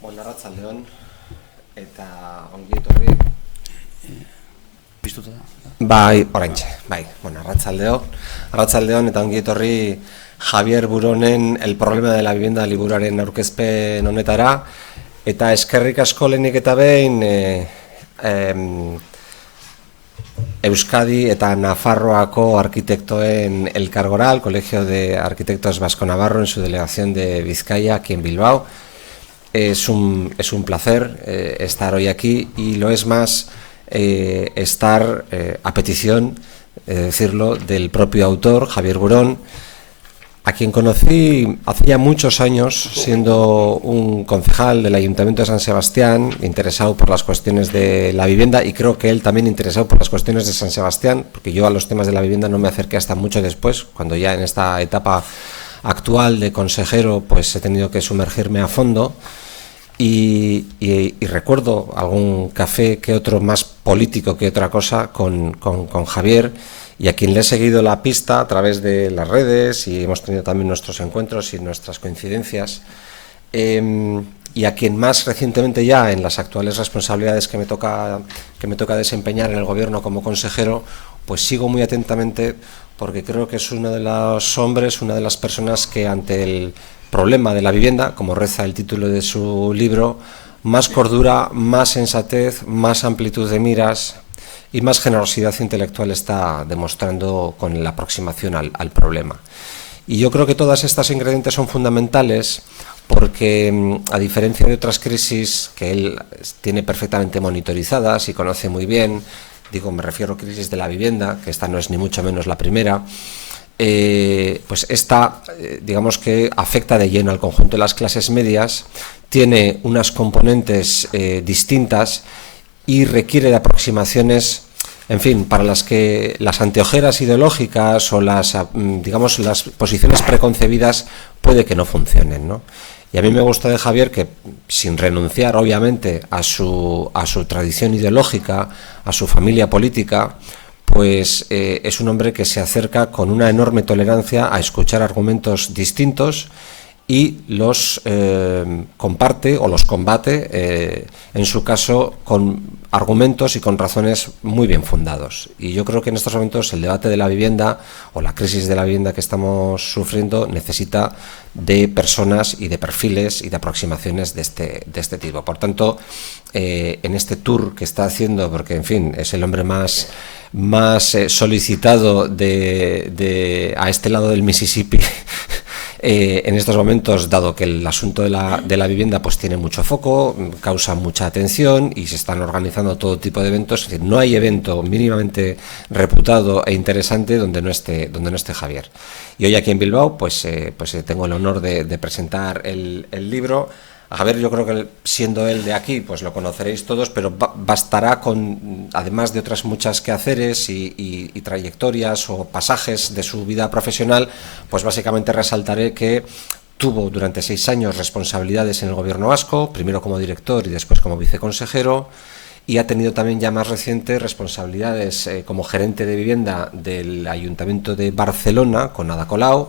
Bueno, arratsaldeon eta ongi etorri. Piztuta da? Bai, oraintxe, bai. Bueno, arratsaldeon eta ongi etorri Javier Buronen El problema de la vivienda liburuaren aurkezpen honetara, eta eskerrik asko lehenik eta behin Euskadi eta Nafarroako arkitektoen elkargora, el Colegio de Arquitectos Vasco-Navarro en su delegación de Vizcaya, aquí en Bilbao. Es un placer estar hoy aquí, y lo es más estar a petición, decirlo, del propio autor, Javier Burón, a quien conocí hace ya muchos años, siendo un concejal del Ayuntamiento de San Sebastián, interesado por las cuestiones de la vivienda, y creo que él también interesado por las cuestiones de San Sebastián, porque yo a los temas de la vivienda no me acerqué hasta mucho después, cuando ya en esta etapa actual de consejero pues he tenido que sumergirme a fondo. Y recuerdo algún café que otro más político que otra cosa con Javier, y a quien le he seguido la pista a través de las redes, y hemos tenido también nuestros encuentros y nuestras coincidencias, y a quien más recientemente, ya en las actuales responsabilidades que me toca desempeñar en el gobierno como consejero, pues sigo muy atentamente, porque creo que es uno de los hombres, una de las personas que ante el problema de la vivienda, como reza el título de su libro, más cordura, más sensatez, más amplitud de miras y más generosidad intelectual está demostrando con la aproximación al problema. Y yo creo que todas estas ingredientes son fundamentales, porque a diferencia de otras crisis que él tiene perfectamente monitorizadas y conoce muy bien, me refiero a crisis de la vivienda, que esta no es ni mucho menos la primera, pues esta, digamos que afecta de lleno al conjunto de las clases medias, tiene unas componentes distintas y requiere de aproximaciones, en fin, para las que las anteojeras ideológicas o las posiciones preconcebidas puede que no funcionen, ¿no? Y a mí me gusta de Javier que, sin renunciar obviamente a su tradición ideológica, a su familia política, pues es un hombre que se acerca con una enorme tolerancia a escuchar argumentos distintos y los comparte o los combate, en su caso, con argumentos y con razones muy bien fundados. Y yo creo que en estos momentos el debate de la vivienda o la crisis de la vivienda que estamos sufriendo necesita de personas y de perfiles y de aproximaciones de este tipo. Por tanto, en este tour que está haciendo, porque en fin es el hombre más solicitado a este lado del Mississippi en estos momentos, dado que el asunto de la vivienda pues tiene mucho foco, causa mucha atención y se están organizando todo tipo de eventos. Es decir, no hay evento mínimamente reputado e interesante donde no esté Javier. Y hoy aquí en Bilbao pues tengo el honor de presentar el libro. A Javier, yo creo que siendo él de aquí, pues lo conoceréis todos, pero bastará con, además de otras muchas quehaceres y trayectorias o pasajes de su vida profesional, pues básicamente resaltaré que tuvo durante 6 años responsabilidades en el gobierno vasco, primero como director y después como viceconsejero, y ha tenido también ya más reciente responsabilidades como gerente de vivienda del Ayuntamiento de Barcelona con Ada Colau,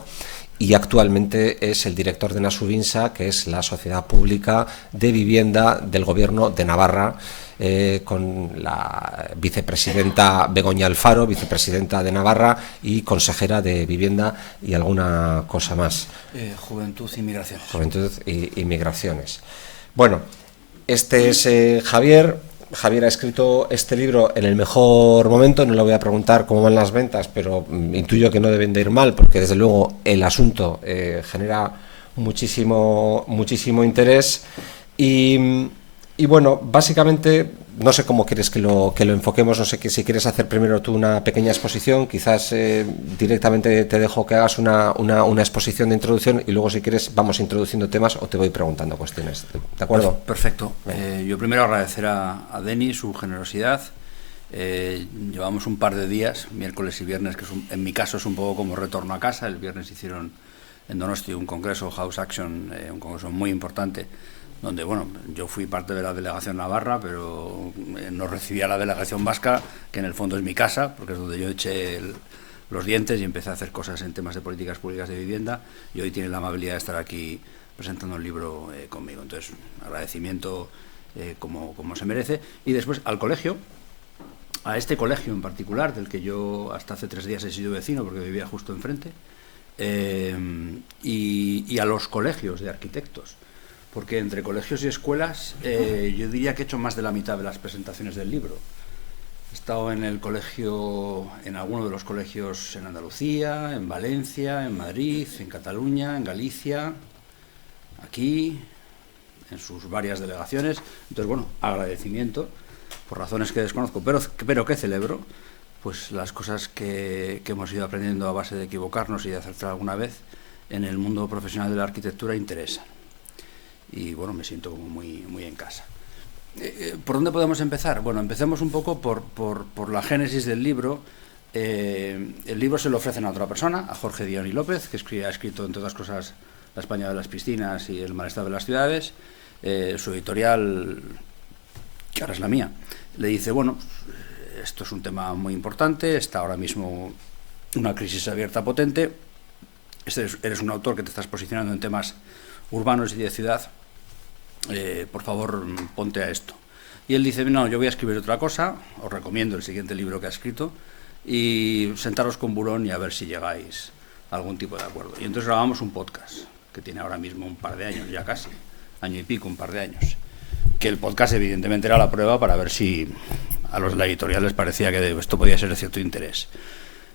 y actualmente es el director de Nasubinsa, que es la sociedad pública de vivienda del gobierno de Navarra, con la vicepresidenta Begoña Alfaro, vicepresidenta de Navarra y consejera de vivienda y alguna cosa más. Juventud y migraciones. Juventud y migraciones. Bueno, este es Javier. Javier ha escrito este libro en el mejor momento. No le voy a preguntar cómo van las ventas, pero intuyo que no deben de ir mal, porque desde luego el asunto genera muchísimo interés. Y bueno, básicamente, no sé cómo quieres que lo enfoquemos. No sé si quieres hacer primero tú una pequeña exposición, quizás directamente te dejo que hagas una exposición de introducción, y luego si quieres vamos introduciendo temas o te voy preguntando cuestiones. ¿De acuerdo? Perfecto. Yo primero agradecer a Denis su generosidad. Llevamos un par de días, miércoles y viernes, que en mi caso es un poco como retorno a casa. El viernes hicieron en Donosti un congreso, House Action, un congreso muy importante, donde, bueno, yo fui parte de la delegación navarra, pero nos recibía la delegación vasca, que en el fondo es mi casa, porque es donde yo eché los dientes y empecé a hacer cosas en temas de políticas públicas de vivienda, y hoy tiene la amabilidad de estar aquí presentando el libro conmigo. Entonces, agradecimiento como se merece. Y después al colegio, a este colegio en particular, del que yo hasta hace 3 días he sido vecino porque vivía justo enfrente, y a los colegios de arquitectos, porque entre colegios y escuelas yo diría que he hecho más de la mitad de las presentaciones del libro. He estado en el colegio, en alguno de los colegios en Andalucía, en Valencia, en Madrid, en Cataluña, en Galicia, aquí, en sus varias delegaciones. Entonces, bueno, agradecimiento, por razones que desconozco, pero que celebro, pues las cosas que hemos ido aprendiendo a base de equivocarnos y de acertar alguna vez en el mundo profesional de la arquitectura interesan. Y bueno, me siento como muy en casa. ¿Por dónde podemos empezar? Bueno, empecemos un poco por la génesis del libro. El libro se lo ofrecen a otra persona, a Jorge Diony López, que ha escrito, entre otras cosas, La España de las piscinas y El malestar de las ciudades. Su editorial, que ahora es la mía, le dice, bueno, esto es un tema muy importante, está ahora mismo una crisis abierta potente, eres un autor que te estás posicionando en temas urbanos y de ciudad, por favor, ponte a esto. Y él dice, no, yo voy a escribir otra cosa, os recomiendo el siguiente libro que ha escrito, y sentaros con Burón y a ver si llegáis a algún tipo de acuerdo. Y entonces grabamos un podcast, que tiene ahora mismo un par de años, ya casi, año y pico, un par de años, que el podcast evidentemente era la prueba para ver si a los de la editorial les parecía que esto podía ser de cierto interés.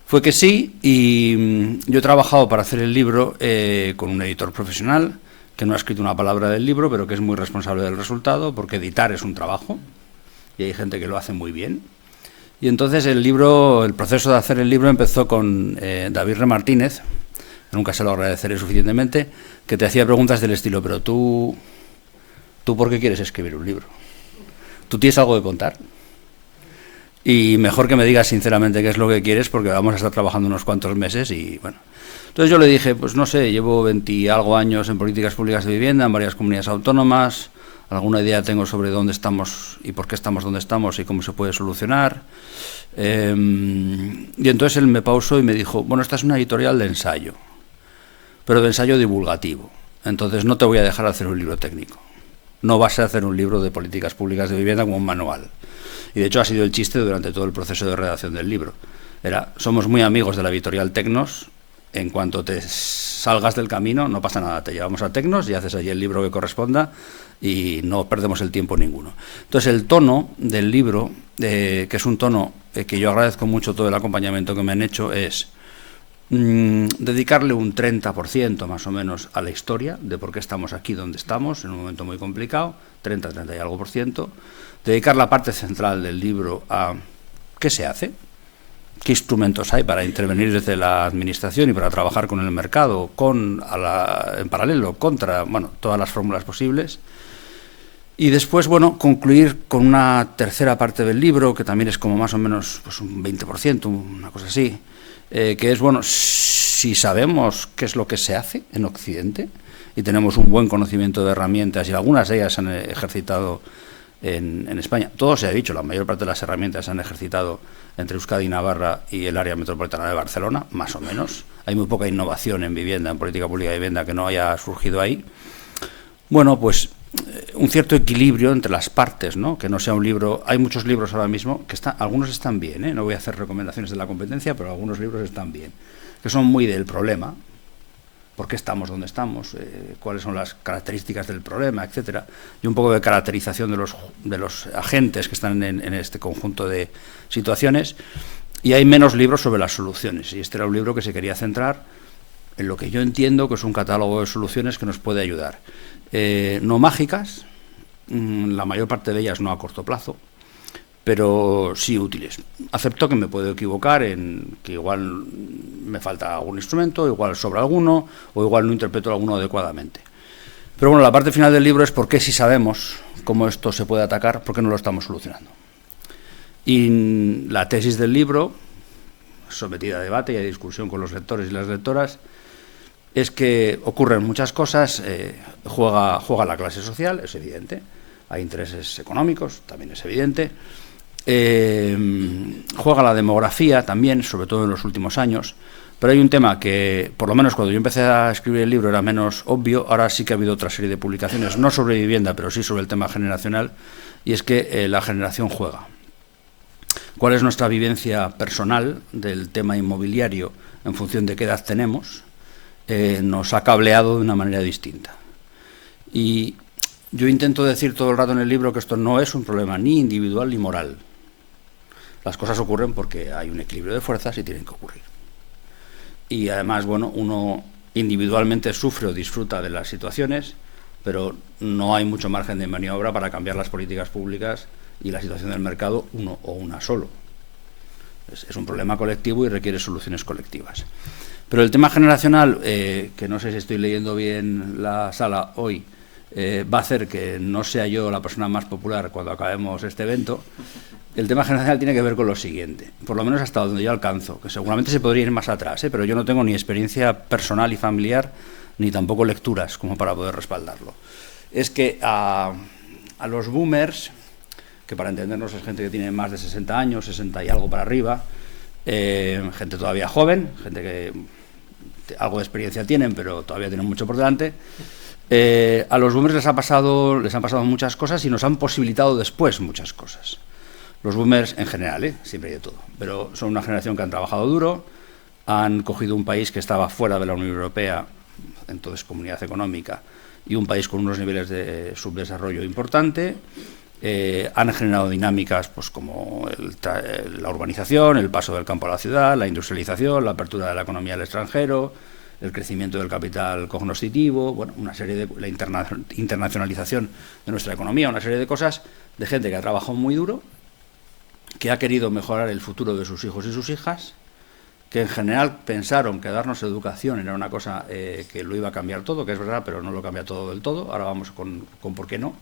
Fue que sí, y yo he trabajado para hacer el libro con un editor profesional, que no ha escrito una palabra del libro, pero que es muy responsable del resultado, porque editar es un trabajo, y hay gente que lo hace muy bien. Y entonces el proceso de hacer el libro empezó con David R. Martínez, nunca se lo agradeceré suficientemente, que te hacía preguntas del estilo, pero tú ¿por qué quieres escribir un libro? ¿Tú tienes algo que contar? Y mejor que me digas sinceramente qué es lo que quieres, porque vamos a estar trabajando unos cuantos meses y bueno. Entonces yo le dije, pues no sé, llevo 20 y algo años en políticas públicas de vivienda, en varias comunidades autónomas, alguna idea tengo sobre dónde estamos y por qué estamos donde estamos y cómo se puede solucionar. Y entonces él me pausó y me dijo, bueno, esta es una editorial de ensayo, pero de ensayo divulgativo. Entonces no te voy a dejar hacer un libro técnico. No vas a hacer un libro de políticas públicas de vivienda como un manual. Y de hecho ha sido el chiste durante todo el proceso de redacción del libro. Somos muy amigos de la editorial Tecnos. En cuanto te salgas del camino, no pasa nada. Te llevamos a Tecnos y haces allí el libro que corresponda y no perdemos el tiempo ninguno. Entonces el tono del libro, que es un tono que yo agradezco mucho todo el acompañamiento que me han hecho, es dedicarle un 30% más o menos a la historia de por qué estamos aquí donde estamos, en un momento muy complicado, 30 y algo por ciento, dedicar la parte central del libro a qué se hace, qué instrumentos hay para intervenir desde la administración y para trabajar con el mercado, en paralelo, contra, bueno, todas las fórmulas posibles. Y después, bueno, concluir con una tercera parte del libro, que también es como más o menos pues un 20%, una cosa así, que es, bueno, si sabemos qué es lo que se hace en Occidente y tenemos un buen conocimiento de herramientas, y algunas de ellas se han ejercitado en España, todo se ha dicho, la mayor parte de las herramientas se han ejercitado entre Euskadi y Navarra y el área metropolitana de Barcelona, más o menos. Hay muy poca innovación en vivienda, en política pública de vivienda, que no haya surgido ahí. Bueno, pues un cierto equilibrio entre las partes, ¿no? Que no sea un libro. Hay muchos libros ahora mismo que algunos están bien, ¿eh? No voy a hacer recomendaciones de la competencia, pero algunos libros están bien, que son muy del problema. ¿Por qué estamos donde estamos? ¿Cuáles son las características del problema, etcétera? Y un poco de caracterización de los agentes que están en este conjunto de situaciones. Y hay menos libros sobre las soluciones. Y este era un libro que se quería centrar en lo que yo entiendo que es un catálogo de soluciones que nos puede ayudar. No mágicas, la mayor parte de ellas no a corto plazo, pero sí útiles. Acepto que me puedo equivocar en que igual me falta algún instrumento, igual sobra alguno, o igual no interpreto alguno adecuadamente. Pero bueno, la parte final del libro es por qué, si sabemos cómo esto se puede atacar, por qué no lo estamos solucionando. Y la tesis del libro, sometida a debate y a discusión con los lectores y las lectoras, es que ocurren muchas cosas, juega la clase social, es evidente, hay intereses económicos, también es evidente, juega la demografía también, sobre todo en los últimos años, Pero hay un tema que, por lo menos cuando yo empecé a escribir el libro, era menos obvio. Ahora sí que ha habido otra serie de publicaciones, no sobre vivienda, pero sí sobre el tema generacional, y es que la generación juega. ¿Cuál es nuestra vivencia personal del tema inmobiliario en función de qué edad tenemos? Nos ha cableado de una manera distinta. Y yo intento decir todo el rato en el libro que esto no es un problema ni individual ni moral. Las cosas ocurren porque hay un equilibrio de fuerzas y tienen que ocurrir. Y además, bueno, uno individualmente sufre o disfruta de las situaciones, pero no hay mucho margen de maniobra para cambiar las políticas públicas y la situación del mercado uno o una solo. Es un problema colectivo y requiere soluciones colectivas. Pero el tema generacional, que no sé si estoy leyendo bien la sala hoy, va a hacer que no sea yo la persona más popular cuando acabemos este evento. El tema generacional tiene que ver con lo siguiente, por lo menos hasta donde yo alcanzo, que seguramente se podría ir más atrás, pero yo no tengo ni experiencia personal y familiar, ni tampoco lecturas como para poder respaldarlo. Es que a los boomers, que para entendernos es gente que tiene más de 60 años, 60 y algo para arriba, gente todavía joven, gente que algo de experiencia tienen, pero todavía tienen mucho por delante. A los boomers les han pasado muchas cosas y nos han posibilitado después muchas cosas. Los boomers en general, siempre hay de todo, pero son una generación que han trabajado duro, han cogido un país que estaba fuera de la Unión Europea, entonces comunidad económica, y un país con unos niveles de subdesarrollo importante. Han generado dinámicas pues, como la urbanización, el paso del campo a la ciudad, la industrialización, la apertura de la economía al extranjero, el crecimiento del capital cognoscitivo, bueno, una serie de la internacionalización de nuestra economía, una serie de cosas de gente que ha trabajado muy duro, que ha querido mejorar el futuro de sus hijos y sus hijas, que en general pensaron que darnos educación era una cosa que lo iba a cambiar todo, que es verdad, pero no lo cambia todo del todo. Ahora vamos con por qué no.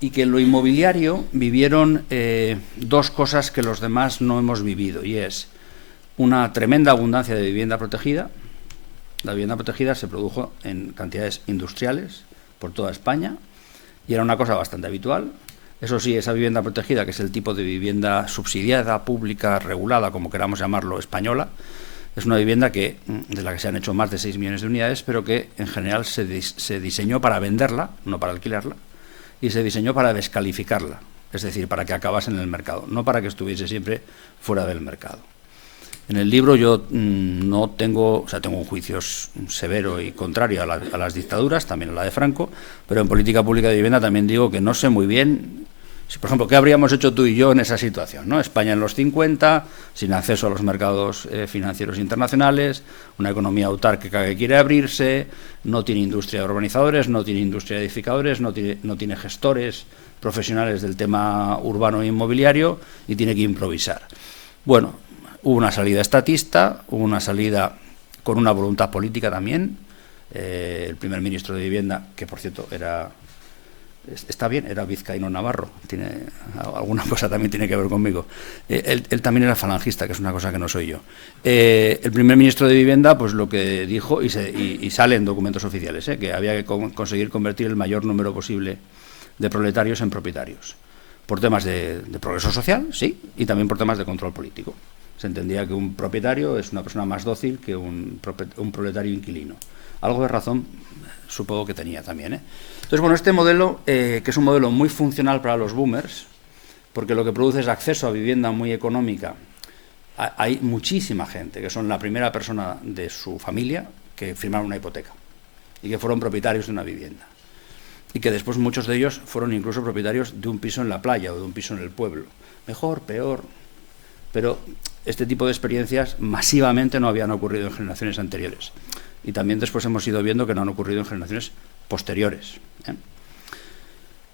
Y que en lo inmobiliario vivieron dos cosas que los demás no hemos vivido, y es una tremenda abundancia de vivienda protegida. La vivienda protegida se produjo en cantidades industriales por toda España y era una cosa bastante habitual. Eso sí, esa vivienda protegida, que es el tipo de vivienda subsidiada, pública, regulada, como queramos llamarlo, española, es una vivienda de la que se han hecho más de 6 millones de unidades, pero que en general se diseñó para venderla, no para alquilarla, y se diseñó para descalificarla, es decir, para que acabase en el mercado, no para que estuviese siempre fuera del mercado. En el libro yo no tengo, tengo un juicio severo y contrario a las dictaduras, también a la de Franco, pero en política pública de vivienda también digo que no sé muy bien, si, por ejemplo, qué habríamos hecho tú y yo en esa situación, ¿no? España en los 50, sin acceso a los mercados financieros internacionales, una economía autárquica que quiere abrirse, no tiene industria de urbanizadores, no tiene industria de edificadores, no tiene gestores profesionales del tema urbano e inmobiliario y tiene que improvisar. Bueno, hubo una salida estatista, hubo una salida con una voluntad política también. El primer ministro de Vivienda, que por cierto está bien, era vizcaíno navarro, alguna cosa también tiene que ver conmigo. Él también era falangista, que es una cosa que no soy yo. El primer ministro de Vivienda, pues lo que dijo, y sale en documentos oficiales, que había que conseguir convertir el mayor número posible de proletarios en propietarios. Por temas de progreso social, sí, y también por temas de control político. Se entendía que un propietario es una persona más dócil que un proletario inquilino. Algo de razón supongo que tenía también. Entonces, bueno, este modelo, que es un modelo muy funcional para los boomers, porque lo que produce es acceso a vivienda muy económica. Hay muchísima gente que son la primera persona de su familia que firmaron una hipoteca y que fueron propietarios de una vivienda. Y que después muchos de ellos fueron incluso propietarios de un piso en la playa o de un piso en el pueblo. Mejor, peor, pero este tipo de experiencias masivamente no habían ocurrido en generaciones anteriores. Y también después hemos ido viendo que no han ocurrido en generaciones posteriores.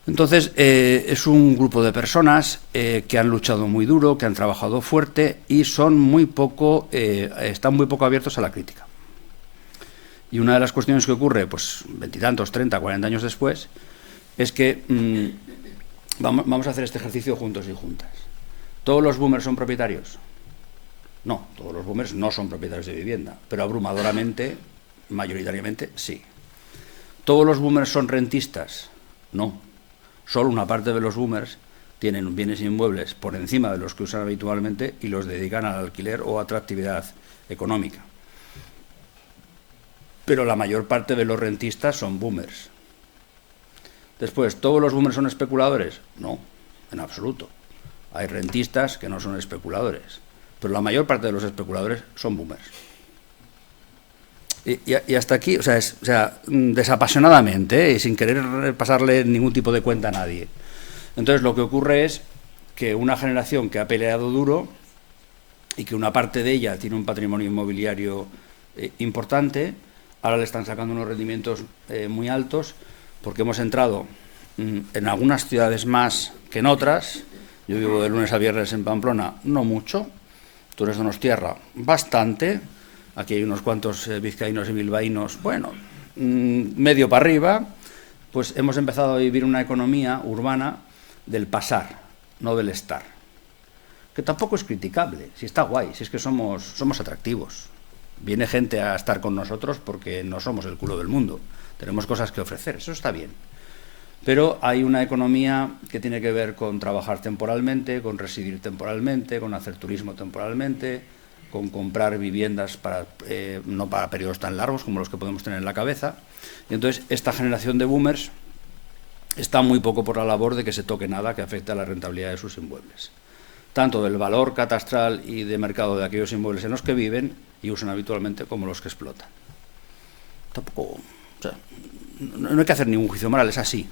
Entonces, es un grupo de personas que han luchado muy duro, que han trabajado fuerte y están muy poco abiertos a la crítica. Y una de las cuestiones que ocurre, pues, 20 y tantos, 30, 40 años después, es que vamos a hacer este ejercicio juntos y juntas. ¿Todos los boomers son propietarios? No, todos los boomers no son propietarios de vivienda, pero abrumadoramente, mayoritariamente, sí. ¿Todos los boomers son rentistas? No. Solo una parte de los boomers tienen bienes inmuebles por encima de los que usan habitualmente y los dedican al alquiler o a otra actividad económica. pero la mayor parte de los rentistas son boomers. Después, ¿todos los boomers son especuladores? No, en absoluto. Hay rentistas que no son especuladores, pero la mayor parte de los especuladores son boomers. Y hasta aquí, o sea, desapasionadamente, y sin querer pasarle ningún tipo de cuenta a nadie. Entonces, lo que ocurre es que una generación que ha peleado duro y que una parte de ella tiene un patrimonio inmobiliario importante, ahora le están sacando unos rendimientos muy altos, porque hemos entrado en algunas ciudades más que en otras. Yo vivo de lunes a viernes en Pamplona, no mucho. Tú eres donostiarra, bastante. Aquí hay unos cuantos vizcaínos y bilbaínos, bueno, medio para arriba. Pues hemos empezado a vivir una economía urbana del pasar, no del estar. Que tampoco es criticable, si está guay, si es que somos atractivos. Viene gente a estar con nosotros porque no somos el culo del mundo. Tenemos cosas que ofrecer, eso está bien. Pero hay una economía que tiene que ver con trabajar temporalmente, con residir temporalmente, con hacer turismo temporalmente, con comprar viviendas no para periodos tan largos como los que podemos tener en la cabeza. Y entonces esta generación de boomers está muy poco por la labor de que se toque nada que afecte a la rentabilidad de sus inmuebles. Tanto del valor catastral y de mercado de aquellos inmuebles en los que viven y usan habitualmente, como los que explotan. Tampoco, o sea, no hay que hacer ningún juicio moral, es así.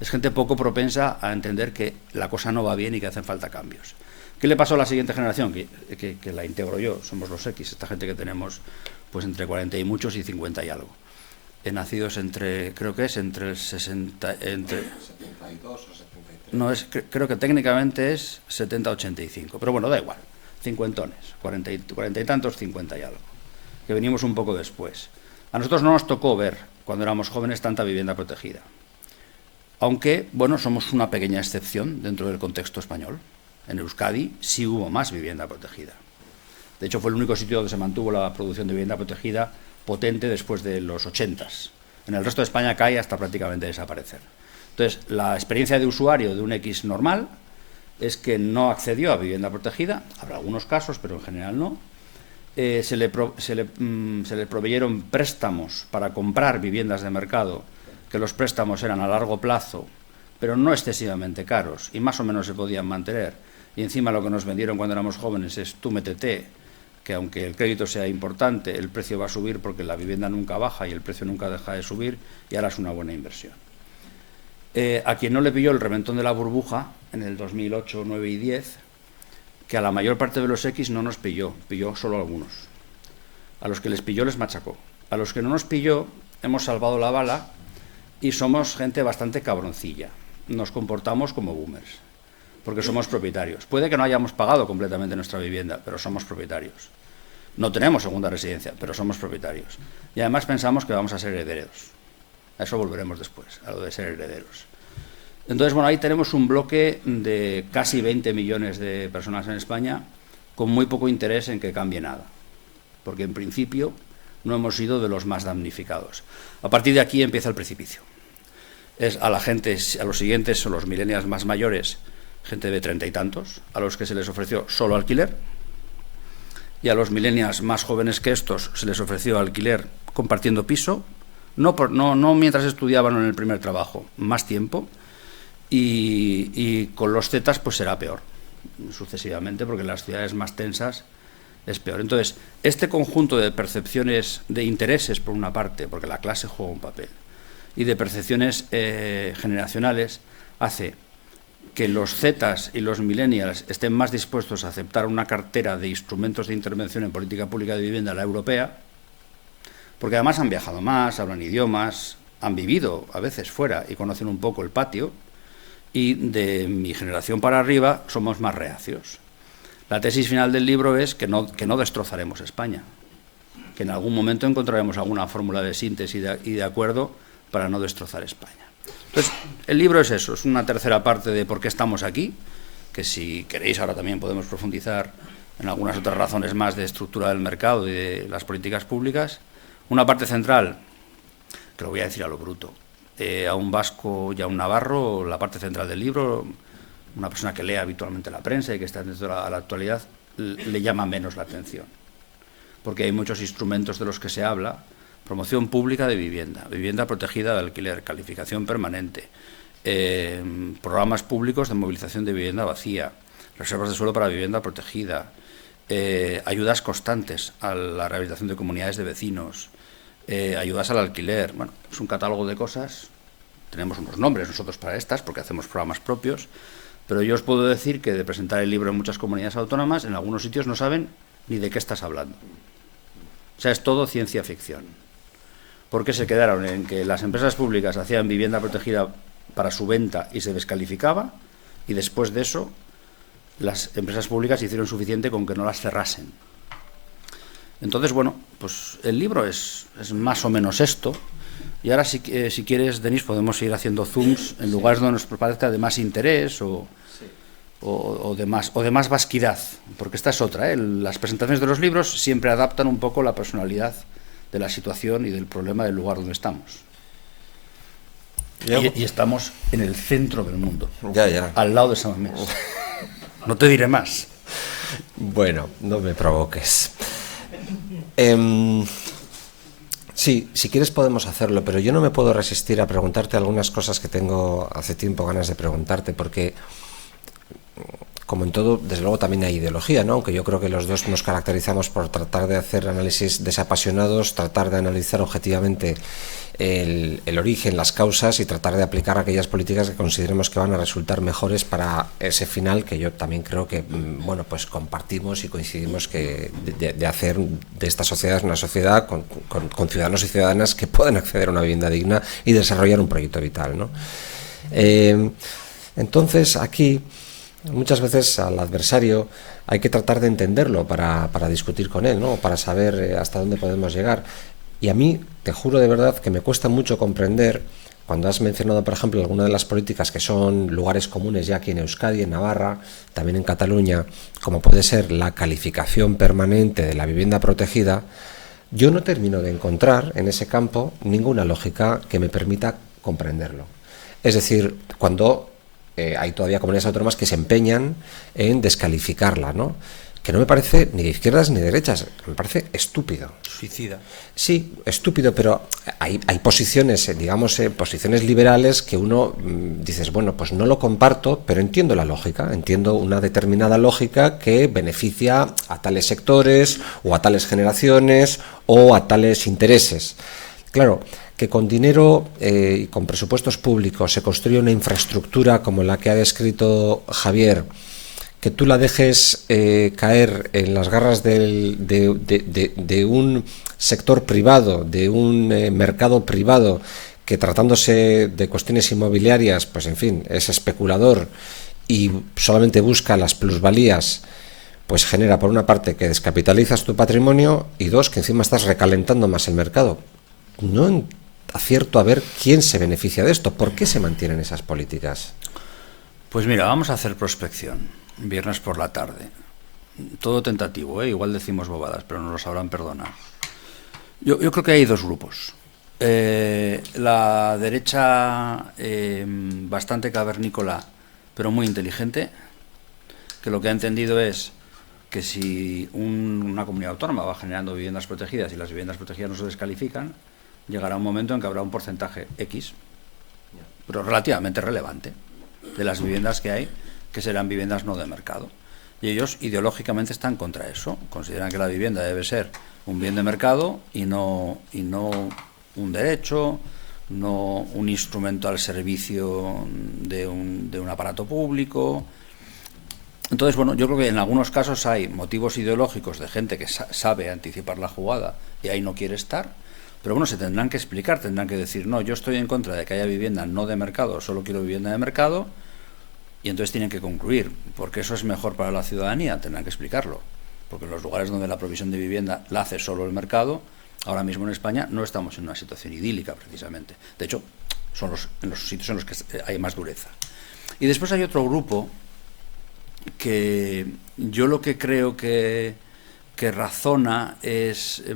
Es gente poco propensa a entender que la cosa no va bien y que hacen falta cambios. ¿Qué le pasó a la siguiente generación? Que la integro yo, somos los X, esta gente que tenemos pues entre 40 y muchos y 50 y algo. Nacidos entre, creo que es entre el 60... Entre, 72 o 73. No, creo que técnicamente es 70-85, pero bueno, da igual. Cincuentones, 40 y tantos, 50 y algo. Que venimos un poco después. A nosotros no nos tocó ver, cuando éramos jóvenes, tanta vivienda protegida. Aunque, bueno, somos una pequeña excepción dentro del contexto español. En Euskadi sí hubo más vivienda protegida. De hecho, fue el único sitio donde se mantuvo la producción de vivienda protegida potente después de los 80s. En el resto de España cae hasta prácticamente desaparecer. Entonces, la experiencia de usuario de un X normal es que no accedió a vivienda protegida, habrá algunos casos, pero en general no. Se le proveyeron préstamos para comprar viviendas de mercado, que los préstamos eran a largo plazo, pero no excesivamente caros, y más o menos se podían mantener. Y encima lo que nos vendieron cuando éramos jóvenes es tú métete, que aunque el crédito sea importante, el precio va a subir porque la vivienda nunca baja y el precio nunca deja de subir, y ahora es una buena inversión. A quien no le pilló el reventón de la burbuja en el 2008, 9 y 10, que a la mayor parte de los X no nos pilló solo a algunos. A los que les pilló les machacó. A los que no nos pilló hemos salvado la bala y somos gente bastante cabroncilla. Nos comportamos como boomers, porque somos propietarios. Puede que no hayamos pagado completamente nuestra vivienda, pero somos propietarios. No tenemos segunda residencia, pero somos propietarios. Y además pensamos que vamos a ser herederos. A eso volveremos después, a lo de ser herederos. Entonces, bueno, ahí tenemos un bloque de casi 20 millones de personas en España con muy poco interés en que cambie nada, porque en principio no hemos sido de los más damnificados. A partir de aquí empieza el precipicio. Es a la gente, a los siguientes son los millennials más mayores, gente de 30 y tantos, a los que se les ofreció solo alquiler, y a los millennials más jóvenes que estos se les ofreció alquiler compartiendo piso, no mientras estudiaban en el primer trabajo, más tiempo, y con los zetas pues será peor, sucesivamente, porque en las ciudades más tensas es peor. Entonces, este conjunto de percepciones, de intereses por una parte, porque la clase juega un papel, y de percepciones generacionales, hace que los zetas y los millennials estén más dispuestos a aceptar una cartera de instrumentos de intervención en política pública de vivienda, la europea, porque además han viajado más, hablan idiomas, han vivido a veces fuera y conocen un poco el patio, y de mi generación para arriba somos más reacios. La tesis final del libro es que no destrozaremos España, que en algún momento encontraremos alguna fórmula de síntesis y de acuerdo para no destrozar España. Entonces, el libro es eso, es una tercera parte de por qué estamos aquí, que si queréis ahora también podemos profundizar en algunas otras razones más de estructura del mercado y de las políticas públicas. Una parte central, que lo voy a decir a lo bruto, a un vasco y a un navarro, la parte central del libro, una persona que lee habitualmente la prensa y que está atento a la actualidad, le llama menos la atención, porque hay muchos instrumentos de los que se habla promoción pública de vivienda, vivienda protegida de alquiler, calificación permanente, programas públicos de movilización de vivienda vacía, reservas de suelo para vivienda protegida, ayudas constantes a la rehabilitación de comunidades de vecinos, ayudas al alquiler. Bueno, es un catálogo de cosas. Tenemos unos nombres nosotros para estas, porque hacemos programas propios, pero yo os puedo decir que de presentar el libro en muchas comunidades autónomas, en algunos sitios no saben ni de qué estás hablando. O sea, es todo ciencia ficción. Porque se quedaron en que las empresas públicas hacían vivienda protegida para su venta y se descalificaba, y después de eso las empresas públicas hicieron suficiente con que no las cerrasen. Entonces, bueno, pues el libro es más o menos esto. Y ahora, si quieres, Denis, podemos ir haciendo zooms en lugares donde nos parezca de más interés o de más vasquidad, porque esta es otra, ¿eh? Las presentaciones de los libros siempre adaptan un poco la personalidad de la situación y del problema del lugar donde estamos. Y estamos en el centro del mundo, al lado de San Mamés. No te diré más. Bueno, no me provoques. Sí, si quieres podemos hacerlo, pero yo no me puedo resistir a preguntarte algunas cosas que tengo hace tiempo ganas de preguntarte, porque, como en todo, desde luego también hay ideología, ¿no? Aunque yo creo que los dos nos caracterizamos por tratar de hacer análisis desapasionados, tratar de analizar objetivamente el origen, las causas, y tratar de aplicar aquellas políticas que consideremos que van a resultar mejores para ese final que yo también creo que, bueno, pues compartimos y coincidimos que de hacer de esta sociedad una sociedad con ciudadanos y ciudadanas que puedan acceder a una vivienda digna y desarrollar un proyecto vital, ¿no? Entonces, aquí muchas veces al adversario hay que tratar de entenderlo para discutir con él, ¿no? Para saber hasta dónde podemos llegar. Y a mí, te juro de verdad que me cuesta mucho comprender, cuando has mencionado, por ejemplo, algunas de las políticas que son lugares comunes ya aquí en Euskadi, en Navarra, también en Cataluña, como puede ser la calificación permanente de la vivienda protegida, yo no termino de encontrar en ese campo ninguna lógica que me permita comprenderlo. Es decir, cuando hay todavía comunidades autónomas que se empeñan en descalificarla, ¿no? Que no me parece ni de izquierdas ni de derechas, me parece estúpido. Suicida. Sí, estúpido, pero hay posiciones, digamos, posiciones liberales que uno dices, bueno, pues no lo comparto, pero entiendo la lógica, entiendo una determinada lógica que beneficia a tales sectores o a tales generaciones o a tales intereses. Claro, que con dinero y con presupuestos públicos se construye una infraestructura como la que ha descrito Javier, que tú la dejes caer en las garras de un sector privado, de un mercado privado, que tratándose de cuestiones inmobiliarias, pues en fin, es especulador y solamente busca las plusvalías, pues genera, por una parte, que descapitalizas tu patrimonio, y dos, que encima estás recalentando más el mercado. No acierto a ver quién se beneficia de esto, por qué se mantienen esas políticas. Pues mira, vamos a hacer prospección. Viernes por la tarde. Todo tentativo, ¿eh? Igual decimos bobadas, pero nos lo sabrán perdonar. Yo creo que hay dos grupos. La derecha bastante cavernícola, pero muy inteligente, que lo que ha entendido es que si una comunidad autónoma va generando viviendas protegidas y las viviendas protegidas no se descalifican, llegará un momento en que habrá un porcentaje X, pero relativamente relevante, de las viviendas que hay, que serán viviendas no de mercado. Y ellos ideológicamente están contra eso. Consideran que la vivienda debe ser un bien de mercado y no un derecho, no un instrumento al servicio de un aparato público. Entonces, bueno, yo creo que en algunos casos hay motivos ideológicos de gente que sabe anticipar la jugada y ahí no quiere estar, pero bueno, se tendrán que explicar, tendrán que decir, no, yo estoy en contra de que haya vivienda no de mercado, solo quiero vivienda de mercado. Y entonces tienen que concluir, porque eso es mejor para la ciudadanía, tendrán que explicarlo. Porque en los lugares donde la provisión de vivienda la hace solo el mercado, ahora mismo en España no estamos en una situación idílica precisamente. De hecho, son en los sitios en los que hay más dureza. Y después hay otro grupo que yo lo que creo que razona es... yo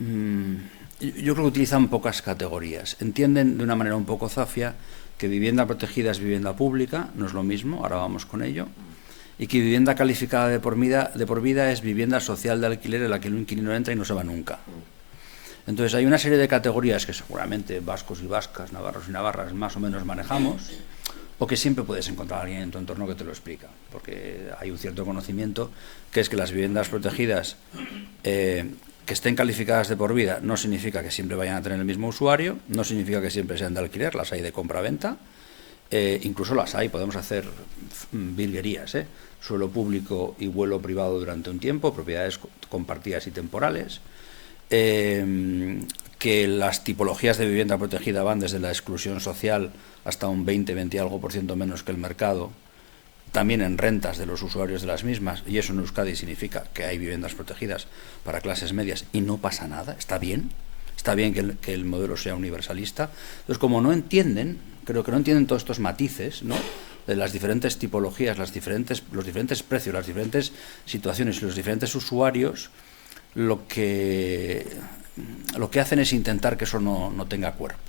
creo que utilizan pocas categorías. Entienden de una manera un poco zafia que vivienda protegida es vivienda pública, no es lo mismo, ahora vamos con ello, y que vivienda calificada de por vida es vivienda social de alquiler en la que el inquilino entra y no se va nunca. Entonces hay una serie de categorías que seguramente vascos y vascas, navarros y navarras más o menos manejamos, o que siempre puedes encontrar a alguien en tu entorno que te lo explica, porque hay un cierto conocimiento que es que las viviendas protegidas que estén calificadas de por vida no significa que siempre vayan a tener el mismo usuario, no significa que siempre sean de alquiler, las hay de compra-venta, incluso las hay, podemos hacer virguerías, suelo público y vuelo privado durante un tiempo, propiedades compartidas y temporales, que las tipologías de vivienda protegida van desde la exclusión social hasta un 20 y algo % menos que el mercado, también en rentas de los usuarios de las mismas, y eso en Euskadi significa que hay viviendas protegidas para clases medias y no pasa nada, está bien que el modelo sea universalista. Entonces, como no entienden, creo que no entienden todos estos matices, ¿no?, de las diferentes tipologías, los diferentes precios, las diferentes situaciones y los diferentes usuarios, lo que hacen es intentar que eso no tenga cuerpo.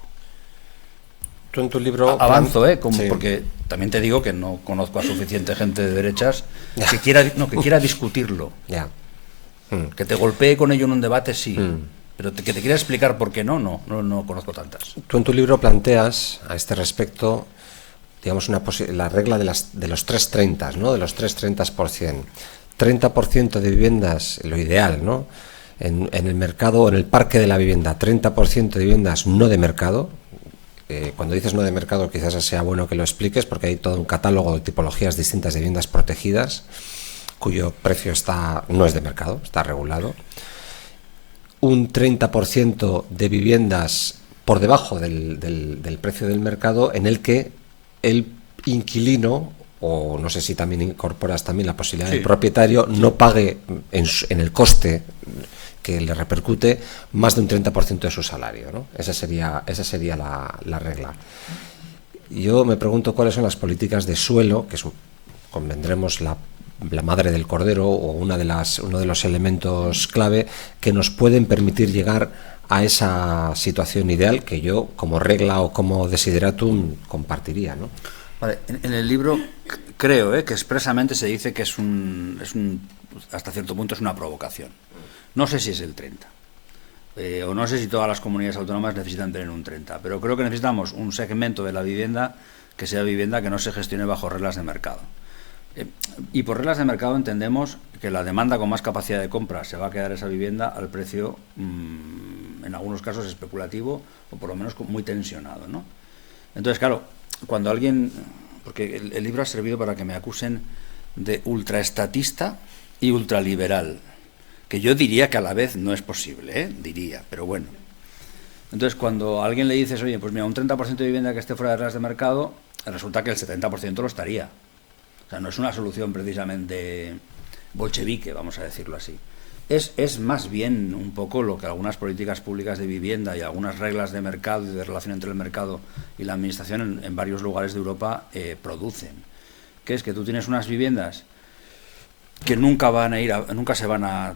Tú en tu libro... Avanzo, sí. Porque también te digo que no conozco a suficiente gente de derechas que quiera discutirlo. Ya. Que te golpee con ello en un debate, sí. Pero que te quiera explicar por qué no conozco tantas. Tú en tu libro planteas a este respecto, digamos, la regla de los 330, ¿no?, de los 330%. 30% de viviendas, lo ideal, ¿no?, en el mercado, en el parque de la vivienda, 30% de viviendas no de mercado. Cuando dices no de mercado, quizás sea bueno que lo expliques, porque hay todo un catálogo de tipologías distintas de viviendas protegidas, cuyo precio no es de mercado, está regulado. Un 30% de viviendas por debajo del precio del mercado, en el que el inquilino, o no sé si también incorporas también la posibilidad del propietario, no pague en el coste que le repercute más de un 30% de su salario, ¿no? Esa sería la regla. Yo me pregunto cuáles son las políticas de suelo, que convendremos la madre del cordero, o uno de los elementos clave que nos pueden permitir llegar a esa situación ideal que yo, como regla o como desideratum, compartiría, ¿no? Vale, en el libro creo que expresamente se dice que hasta cierto punto es una provocación. No sé si es el 30, o no sé si todas las comunidades autónomas necesitan tener un 30, pero creo que necesitamos un segmento de la vivienda que sea vivienda que no se gestione bajo reglas de mercado. Y por reglas de mercado entendemos que la demanda con más capacidad de compra se va a quedar esa vivienda al precio, en algunos casos, especulativo, o por lo menos muy tensionado, ¿no? Entonces, claro, cuando alguien... Porque el libro ha servido para que me acusen de ultraestatista y ultraliberal, que yo diría que a la vez no es posible, diría, pero bueno. Entonces, cuando a alguien le dices, oye, pues mira, un 30% de vivienda que esté fuera de reglas de mercado, resulta que el 70% lo estaría. O sea, no es una solución precisamente bolchevique, vamos a decirlo así. Es más bien un poco lo que algunas políticas públicas de vivienda y algunas reglas de mercado y de relación entre el mercado y la administración en varios lugares de Europa producen. Que es que tú tienes unas viviendas que nunca se van a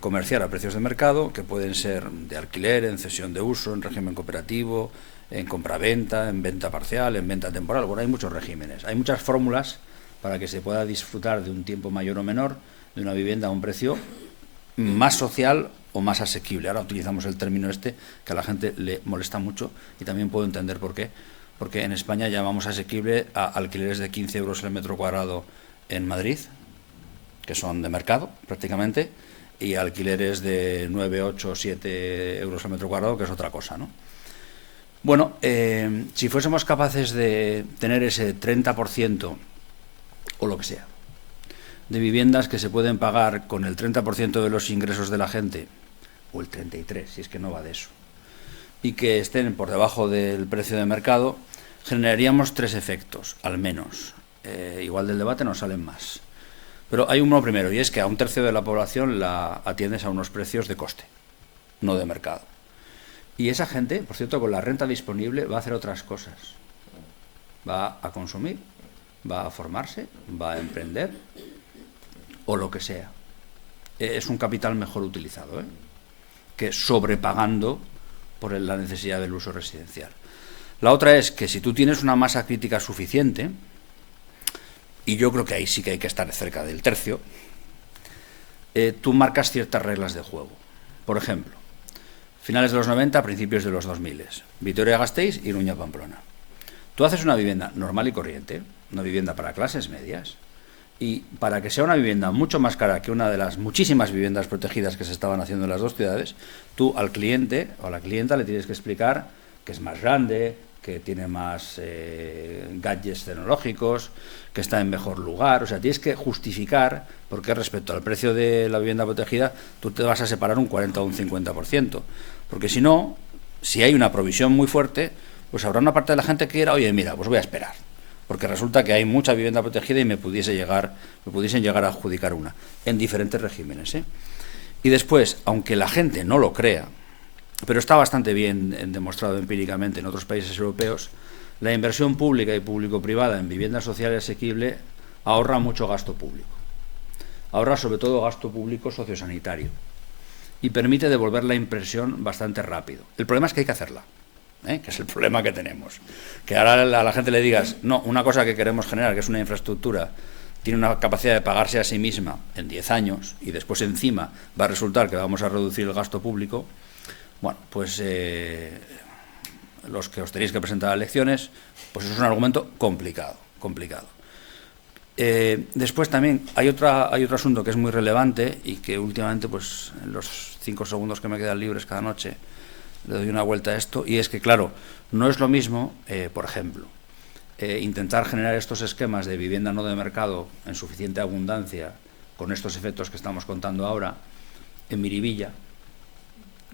comerciar a precios de mercado, que pueden ser de alquiler, en cesión de uso, en régimen cooperativo, en compraventa, en venta parcial, en venta temporal. Bueno, hay muchos regímenes, hay muchas fórmulas para que se pueda disfrutar de un tiempo mayor o menor de una vivienda a un precio más social o más asequible. Ahora utilizamos el término que a la gente le molesta mucho, y también puedo entender por qué. Porque en España llamamos asequible a alquileres de 15 euros el metro cuadrado en Madrid, que son de mercado prácticamente, y alquileres de 9, 8, 7 euros al metro cuadrado, que es otra cosa, ¿no? Bueno, si fuésemos capaces de tener ese 30%, o lo que sea, de viviendas que se pueden pagar con el 30% de los ingresos de la gente, o el 33%, si es que no va de eso, y que estén por debajo del precio de mercado, generaríamos 3 efectos, al menos. Igual del debate nos salen más. Pero hay uno primero, y es que a un tercio de la población la atiendes a unos precios de coste, no de mercado. Y esa gente, por cierto, con la renta disponible va a hacer otras cosas. Va a consumir, va a formarse, va a emprender, o lo que sea. Es un capital mejor utilizado, que sobrepagando por la necesidad del uso residencial. La otra es que si tú tienes una masa crítica suficiente, y yo creo que ahí sí que hay que estar cerca del tercio, tú marcas ciertas reglas de juego. Por ejemplo, finales de los 90, principios de los 2000. Vitoria-Gasteiz y Iruña-Pamplona. Tú haces una vivienda normal y corriente, una vivienda para clases medias, y para que sea una vivienda mucho más cara que una de las muchísimas viviendas protegidas que se estaban haciendo en las dos ciudades, tú al cliente o a la clienta le tienes que explicar que es más grande, que tiene más gadgets tecnológicos, que está en mejor lugar. O sea, tienes que justificar por qué respecto al precio de la vivienda protegida tú te vas a separar un 40 o un 50%. Porque si no, si hay una provisión muy fuerte, pues habrá una parte de la gente que dirá, oye, mira, pues voy a esperar, porque resulta que hay mucha vivienda protegida y me pudiesen llegar a adjudicar una, en diferentes regímenes, ¿eh? Y después, aunque la gente no lo crea, pero está bastante bien demostrado empíricamente en otros países europeos, la inversión pública y público-privada en vivienda social y asequible ahorra mucho gasto público. Ahorra sobre todo gasto público sociosanitario y permite devolver la impresión bastante rápido. El problema es que hay que hacerla, que es el problema que tenemos. Que ahora a la gente le digas, no, una cosa que queremos generar, que es una infraestructura, tiene una capacidad de pagarse a sí misma en 10 años y después encima va a resultar que vamos a reducir el gasto público. Bueno, pues los que os tenéis que presentar a elecciones, pues eso es un argumento complicado. Después también hay otro asunto que es muy relevante y que últimamente, pues en los 5 segundos que me quedan libres cada noche, le doy una vuelta a esto, y es que, claro, no es lo mismo, por ejemplo, intentar generar estos esquemas de vivienda no de mercado en suficiente abundancia, con estos efectos que estamos contando ahora, en Miribilla,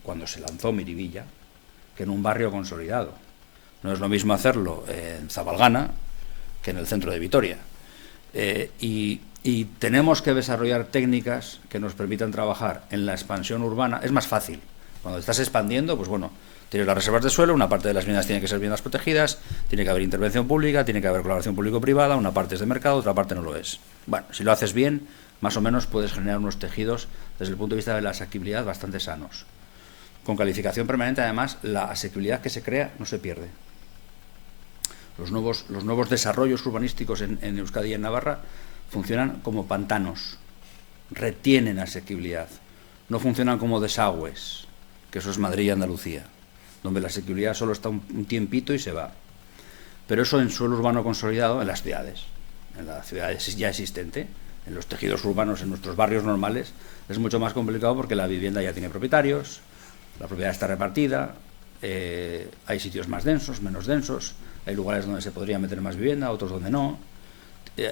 cuando se lanzó Miribilla, que en un barrio consolidado. No es lo mismo hacerlo en Zabalgana que en el centro de Vitoria. Y tenemos que desarrollar técnicas que nos permitan trabajar en la expansión urbana. Es más fácil. Cuando estás expandiendo, pues bueno, tienes las reservas de suelo, una parte de las viviendas tiene que ser viviendas protegidas, tiene que haber intervención pública, tiene que haber colaboración público-privada, una parte es de mercado, otra parte no lo es. Bueno, si lo haces bien, más o menos puedes generar unos tejidos desde el punto de vista de la asequibilidad bastante sanos. Con calificación permanente, además, la asequibilidad que se crea no se pierde. Los nuevos desarrollos urbanísticos en Euskadi y en Navarra funcionan como pantanos, retienen asequibilidad, no funcionan como desagües, que eso es Madrid y Andalucía, donde la asequibilidad solo está un tiempito y se va. Pero eso en suelo urbano consolidado, en las ciudades ya existente, en los tejidos urbanos, en nuestros barrios normales, es mucho más complicado porque la vivienda ya tiene propietarios, la propiedad está repartida, hay sitios más densos, menos densos, hay lugares donde se podría meter más vivienda, otros donde no,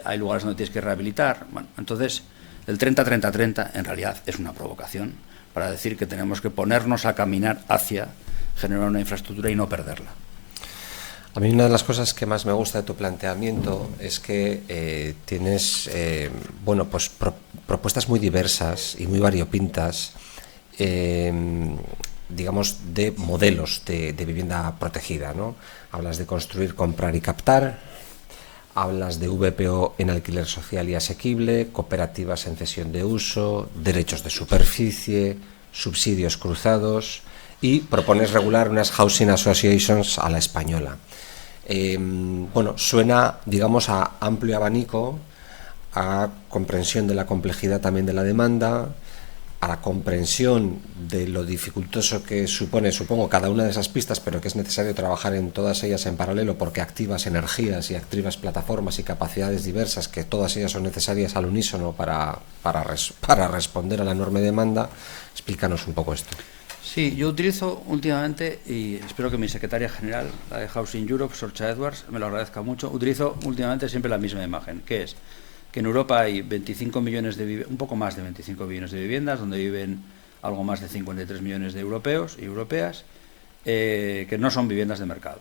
hay lugares donde tienes que rehabilitar. Bueno, entonces, el 30-30-30 en realidad es una provocación para decir que tenemos que ponernos a caminar hacia generar una infraestructura y no perderla. A mí una de las cosas que más me gusta de tu planteamiento es que tienes pues propuestas muy diversas y muy variopintas, digamos, de modelos de vivienda protegida, ¿no? Hablas de construir, comprar y captar, hablas de VPO en alquiler social y asequible, cooperativas en cesión de uso, derechos de superficie, subsidios cruzados, y propones regular unas housing associations a la española. Suena, digamos, a amplio abanico, a comprensión de la complejidad también de la demanda, a la comprensión de lo dificultoso que supone, supongo, cada una de esas pistas, pero que es necesario trabajar en todas ellas en paralelo porque activas energías y activas plataformas y capacidades diversas, que todas ellas son necesarias al unísono para responder a la enorme demanda. Explícanos un poco esto. Sí, yo utilizo últimamente, y espero que mi secretaria general, la de Housing Europe, Sorcha Edwards, me lo agradezca mucho, utilizo últimamente siempre la misma imagen, que es que en Europa hay 25 millones un poco más de 25 millones de viviendas, donde viven algo más de 53 millones de europeos y europeas, que no son viviendas de mercado.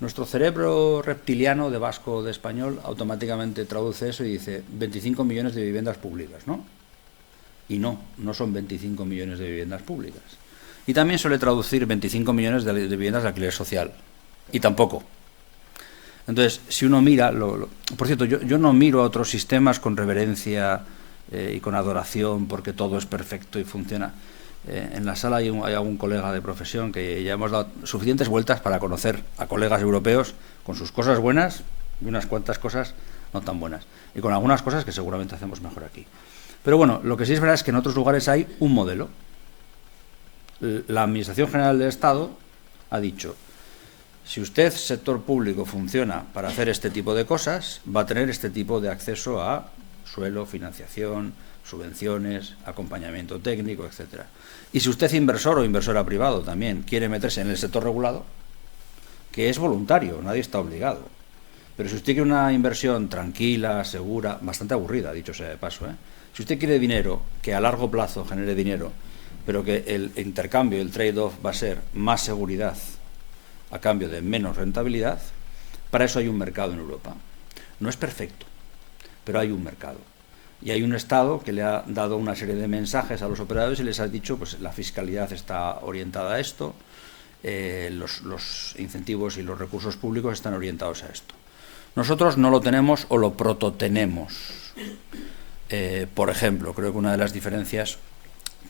Nuestro cerebro reptiliano, de vasco o de español, automáticamente traduce eso y dice 25 millones de viviendas públicas, ¿no? Y no son 25 millones de viviendas públicas. Y también suele traducir 25 millones de viviendas de alquiler social. Y tampoco. Entonces, si uno mira, por cierto, yo no miro a otros sistemas con reverencia y con adoración porque todo es perfecto y funciona. En la sala hay algún colega de profesión que ya hemos dado suficientes vueltas para conocer a colegas europeos con sus cosas buenas y unas cuantas cosas no tan buenas. Y con algunas cosas que seguramente hacemos mejor aquí. Pero bueno, lo que sí es verdad es que en otros lugares hay un modelo. la Administración General del Estado ha dicho: si usted, sector público, funciona para hacer este tipo de cosas, va a tener este tipo de acceso a suelo, financiación, subvenciones, acompañamiento técnico, etcétera. Y si usted, inversor o inversora privado, también quiere meterse en el sector regulado, que es voluntario, nadie está obligado. Pero si usted quiere una inversión tranquila, segura, bastante aburrida, dicho sea de paso, si usted quiere dinero que a largo plazo genere dinero, pero que el intercambio, el trade-off va a ser más seguridad a cambio de menos rentabilidad, para eso hay un mercado en Europa. No es perfecto, pero hay un mercado. Y hay un Estado que le ha dado una serie de mensajes a los operadores y les ha dicho: pues la fiscalidad está orientada a esto, los incentivos y los recursos públicos están orientados a esto. Nosotros no lo tenemos o lo prototenemos. Por ejemplo, creo que una de las diferencias,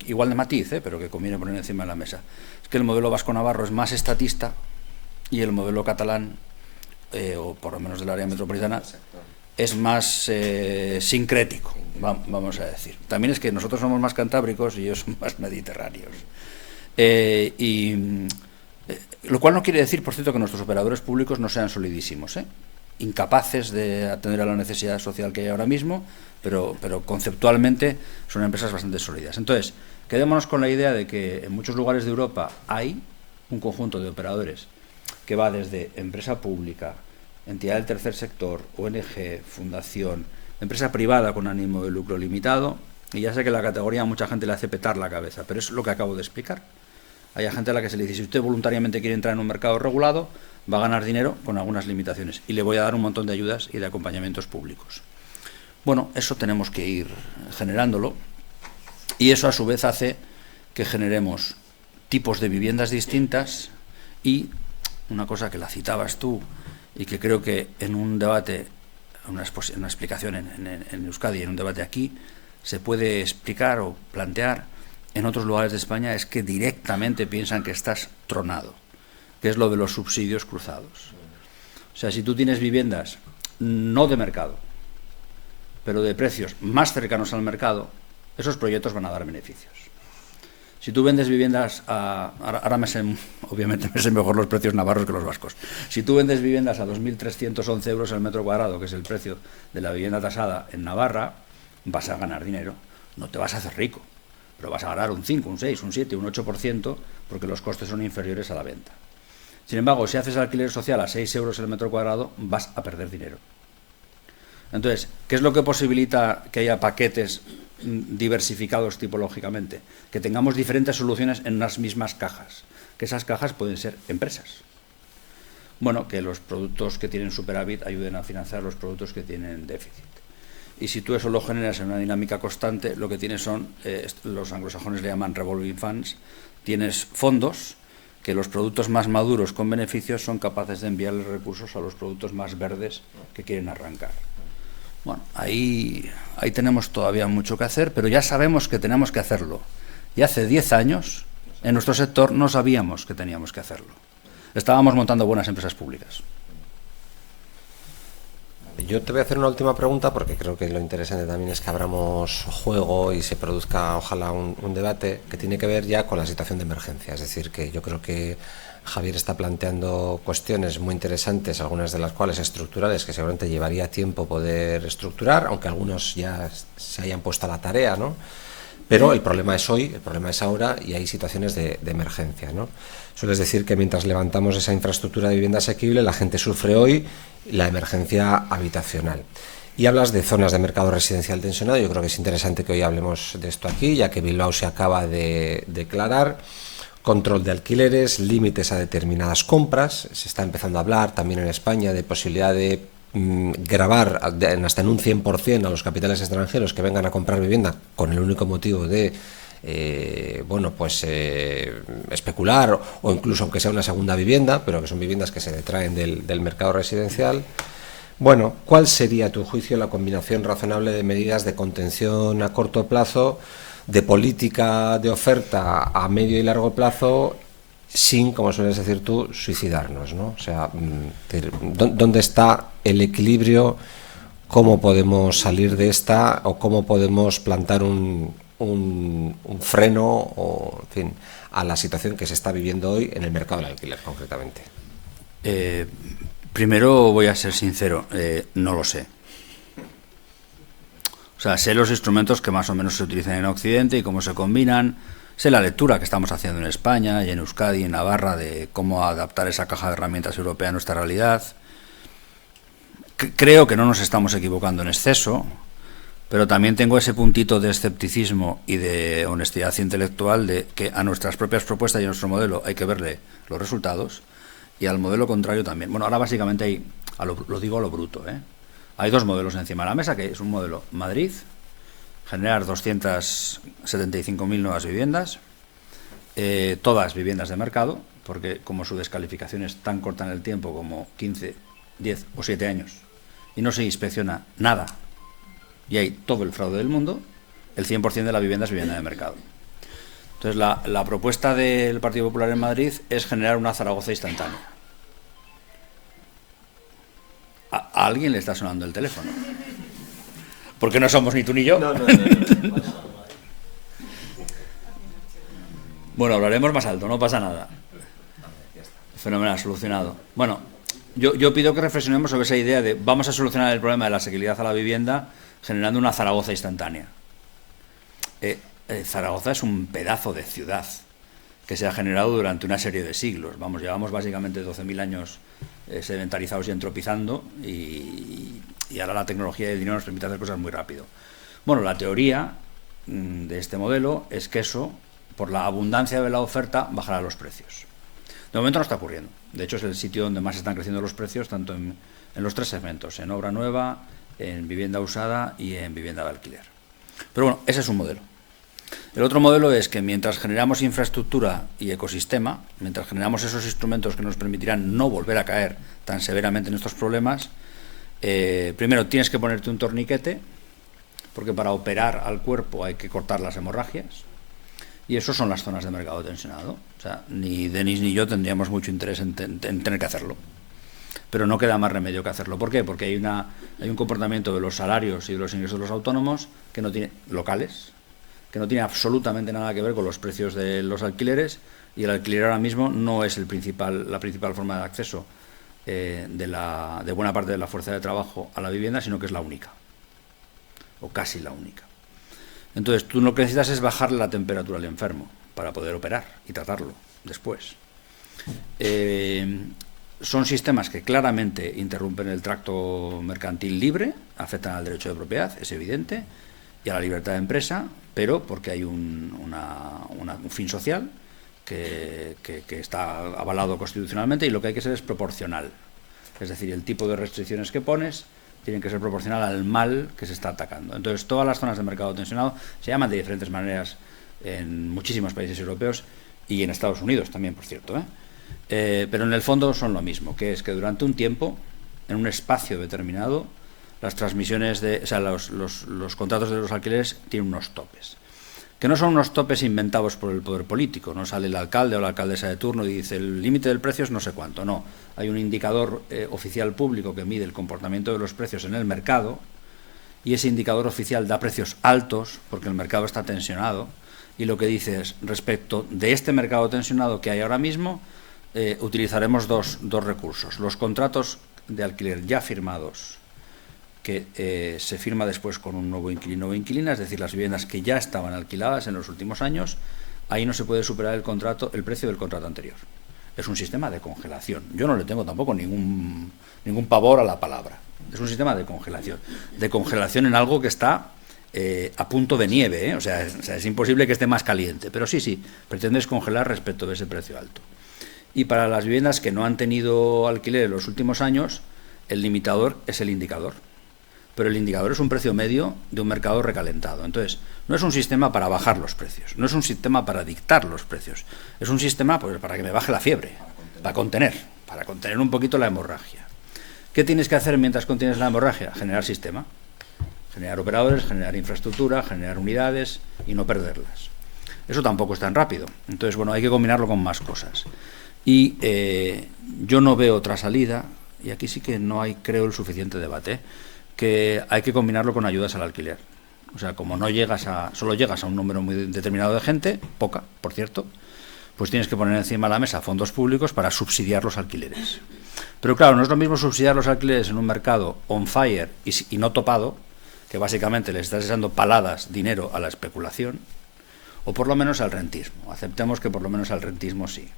igual de matiz, pero que conviene poner encima de la mesa, es que el modelo vasco-navarro es más estatista y el modelo catalán, o por lo menos del área metropolitana, es más sincrético, vamos a decir. También es que nosotros somos más cantábricos y ellos son más mediterráneos. Lo cual no quiere decir, por cierto, que nuestros operadores públicos no sean solidísimos, incapaces de atender a la necesidad social que hay ahora mismo, pero conceptualmente son empresas bastante sólidas. Entonces, quedémonos con la idea de que en muchos lugares de Europa hay un conjunto de operadores que va desde empresa pública, entidad del tercer sector, ONG, fundación, empresa privada con ánimo de lucro limitado, y ya sé que la categoría a mucha gente le hace petar la cabeza, pero es lo que acabo de explicar. Hay gente a la que se le dice: si usted voluntariamente quiere entrar en un mercado regulado, va a ganar dinero con algunas limitaciones, y le voy a dar un montón de ayudas y de acompañamientos públicos. Bueno, eso tenemos que ir generándolo, y eso a su vez hace que generemos tipos de viviendas distintas. Y una cosa que la citabas tú y que creo que en un debate, una explicación en Euskadi, en un debate aquí, se puede explicar o plantear, en otros lugares de España es que directamente piensan que estás tronado, que es lo de los subsidios cruzados. O sea, si tú tienes viviendas no de mercado, pero de precios más cercanos al mercado, esos proyectos van a dar beneficios. Si tú vendes viviendas ahora obviamente me sé mejor los precios navarros que los vascos. Si tú vendes viviendas a 2.311 euros el metro cuadrado, que es el precio de la vivienda tasada en Navarra, vas a ganar dinero. No te vas a hacer rico, pero vas a ganar un 5, un 6, un 7, un 8%, porque los costes son inferiores a la venta. Sin embargo, si haces alquiler social a 6 euros el metro cuadrado, vas a perder dinero. Entonces, ¿qué es lo que posibilita que haya paquetes diversificados tipológicamente? Que tengamos diferentes soluciones en unas mismas cajas, que esas cajas pueden ser empresas. Bueno, que los productos que tienen superávit ayuden a financiar los productos que tienen déficit. Y si tú eso lo generas en una dinámica constante, lo que tienes son, los anglosajones le llaman revolving funds, tienes fondos que los productos más maduros con beneficios son capaces de enviarles recursos a los productos más verdes que quieren arrancar. Bueno, ahí tenemos todavía mucho que hacer, pero ya sabemos que tenemos que hacerlo. Y hace 10 años, en nuestro sector, no sabíamos que teníamos que hacerlo. Estábamos montando buenas empresas públicas. Yo te voy a hacer una última pregunta, porque creo que lo interesante también es que abramos juego y se produzca, ojalá, un debate que tiene que ver ya con la situación de emergencia. Es decir, que yo creo que Javier está planteando cuestiones muy interesantes, algunas de las cuales estructurales, que seguramente llevaría tiempo poder estructurar, aunque algunos ya se hayan puesto a la tarea, ¿no? Pero el problema es hoy, el problema es ahora, y hay situaciones de emergencia, ¿no? Sueles decir que mientras levantamos esa infraestructura de vivienda asequible, la gente sufre hoy la emergencia habitacional. Y hablas de zonas de mercado residencial tensionado. Yo creo que es interesante que hoy hablemos de esto aquí, ya que Bilbao se acaba de declarar. Control de alquileres, límites a determinadas compras. Se está empezando a hablar también en España de posibilidad de gravar hasta en un 100% a los capitales extranjeros que vengan a comprar vivienda con el único motivo de especular, o incluso aunque sea una segunda vivienda, pero que son viviendas que se detraen del mercado residencial. Bueno, ¿cuál sería, a tu juicio, la combinación razonable de medidas de contención a corto plazo, de política de oferta a medio y largo plazo, sin, como sueles decir tú, suicidarnos, ¿no? O sea, ¿dónde está el equilibrio? ¿Cómo podemos salir de esta? ¿O cómo podemos plantar un un freno o, en fin, a la situación que se está viviendo hoy en el mercado del alquiler, concretamente? Primero voy a ser sincero, no lo sé. O sea, sé los instrumentos que más o menos se utilizan en Occidente y cómo se combinan. Sé la lectura que estamos haciendo en España y en Euskadi y en Navarra de cómo adaptar esa caja de herramientas europea a nuestra realidad. Creo que no nos estamos equivocando en exceso, pero también tengo ese puntito de escepticismo y de honestidad intelectual de que a nuestras propias propuestas y a nuestro modelo hay que verle los resultados y al modelo contrario también. Bueno, ahora básicamente hay, lo digo a lo bruto, hay dos modelos encima de la mesa, que es un modelo Madrid, generar 275.000 nuevas viviendas, todas viviendas de mercado, porque como su descalificación es tan corta en el tiempo como 15, 10 o 7 años, y no se inspecciona nada, y hay todo el fraude del mundo, el 100% de la vivienda es vivienda de mercado. Entonces la propuesta del Partido Popular en Madrid es generar una Zaragoza instantánea. A alguien le está sonando el teléfono. Porque no somos ni tú ni yo. No. Bueno, hablaremos más alto, no pasa nada. Fenomenal, solucionado. Bueno, yo pido que reflexionemos sobre esa idea de vamos a solucionar el problema de la asequibilidad a la vivienda generando una Zaragoza instantánea. Zaragoza es un pedazo de ciudad que se ha generado durante una serie de siglos. Llevamos básicamente 12.000 años sedentarizados y entropizando y ahora la tecnología y el dinero nos permite hacer cosas muy rápido. Bueno, la teoría de este modelo es que eso, por la abundancia de la oferta, bajará los precios. De momento no está ocurriendo. De hecho, es el sitio donde más están creciendo los precios, tanto en los tres segmentos, en obra nueva, en vivienda usada y en vivienda de alquiler. Pero bueno, ese es un modelo. El otro modelo es que mientras generamos infraestructura y ecosistema, mientras generamos esos instrumentos que nos permitirán no volver a caer tan severamente en estos problemas, primero tienes que ponerte un torniquete, porque para operar al cuerpo hay que cortar las hemorragias, y eso son las zonas de mercado tensionado. O sea, ni Denis ni yo tendríamos mucho interés en tener que hacerlo, pero no queda más remedio que hacerlo. ¿Por qué? Porque hay un comportamiento de los salarios y de los ingresos de los autónomos que no tiene locales, que no tiene absolutamente nada que ver con los precios de los alquileres, y el alquiler ahora mismo no es la principal forma de acceso de buena parte de la fuerza de trabajo a la vivienda, sino que es la única, o casi la única. Entonces, tú lo que necesitas es bajarle la temperatura al enfermo para poder operar y tratarlo después. Son sistemas que claramente interrumpen el tracto mercantil libre, afectan al derecho de propiedad, es evidente, y a la libertad de empresa, pero porque hay un fin social que está avalado constitucionalmente, y lo que hay que ser es proporcional. Es decir, el tipo de restricciones que pones tienen que ser proporcional al mal que se está atacando. Entonces, todas las zonas de mercado tensionado se llaman de diferentes maneras en muchísimos países europeos y en Estados Unidos también, por cierto, pero en el fondo son lo mismo, que es que durante un tiempo, en un espacio determinado, las transmisiones los contratos de los alquileres tienen unos topes, que no son unos topes inventados por el poder político. No sale el alcalde o la alcaldesa de turno y dice el límite del precio es no sé cuánto. No, hay un indicador oficial público que mide el comportamiento de los precios en el mercado, y ese indicador oficial da precios altos porque el mercado está tensionado, y lo que dice es, respecto de este mercado tensionado que hay ahora mismo, utilizaremos dos recursos: los contratos de alquiler ya firmados, que se firma después con un nuevo inquilino o inquilina, es decir, las viviendas que ya estaban alquiladas en los últimos años, ahí no se puede superar el precio del contrato anterior. Es un sistema de congelación. Yo no le tengo tampoco ningún pavor a la palabra. Es un sistema de congelación en algo que está a punto de nieve, O sea, es imposible que esté más caliente, pero sí, pretendes congelar respecto de ese precio alto. Y para las viviendas que no han tenido alquiler en los últimos años, el limitador es el indicador. Pero el indicador es un precio medio de un mercado recalentado. Entonces, no es un sistema para bajar los precios, no es un sistema para dictar los precios, es un sistema para que me baje la fiebre, para contener un poquito la hemorragia. ¿Qué tienes que hacer mientras contienes la hemorragia? Generar sistema, generar operadores, generar infraestructura, generar unidades y no perderlas. Eso tampoco es tan rápido. Entonces, bueno, hay que combinarlo con más cosas. Y yo no veo otra salida, y aquí sí que no hay, creo, el suficiente debate, que hay que combinarlo con ayudas al alquiler. O sea, como no llegas solo llegas a un número muy determinado de gente, poca, por cierto, pues tienes que poner encima de la mesa fondos públicos para subsidiar los alquileres. Pero claro, no es lo mismo subsidiar los alquileres en un mercado on fire y no topado, que básicamente le estás echando paladas, dinero a la especulación, o por lo menos al rentismo. Aceptemos que por lo menos al rentismo sí.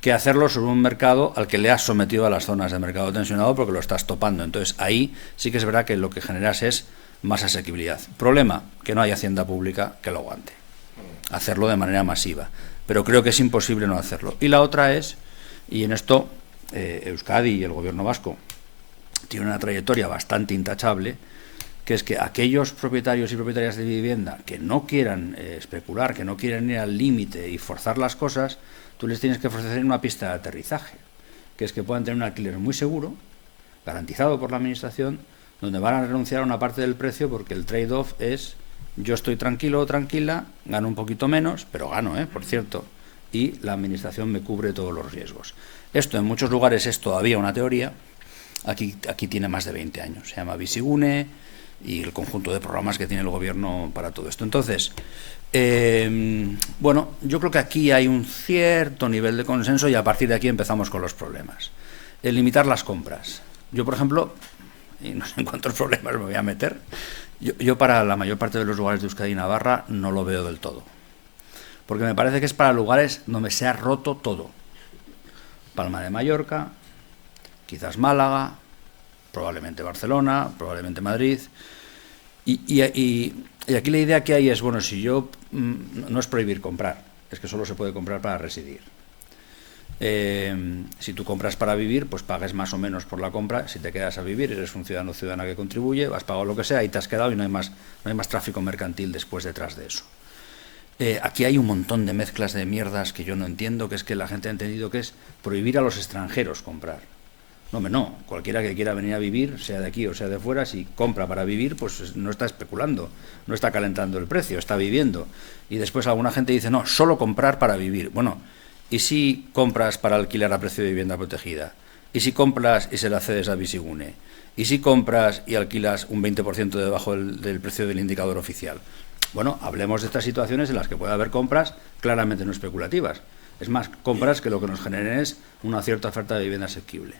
Que hacerlo sobre un mercado al que le has sometido a las zonas de mercado tensionado porque lo estás topando. Entonces ahí sí que es verdad que lo que generas es más asequibilidad. Problema, que no hay hacienda pública que lo aguante. Hacerlo de manera masiva. Pero creo que es imposible no hacerlo. Y la otra es, y en esto Euskadi y el gobierno vasco tienen una trayectoria bastante intachable, que es que aquellos propietarios y propietarias de vivienda que no quieran especular, que no quieran ir al límite y forzar las cosas, tú les tienes que ofrecer una pista de aterrizaje, que es que puedan tener un alquiler muy seguro, garantizado por la administración, donde van a renunciar a una parte del precio porque el trade-off es yo estoy tranquilo o tranquila, gano un poquito menos, pero gano, por cierto, y la administración me cubre todos los riesgos. Esto en muchos lugares es todavía una teoría, aquí tiene más de 20 años, se llama Bizigune y el conjunto de programas que tiene el gobierno para todo esto. Entonces, bueno, yo creo que aquí hay un cierto nivel de consenso y a partir de aquí empezamos con los problemas. El limitar las compras. Yo, por ejemplo, y no sé en cuántos problemas me voy a meter, yo para la mayor parte de los lugares de Euskadi y Navarra no lo veo del todo. Porque me parece que es para lugares donde se ha roto todo. Palma de Mallorca, quizás Málaga, probablemente Barcelona, probablemente Madrid. Y aquí la idea que hay es, bueno, si yo no es prohibir comprar, es que solo se puede comprar para residir. Si tú compras para vivir, pues pagues más o menos por la compra. Si te quedas a vivir, eres un ciudadano o ciudadana que contribuye, has pagado lo que sea y te has quedado y no hay más tráfico mercantil después detrás de eso. Aquí hay un montón de mezclas de mierdas que yo no entiendo, que es que la gente ha entendido que es prohibir a los extranjeros comprar. No, cualquiera que quiera venir a vivir, sea de aquí o sea de fuera, si compra para vivir, pues no está especulando, no está calentando el precio, está viviendo. Y después alguna gente dice, no, solo comprar para vivir. Bueno, ¿y si compras para alquilar a precio de vivienda protegida? ¿Y si compras y se la cedes a Bizigune? ¿Y si compras y alquilas un 20% debajo del precio del indicador oficial? Bueno, hablemos de estas situaciones en las que puede haber compras claramente no especulativas. Es más, compras que lo que nos generen es una cierta oferta de vivienda asequible.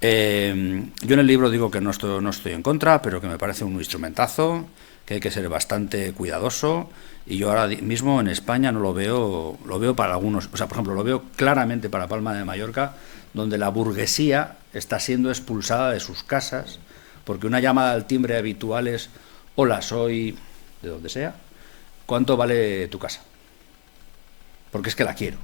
Yo en el libro digo que no estoy en contra, pero que me parece un instrumentazo, que hay que ser bastante cuidadoso, y yo ahora mismo en España no lo veo para algunos, o sea, por ejemplo, lo veo claramente para Palma de Mallorca, donde la burguesía está siendo expulsada de sus casas, porque una llamada al timbre habitual es, hola, soy de donde sea, ¿cuánto vale tu casa? Porque es que la quiero.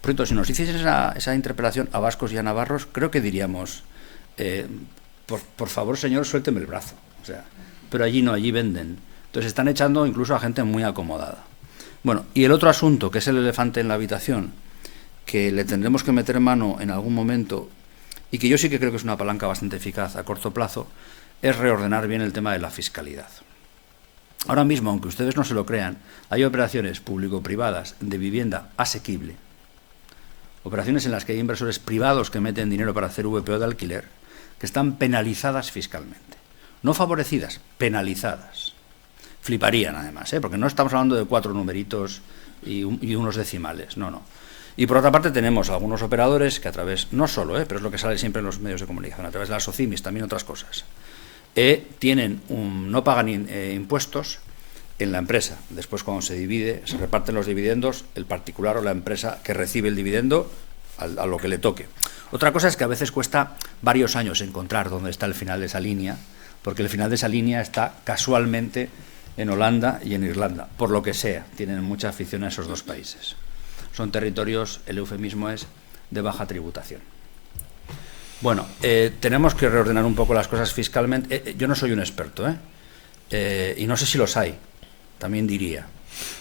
Por cierto, si nos hicieses esa interpelación a vascos y a navarros, creo que diríamos, por favor, señor, suélteme el brazo. O sea, pero allí no, allí venden. Entonces están echando incluso a gente muy acomodada. Bueno, y el otro asunto, que es el elefante en la habitación, que le tendremos que meter mano en algún momento, y que yo sí que creo que es una palanca bastante eficaz a corto plazo, es reordenar bien el tema de la fiscalidad. Ahora mismo, aunque ustedes no se lo crean, hay operaciones público-privadas de vivienda asequible, operaciones en las que hay inversores privados que meten dinero para hacer VPO de alquiler, que están penalizadas fiscalmente. No favorecidas, penalizadas. Fliparían, además, porque no estamos hablando de 4 numeritos y unos decimales, no. Y por otra parte tenemos algunos operadores que a través, no solo, pero es lo que sale siempre en los medios de comunicación, a través de las SOCIMIs, también otras cosas, no pagan impuestos en la empresa. Después, cuando se divide, se reparten los dividendos, el particular o la empresa que recibe el dividendo a lo que le toque. Otra cosa es que a veces cuesta varios años encontrar dónde está el final de esa línea, porque el final de esa línea está casualmente en Holanda y en Irlanda, por lo que sea. Tienen mucha afición a esos dos países. Son territorios, el eufemismo es, de baja tributación. Bueno, tenemos que reordenar un poco las cosas fiscalmente. Yo no soy un experto, y no sé si los hay, también diría.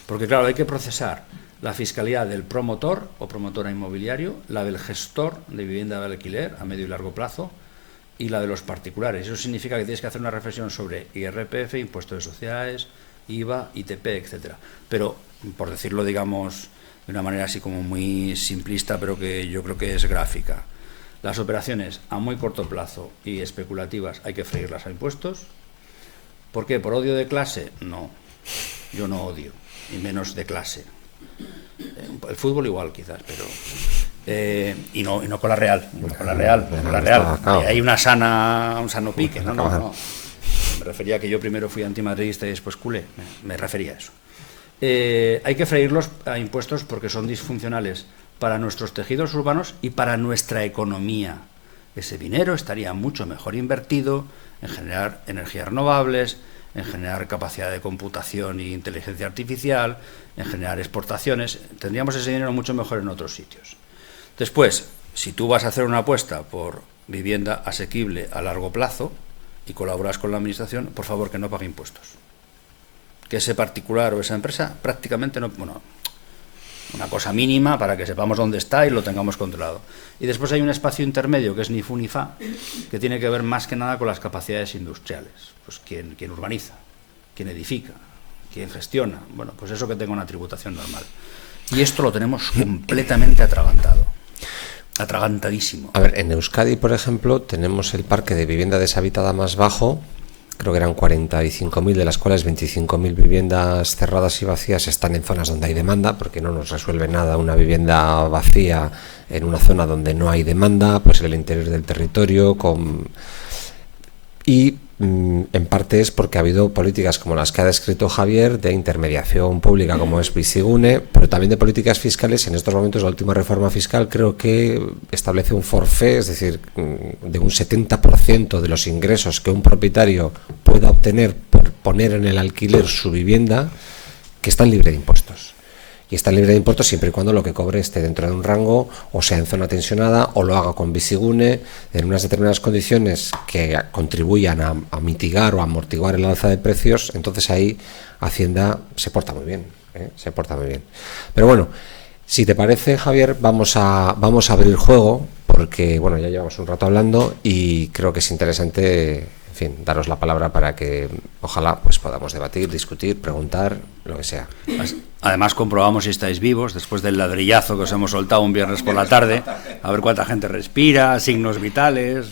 Porque claro, hay que procesar la fiscalidad del promotor o promotora inmobiliario, la del gestor de vivienda de alquiler a medio y largo plazo y la de los particulares. Eso significa que tienes que hacer una reflexión sobre IRPF, impuestos de sociedades, IVA, ITP, etcétera. Pero, por decirlo, digamos, de una manera así como muy simplista, pero que yo creo que es gráfica. Las operaciones a muy corto plazo y especulativas hay que freírlas a impuestos. ¿Por qué? ¿Por odio de clase? No, yo no odio, y menos de clase. El fútbol igual quizás, pero... y no con la Real, con la Real. Hay un sano pique, no. Me refería a que yo primero fui antimadridista y después culé, me refería a eso. Hay que freírlos a impuestos porque son disfuncionales para nuestros tejidos urbanos y para nuestra economía. Ese dinero estaría mucho mejor invertido en generar energías renovables, en generar capacidad de computación e inteligencia artificial, en generar exportaciones. Tendríamos ese dinero mucho mejor en otros sitios. Después, si tú vas a hacer una apuesta por vivienda asequible a largo plazo y colaboras con la administración, por favor que no pague impuestos. Que ese particular o esa empresa prácticamente no... Bueno, una cosa mínima para que sepamos dónde está y lo tengamos controlado. Y después hay un espacio intermedio que es ni fu ni fa, que tiene que ver más que nada con las capacidades industriales. Pues quién urbaniza, quién edifica, quién gestiona. Bueno, pues eso que tenga una tributación normal. Y esto lo tenemos completamente atragantado. Atragantadísimo. A ver, en Euskadi, por ejemplo, tenemos el parque de vivienda deshabitada más bajo. Creo que eran 45.000, de las cuales 25.000 viviendas cerradas y vacías están en zonas donde hay demanda, porque no nos resuelve nada una vivienda vacía en una zona donde no hay demanda, pues en el interior del territorio. Y en parte es porque ha habido políticas como las que ha descrito Javier, de intermediación pública como es Bizigune, pero también de políticas fiscales. En estos momentos la última reforma fiscal creo que establece un forfait, es decir, de un 70% de los ingresos que un propietario pueda obtener por poner en el alquiler su vivienda, que están libre de impuestos. Y está libre de impuestos siempre y cuando lo que cobre esté dentro de un rango, o sea en zona tensionada, o lo haga con Bizigune en unas determinadas condiciones que contribuyan a mitigar o amortiguar el alza de precios. Entonces ahí Hacienda se porta muy bien, se porta muy bien. Pero bueno, si te parece, Javier, vamos a abrir juego, porque bueno, ya llevamos un rato hablando y creo que es interesante, en fin, daros la palabra para que ojalá pues podamos debatir, discutir, preguntar, lo que sea. Además comprobamos si estáis vivos después del ladrillazo que os hemos soltado un viernes por la tarde, a ver cuánta gente respira, signos vitales.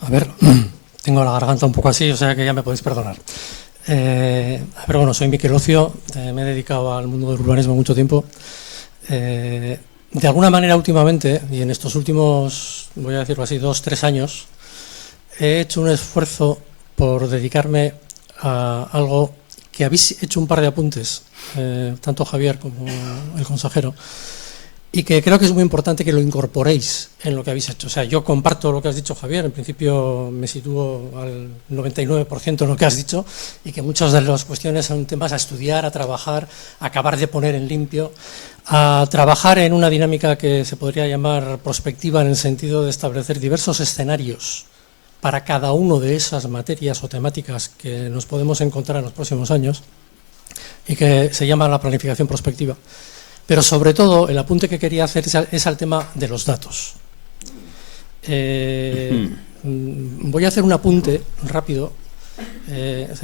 A ver, tengo la garganta un poco así, o sea que ya me podéis perdonar. Pero bueno, soy Miquel Ocio, me he dedicado al mundo del urbanismo mucho tiempo. De alguna manera últimamente, y en estos últimos, voy a decirlo así, 2-3 años, he hecho un esfuerzo por dedicarme a algo que habéis hecho un par de apuntes, tanto Javier como el consejero, y que creo que es muy importante que lo incorporéis en lo que habéis hecho. O sea, yo comparto lo que has dicho, Javier, en principio me sitúo al 99% en lo que has dicho, y que muchas de las cuestiones son temas a estudiar, a trabajar, a acabar de poner en limpio, a trabajar en una dinámica que se podría llamar prospectiva, en el sentido de establecer diversos escenarios para cada una de esas materias o temáticas que nos podemos encontrar en los próximos años, y que se llama la planificación prospectiva. Pero sobre todo, el apunte que quería hacer es al tema de los datos. Voy a hacer un apunte rápido.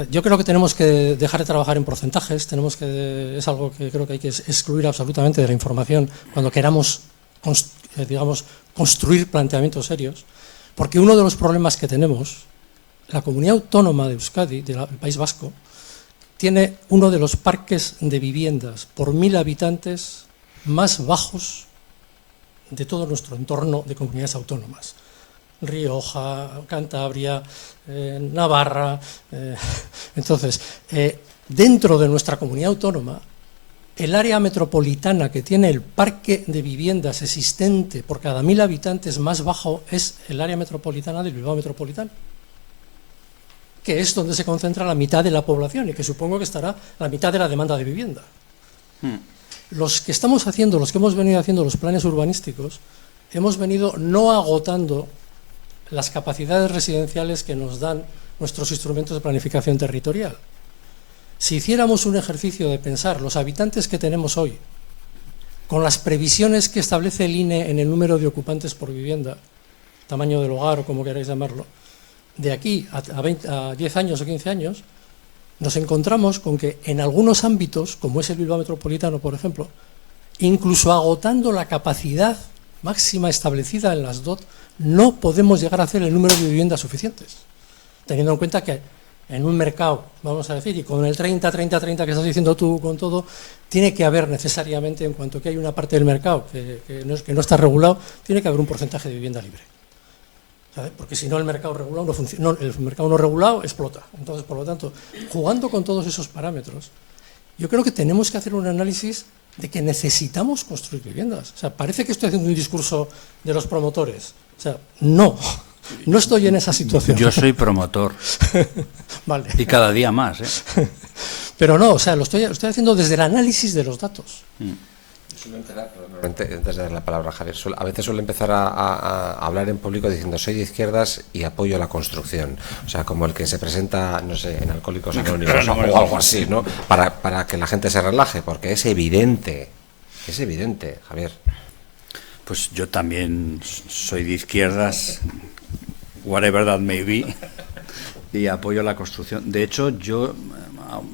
Yo creo que tenemos que dejar de trabajar en porcentajes, es algo que creo que hay que excluir absolutamente de la información cuando queramos, construir planteamientos serios, porque uno de los problemas que tenemos, la comunidad autónoma de Euskadi, del País Vasco, tiene uno de los parques de viviendas por 1000 habitantes más bajos de todo nuestro entorno de comunidades autónomas. Rioja, Cantabria, Navarra. Entonces, dentro de nuestra comunidad autónoma, el área metropolitana que tiene el parque de viviendas existente por cada 1000 habitantes más bajo es el área metropolitana del Bilbao Metropolitano, que es donde se concentra la mitad de la población y que supongo que estará la mitad de la demanda de vivienda. Los que hemos venido haciendo los planes urbanísticos, hemos venido no agotando las capacidades residenciales que nos dan nuestros instrumentos de planificación territorial. Si hiciéramos un ejercicio de pensar los habitantes que tenemos hoy, con las previsiones que establece el INE en el número de ocupantes por vivienda, tamaño del hogar o como queráis llamarlo, de aquí a 10 años o 15 años, nos encontramos con que en algunos ámbitos, como es el Bilbao Metropolitano, por ejemplo, incluso agotando la capacidad máxima establecida en las DOT, no podemos llegar a hacer el número de viviendas suficientes, teniendo en cuenta que en un mercado, vamos a decir, y con el 30-30-30 que estás diciendo tú con todo, tiene que haber necesariamente, en cuanto que hay una parte del mercado que no está regulado, tiene que haber un porcentaje de vivienda libre. ¿Sabe? Porque si no el mercado regulado no funciona, el mercado no regulado explota. Entonces, por lo tanto, jugando con todos esos parámetros, yo creo que tenemos que hacer un análisis de que necesitamos construir viviendas. O sea, parece que estoy haciendo un discurso de los promotores. O sea, no estoy en esa situación. Yo soy promotor. Vale. Y cada día más, ¿eh? Pero no, o sea, lo estoy haciendo desde el análisis de los datos. Suelo enterar, normalmente, antes de dar la palabra a Javier, a veces suelo empezar a hablar en público diciendo soy de izquierdas y apoyo la construcción. O sea, como el que se presenta, no sé, en Alcohólicos Anónimos o algo así, ¿no? Para que la gente se relaje, porque es evidente, Javier. Pues yo también soy de izquierdas, whatever that may be, y apoyo la construcción. De hecho, yo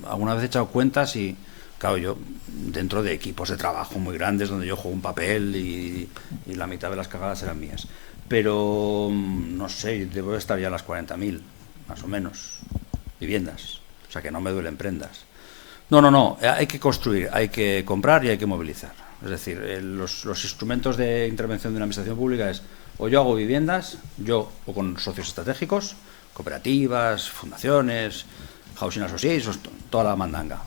alguna vez he echado cuentas y, claro, yo dentro de equipos de trabajo muy grandes donde yo juego un papel y la mitad de las cagadas eran mías. Pero, no sé, debo estar ya a las 40.000, más o menos, viviendas. O sea, que no me duelen prendas. No, hay que construir, hay que comprar y hay que movilizar. Es decir, los instrumentos de intervención de una administración pública es o yo hago viviendas, yo o con socios estratégicos, cooperativas, fundaciones, housing associations, toda la mandanga.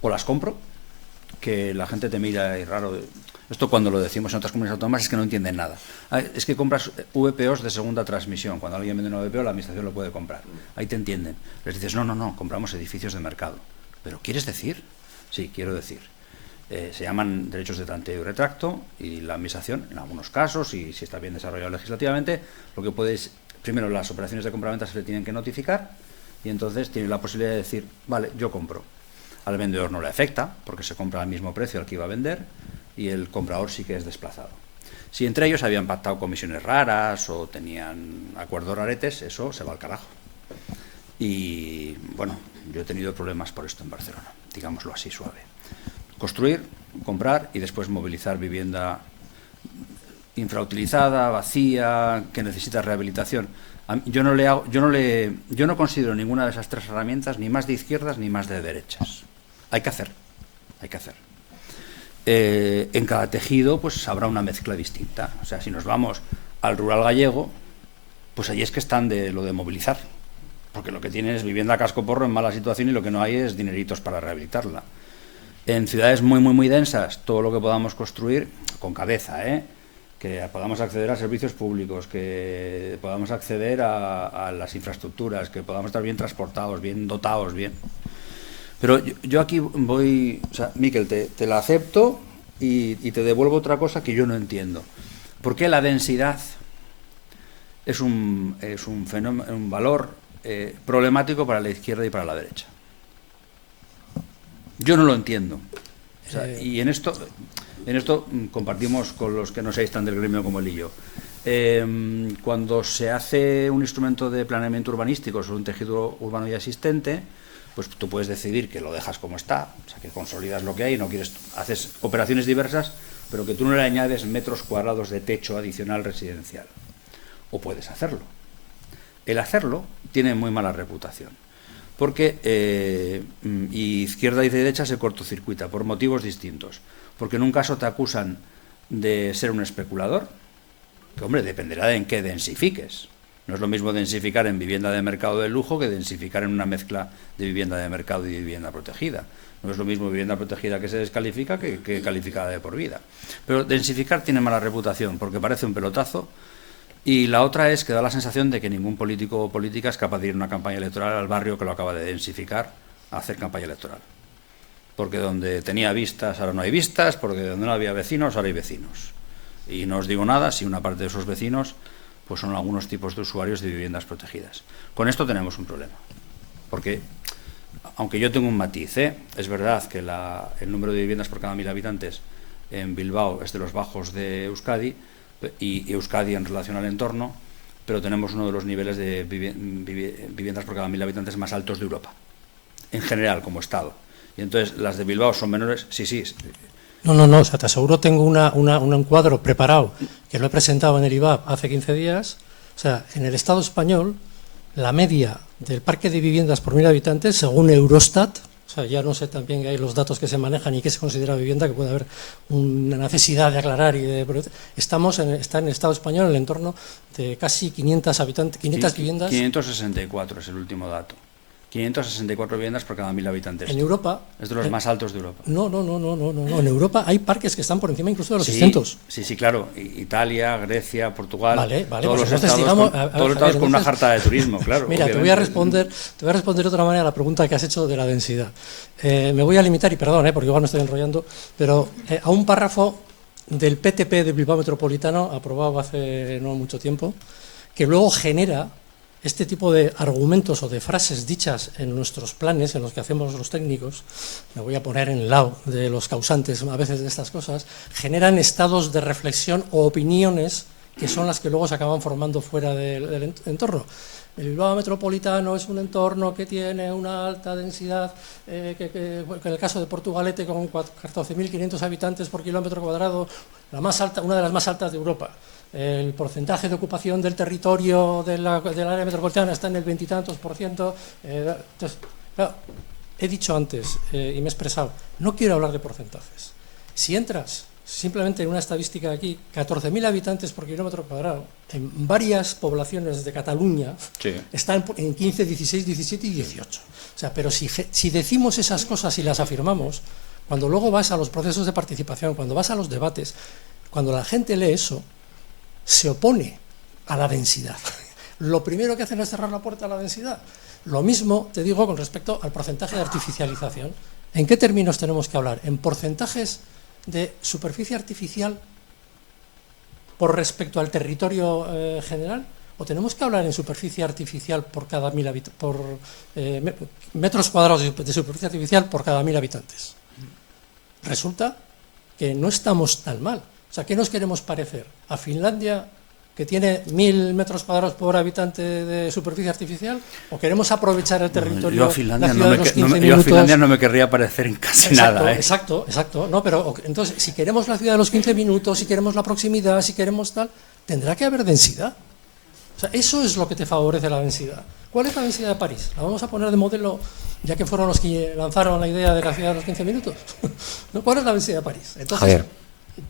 O las compro, que la gente te mira y raro. Esto cuando lo decimos en otras comunidades autónomas es que no entienden nada. Es que compras VPOs de segunda transmisión. Cuando alguien vende una VPO, la administración lo puede comprar. Ahí te entienden. Les dices, no, compramos edificios de mercado. ¿Pero quieres decir? Sí, quiero decir. Se llaman derechos de tanteo y retracto, y la administración, en algunos casos, y si está bien desarrollado legislativamente, lo que puede es, primero, las operaciones de compraventa se le tienen que notificar, y entonces tiene la posibilidad de decir, vale, yo compro. Al vendedor no le afecta, porque se compra al mismo precio al que iba a vender, y el comprador sí que es desplazado. Si entre ellos habían pactado comisiones raras o tenían acuerdos raretes, eso se va al carajo. Y, bueno, yo he tenido problemas por esto en Barcelona, digámoslo así, suave. Construir, comprar y después movilizar vivienda infrautilizada, vacía, que necesita rehabilitación. Yo no considero ninguna de esas tres herramientas ni más de izquierdas ni más de derechas. Hay que hacer. En cada tejido pues habrá una mezcla distinta. O sea, si nos vamos al rural gallego, pues allí es que están de lo de movilizar, porque lo que tienen es vivienda a cascoporro en mala situación y lo que no hay es dineritos para rehabilitarla. En ciudades muy densas, todo lo que podamos construir con cabeza, que podamos acceder a servicios públicos, que podamos acceder a las infraestructuras, que podamos estar bien transportados, bien dotados, bien. Pero yo aquí voy, o sea, Miquel, te la acepto y te devuelvo otra cosa que yo no entiendo. ¿Por qué la densidad es un fenómeno, un valor problemático para la izquierda y para la derecha? Yo no lo entiendo. O sea, y en esto compartimos con los que no seáis tan del gremio como él y yo. Cuando se hace un instrumento de planeamiento urbanístico sobre un tejido urbano ya existente, pues tú puedes decidir que lo dejas como está, o sea, que consolidas lo que hay, no quieres, haces operaciones diversas, pero que tú no le añades metros cuadrados de techo adicional residencial. O puedes hacerlo. El hacerlo tiene muy mala reputación, porque izquierda y derecha se cortocircuita por motivos distintos. Porque en un caso te acusan de ser un especulador, que, hombre, dependerá de en qué densifiques. No es lo mismo densificar en vivienda de mercado de lujo que densificar en una mezcla de vivienda de mercado y vivienda protegida. No es lo mismo vivienda protegida que se descalifica que calificada de por vida. Pero densificar tiene mala reputación porque parece un pelotazo, y la otra es que da la sensación de que ningún político o política es capaz de ir a una campaña electoral al barrio que lo acaba de densificar a hacer campaña electoral. Porque donde tenía vistas ahora no hay vistas, porque donde no había vecinos ahora hay vecinos. Y no os digo nada si una parte de esos vecinos pues son algunos tipos de usuarios de viviendas protegidas. Con esto tenemos un problema. Porque, aunque yo tengo un matiz, es verdad que el número de viviendas por cada 1000 habitantes en Bilbao es de los bajos de Euskadi, y Euskadi en relación al entorno, pero tenemos uno de los niveles de viviendas por cada 1000 habitantes más altos de Europa. en general, como Estado. Y entonces las de Bilbao son menores, sí. No, o sea, te aseguro, tengo un cuadro preparado, que lo he presentado en el IVAP hace 15 días. O sea, en el Estado español, la media del parque de viviendas por 1000 habitantes, según Eurostat, o sea, ya no sé también que hay los datos que se manejan y qué se considera vivienda, que puede haber una necesidad de aclarar. Está en el Estado español en el entorno de casi 500 habitantes, 500 viviendas. 564 es el último dato. 564 viviendas por cada 1000 habitantes. En Europa... Es de los más altos de Europa. No. En Europa hay parques que están por encima incluso de los 600. Sí, claro. Italia, Grecia, Portugal... Vale, todos pues los estados con una jarta de turismo, claro. Mira, te voy a responder de otra manera a la pregunta que has hecho de la densidad. Me voy a limitar, y perdón, porque igual me estoy enrollando, pero a un párrafo del PTP de Bilbao Metropolitano, aprobado hace no mucho tiempo, que luego genera este tipo de argumentos o de frases dichas en nuestros planes, en los que hacemos los técnicos, me voy a poner en el lado de los causantes a veces de estas cosas, generan estados de reflexión o opiniones que son las que luego se acaban formando fuera del entorno. El Bilbao Metropolitano es un entorno que tiene una alta densidad, que en el caso de Portugalete con 14.500 habitantes por kilómetro cuadrado, una de las más altas de Europa. El porcentaje de ocupación del territorio del área metropolitana está en el 20 y tantos %. Entonces, claro, he dicho antes y me he expresado, no quiero hablar de porcentajes. Si entras simplemente en una estadística aquí, 14.000 habitantes por kilómetro cuadrado, en varias poblaciones de Cataluña, están en 15, 16, 17 y 18. O sea, pero si decimos esas cosas y las afirmamos, cuando luego vas a los procesos de participación, cuando vas a los debates, cuando la gente lee eso, se opone a la densidad. Lo primero que hacen es cerrar la puerta a la densidad. Lo mismo te digo con respecto al porcentaje de artificialización. ¿En qué términos tenemos que hablar? ¿En porcentajes de superficie artificial por respecto al territorio general? ¿O tenemos que hablar en superficie artificial por cada metros cuadrados de superficie artificial por cada 1000 habitantes? Resulta que no estamos tan mal. O sea, ¿qué nos queremos parecer? ¿A Finlandia, que tiene 1000 metros cuadrados por habitante de superficie artificial? ¿O queremos aprovechar el territorio? Yo a Finlandia no me querría parecer en casi nada. Exacto. No, pero entonces, si queremos la ciudad de los 15 minutos, si queremos la proximidad, si queremos tal, tendrá que haber densidad. O sea, eso es lo que te favorece la densidad. ¿Cuál es la densidad de París? La vamos a poner de modelo, ya que fueron los que lanzaron la idea de la ciudad de los 15 minutos. ¿Cuál es la densidad de París? Entonces, Javier.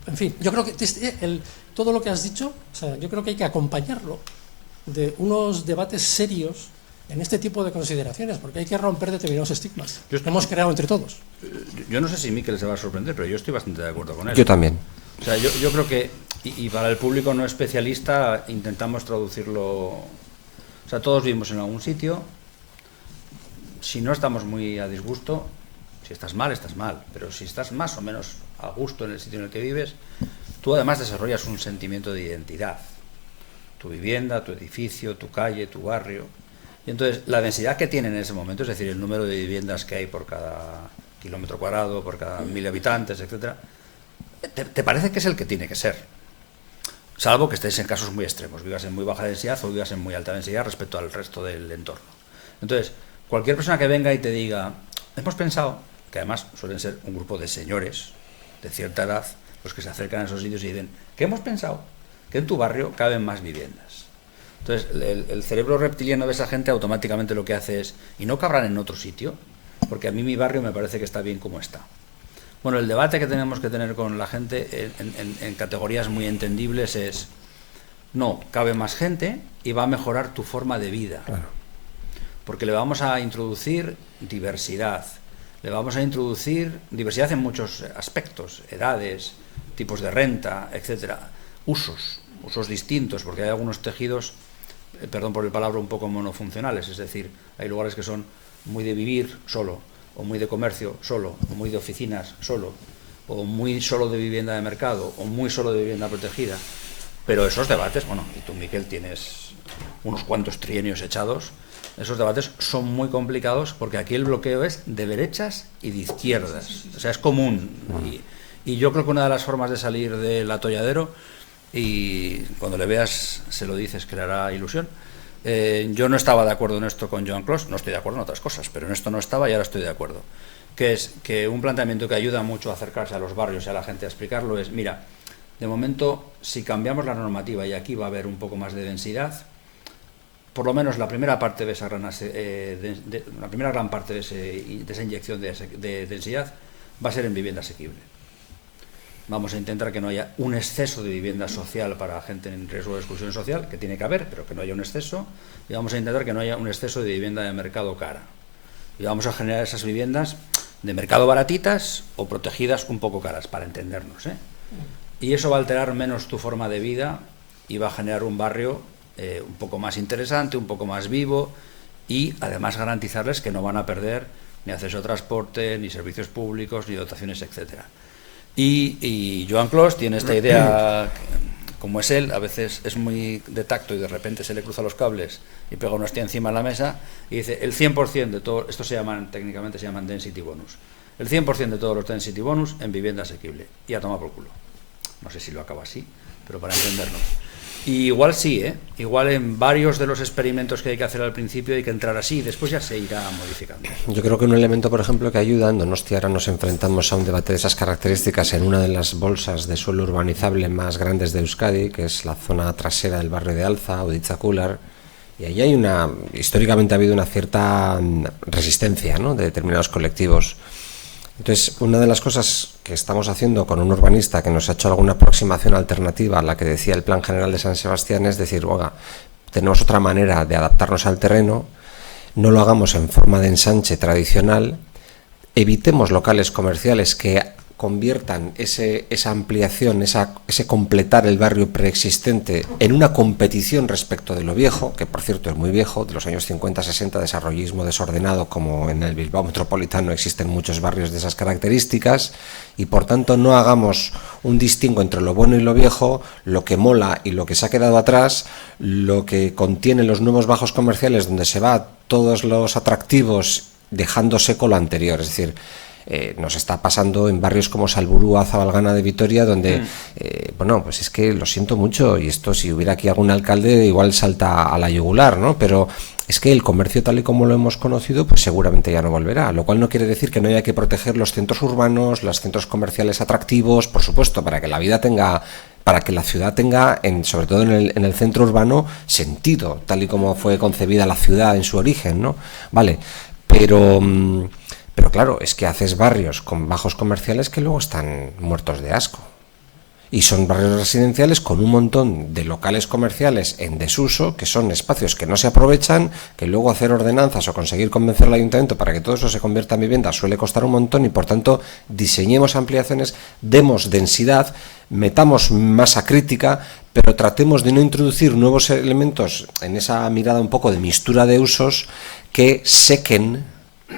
En fin, yo creo que todo lo que has dicho, o sea, yo creo que hay que acompañarlo de unos debates serios en este tipo de consideraciones, porque hay que romper determinados estigmas que hemos creado entre todos. Yo no sé si Miquel se va a sorprender, pero yo estoy bastante de acuerdo con él. Yo también. O sea, yo creo que, y para el público no especialista, intentamos traducirlo. O sea, todos vivimos en algún sitio. Si no estamos muy a disgusto, si estás mal, pero si estás más o menos a gusto en el sitio en el que vives, tú además desarrollas un sentimiento de identidad. Tu vivienda, tu edificio, tu calle, tu barrio. Y entonces la densidad que tiene en ese momento, es decir, el número de viviendas que hay por cada kilómetro cuadrado, por cada 1000 habitantes, etcétera, te parece que es el que tiene que ser. Salvo que estés en casos muy extremos, vivas en muy baja densidad o vivas en muy alta densidad respecto al resto del entorno. Entonces, cualquier persona que venga y te diga, hemos pensado, que además suelen ser un grupo de señores de cierta edad, los que se acercan a esos sitios y dicen, ¿qué hemos pensado? Que en tu barrio caben más viviendas. Entonces, el cerebro reptiliano de esa gente automáticamente lo que hace es, ¿y no cabrán en otro sitio? Porque a mí mi barrio me parece que está bien como está. Bueno, el debate que tenemos que tener con la gente en categorías muy entendibles es, no, cabe más gente y va a mejorar tu forma de vida. Claro. Porque le vamos a introducir diversidad. Le vamos a introducir diversidad en muchos aspectos, edades, tipos de renta, etcétera, usos distintos, porque hay algunos tejidos, perdón por el palabra, un poco monofuncionales, es decir, hay lugares que son muy de vivir solo, o muy de comercio solo, o muy de oficinas solo, o muy solo de vivienda de mercado, o muy solo de vivienda protegida. Pero esos debates, bueno, y tú, Miquel, tienes unos cuantos trienios echados. Esos debates son muy complicados porque aquí el bloqueo es de derechas y de izquierdas. O sea, es común. Y yo creo que una de las formas de salir del atolladero, y cuando le veas se lo dices que le hará ilusión, Yo no estaba de acuerdo en esto con Joan Clos, no estoy de acuerdo en otras cosas, pero en esto no estaba y ahora estoy de acuerdo. Que es que un planteamiento que ayuda mucho a acercarse a los barrios y a la gente a explicarlo es, mira, de momento, si cambiamos la normativa y aquí va a haber un poco más de densidad, por lo menos la primera parte de esa gran, la primera gran parte de esa inyección de densidad va a ser en vivienda asequible. Vamos a intentar que no haya un exceso de vivienda social para gente en riesgo de exclusión social, que tiene que haber, pero que no haya un exceso, y vamos a intentar que no haya un exceso de vivienda de mercado cara. Y vamos a generar esas viviendas de mercado baratitas o protegidas un poco caras, para entendernos, ¿eh? Y eso va a alterar menos tu forma de vida y va a generar un barrio un poco más interesante, un poco más vivo, y además garantizarles que no van a perder ni acceso a transporte, ni servicios públicos, ni dotaciones, etcétera. Y Joan Clos tiene esta idea, como es él, a veces es muy de tacto y de repente se le cruza los cables y pega una hostia encima de la mesa y dice el 100% de todo, esto técnicamente se llaman density bonus, el 100% de todos los density bonus en vivienda asequible, y a tomar por culo. No sé si lo acaba así, pero para entendernos. Y igual sí, igual en varios de los experimentos que hay que hacer al principio hay que entrar así y después ya se irá modificando. Yo creo que un elemento, por ejemplo, que ayuda, en Donostia ahora nos enfrentamos a un debate de esas características en una de las bolsas de suelo urbanizable más grandes de Euskadi, que es la zona trasera del barrio de Alza, Uditzacular, y ahí hay históricamente ha habido una cierta resistencia, ¿no?, de determinados colectivos. Entonces, una de las cosas que estamos haciendo con un urbanista que nos ha hecho alguna aproximación alternativa a la que decía el Plan General de San Sebastián es decir, oiga, tenemos otra manera de adaptarnos al terreno, no lo hagamos en forma de ensanche tradicional, evitemos locales comerciales que conviertan esa ampliación, ese completar el barrio preexistente en una competición respecto de lo viejo, que por cierto es muy viejo, de los años 50-60, desarrollismo desordenado, como en el Bilbao metropolitano existen muchos barrios de esas características, y por tanto no hagamos un distingo entre lo bueno y lo viejo, lo que mola y lo que se ha quedado atrás, lo que contiene los nuevos bajos comerciales donde se va todos los atractivos dejando seco lo anterior, es decir, nos está pasando en barrios como Salburua, Zabalgana de Vitoria, donde, bueno, pues es que lo siento mucho, y esto si hubiera aquí algún alcalde igual salta a la yugular, ¿no? Pero es que el comercio tal y como lo hemos conocido, pues seguramente ya no volverá, lo cual no quiere decir que no haya que proteger los centros urbanos, los centros comerciales atractivos, por supuesto, para que la vida tenga, para que la ciudad tenga, sobre todo en el centro urbano, sentido, tal y como fue concebida la ciudad en su origen, ¿no? Vale, pero claro, es que haces barrios con bajos comerciales que luego están muertos de asco. Y son barrios residenciales con un montón de locales comerciales en desuso, que son espacios que no se aprovechan, que luego hacer ordenanzas o conseguir convencer al ayuntamiento para que todo eso se convierta en vivienda suele costar un montón, y por tanto diseñemos ampliaciones, demos densidad, metamos masa crítica, pero tratemos de no introducir nuevos elementos en esa mirada un poco de mistura de usos que sequen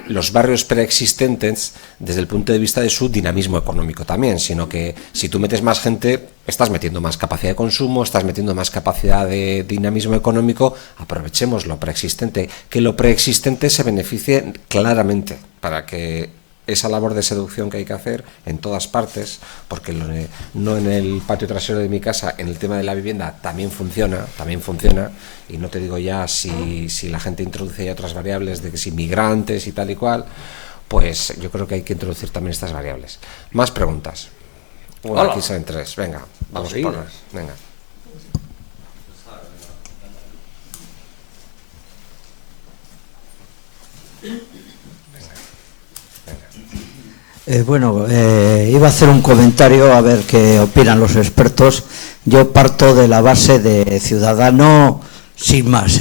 los barrios preexistentes desde el punto de vista de su dinamismo económico también, sino que si tú metes más gente, estás metiendo más capacidad de consumo, estás metiendo más capacidad de dinamismo económico, aprovechemos lo preexistente, que lo preexistente se beneficie claramente, para que esa labor de seducción que hay que hacer en todas partes, porque no en el patio trasero de mi casa, en el tema de la vivienda también funciona, y no te digo ya si la gente introduce ya otras variables, de que si migrantes y tal y cual, pues yo creo que hay que introducir también estas variables. Más preguntas. Bueno, aquí salen tres, venga, vamos por las. Venga. Iba a hacer un comentario a ver qué opinan los expertos. Yo parto de la base de ciudadano sin más,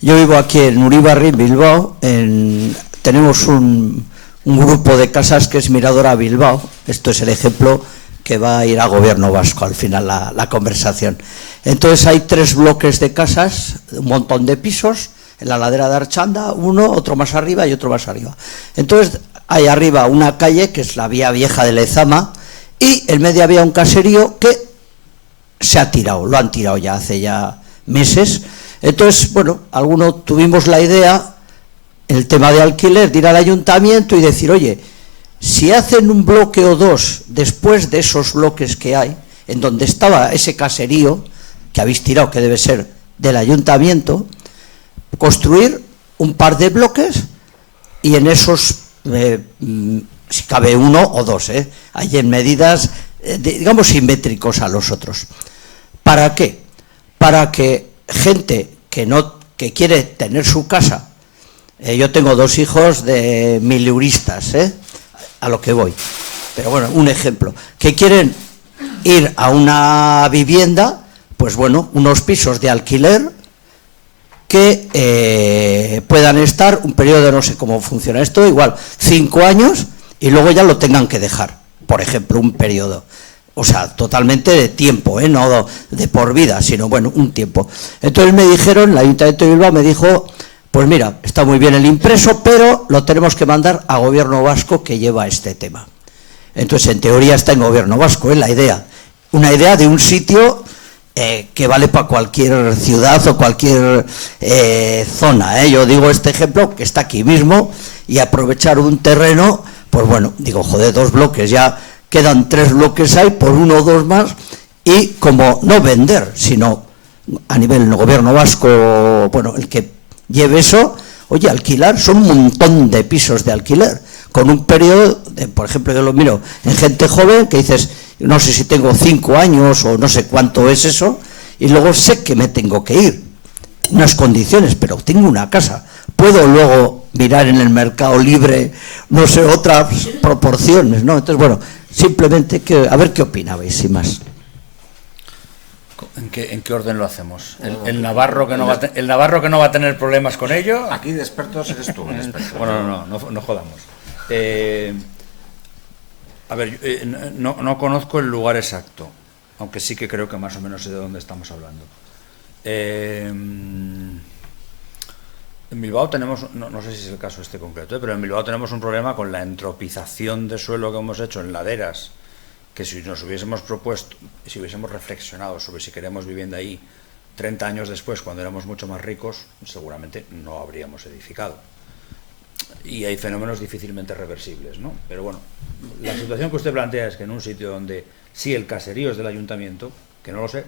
Yo vivo aquí en Uribarri, Bilbao, tenemos un grupo de casas que es Miradora Bilbao. Esto es el ejemplo que va a ir a gobierno vasco al final la conversación. Entonces hay 3 bloques de casas, un montón de pisos, en la ladera de Archanda, uno, otro más arriba y otro más arriba. Entonces hay arriba una calle que es la vía vieja de Lezama, y en medio había un caserío que se ha tirado, lo han tirado ya hace ya meses. Entonces, bueno, algunos tuvimos la idea, el tema de alquiler, de ir al ayuntamiento y decir, oye, si hacen un bloque o 2 después de esos bloques que hay, en donde estaba ese caserío que habéis tirado, que debe ser del ayuntamiento, construir un par de bloques y en esos, si cabe uno o dos, hay en medidas, digamos, simétricos a los otros. ¿Para qué? Para que gente que quiere tener su casa, yo tengo 2 hijos de mileuristas, a lo que voy, pero bueno, un ejemplo, que quieren ir a una vivienda, pues bueno, unos pisos de alquiler que puedan estar un periodo de, no sé cómo funciona esto, igual 5 años y luego ya lo tengan que dejar, por ejemplo, un periodo. O sea, totalmente de tiempo, no de por vida, sino bueno, un tiempo. Entonces me dijeron, el Ayuntamiento de Bilbao me dijo, pues mira, está muy bien el impreso, pero lo tenemos que mandar a Gobierno Vasco que lleva este tema. Entonces, en teoría está en Gobierno Vasco, la idea. Una idea de un sitio que vale para cualquier ciudad o cualquier zona. Yo digo este ejemplo que está aquí mismo y aprovechar un terreno, pues bueno, digo, joder, 2 bloques, ya quedan 3 bloques ahí por 1 o 2 más y como no vender, sino a nivel Gobierno Vasco, bueno, el que lleve eso, oye, alquilar, son un montón de pisos de alquiler, con un periodo, por ejemplo, yo lo miro en gente joven que dices, no sé si tengo 5 años o no sé cuánto es eso, y luego sé que me tengo que ir, unas condiciones, pero tengo una casa, puedo luego mirar en el mercado libre, no sé, otras proporciones, ¿no? Entonces, bueno, simplemente a ver qué opinabais, sin más. ¿En qué orden lo hacemos? ¿El Navarro que no va a tener problemas con ello? Aquí de expertos eres tú, el experto. Bueno, no jodamos. A ver, no conozco el lugar exacto, aunque sí que creo que más o menos sé de dónde estamos hablando. En Bilbao tenemos, no sé si es el caso este concreto, pero en Bilbao tenemos un problema con la entropización de suelo que hemos hecho en laderas, que si nos hubiésemos propuesto, si hubiésemos reflexionado sobre si queremos vivienda ahí 30 años después, cuando éramos mucho más ricos, seguramente no habríamos edificado. Y hay fenómenos difícilmente reversibles, ¿no? Pero bueno, la situación que usted plantea es que en un sitio donde sí el caserío es del ayuntamiento, que no lo sé,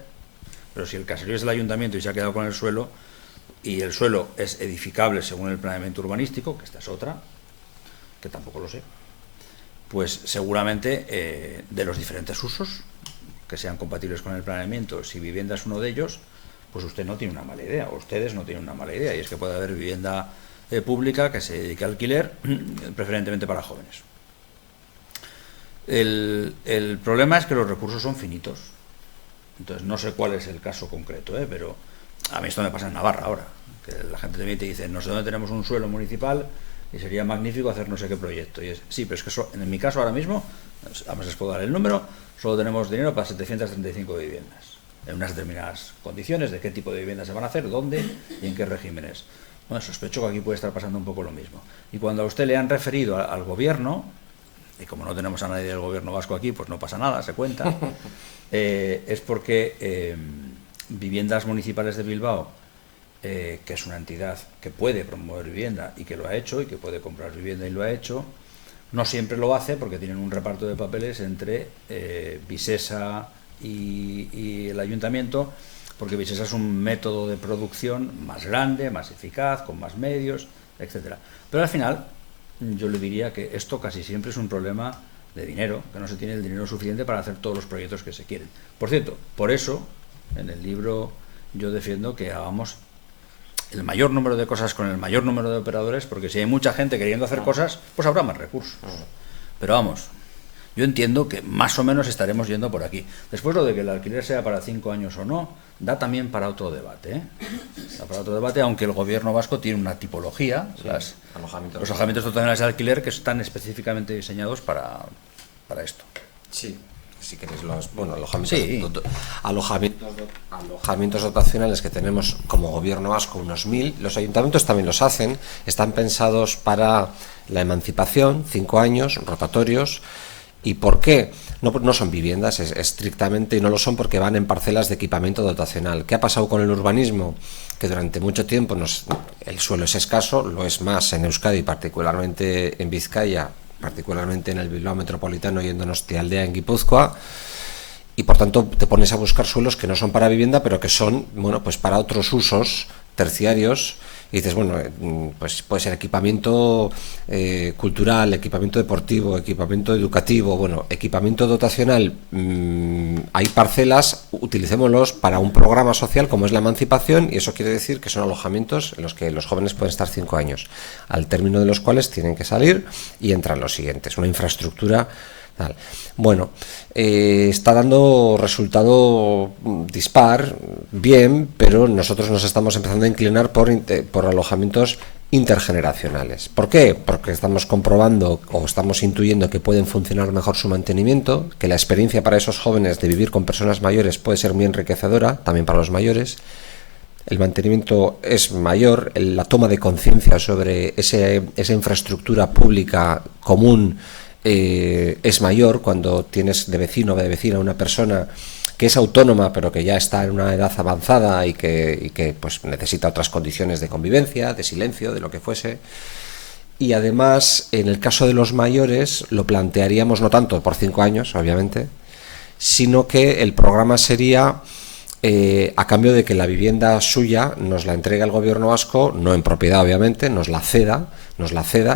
pero si el caserío es del ayuntamiento y se ha quedado con el suelo, y el suelo es edificable según el planeamiento urbanístico, que esta es otra, que tampoco lo sé, pues seguramente de los diferentes usos que sean compatibles con el planeamiento, si vivienda es uno de ellos, pues usted no tiene una mala idea, o ustedes no tienen una mala idea, y es que puede haber vivienda pública que se dedique a alquiler, preferentemente para jóvenes. El problema es que los recursos son finitos, entonces no sé cuál es el caso concreto, pero a mí esto me pasa en Navarra ahora, que la gente te dice, no sé dónde tenemos un suelo municipal y sería magnífico hacer no sé qué proyecto. Y sí, pero es que en mi caso ahora mismo, además les puedo dar el número, solo tenemos dinero para 735 viviendas, en unas determinadas condiciones de qué tipo de viviendas se van a hacer, dónde y en qué regímenes. Bueno, sospecho que aquí puede estar pasando un poco lo mismo. Y cuando a usted le han referido al gobierno, y como no tenemos a nadie del gobierno vasco aquí, pues no pasa nada, se cuenta, es porque Viviendas Municipales de Bilbao, que es una entidad que puede promover vivienda y que lo ha hecho, y que puede comprar vivienda y lo ha hecho, no siempre lo hace porque tienen un reparto de papeles entre Visesa y el ayuntamiento, porque Visesa es un método de producción más grande, más eficaz, con más medios, etcétera. Pero al final yo le diría que esto casi siempre es un problema de dinero, que no se tiene el dinero suficiente para hacer todos los proyectos que se quieren. Por cierto, por eso en el libro yo defiendo que hagamos el mayor número de cosas con el mayor número de operadores, porque si hay mucha gente queriendo hacer cosas, pues habrá más recursos. Pero vamos, yo entiendo que más o menos estaremos yendo por aquí. Después, lo de que el alquiler sea para 5 años o no, da también para otro debate, Da para otro debate, aunque el gobierno vasco tiene una tipología, sí, los alojamientos totalmente de alquiler, que están específicamente diseñados para esto. Sí. Si queréis alojamientos dotacionales que tenemos como gobierno vasco, unos 1000, los ayuntamientos también los hacen, están pensados para la emancipación, 5 años, rotatorios. ¿Y por qué? No son viviendas estrictamente, y no lo son porque van en parcelas de equipamiento dotacional. ¿Qué ha pasado con el urbanismo? Que durante mucho tiempo el suelo es escaso, lo es más en Euskadi, particularmente en Vizcaya, particularmente en el Bilbao metropolitano y en Donostialdea, en Guipúzcoa, y por tanto te pones a buscar suelos que no son para vivienda, pero que son, bueno, pues para otros usos terciarios, Y dices, bueno, pues puede ser equipamiento cultural, equipamiento deportivo, equipamiento educativo, bueno, equipamiento dotacional. Hay parcelas, utilicémoslos para un programa social como es la emancipación, y eso quiere decir que son alojamientos en los que los jóvenes pueden estar 5 años, al término de los cuales tienen que salir y entran los siguientes, una infraestructura tal. Bueno, está dando resultado dispar, bien, pero nosotros nos estamos empezando a inclinar por alojamientos intergeneracionales. ¿Por qué? Porque estamos comprobando o estamos intuyendo que pueden funcionar mejor su mantenimiento, que la experiencia para esos jóvenes de vivir con personas mayores puede ser muy enriquecedora, también para los mayores. El mantenimiento es mayor, la toma de conciencia sobre esa infraestructura pública común es mayor cuando tienes de vecino o de vecina una persona que es autónoma pero que ya está en una edad avanzada y que pues necesita otras condiciones de convivencia, de silencio, de lo que fuese. Y además, en el caso de los mayores, lo plantearíamos no tanto por 5 años, obviamente, sino que el programa sería a cambio de que la vivienda suya nos la entregue el gobierno vasco, no en propiedad obviamente, nos la ceda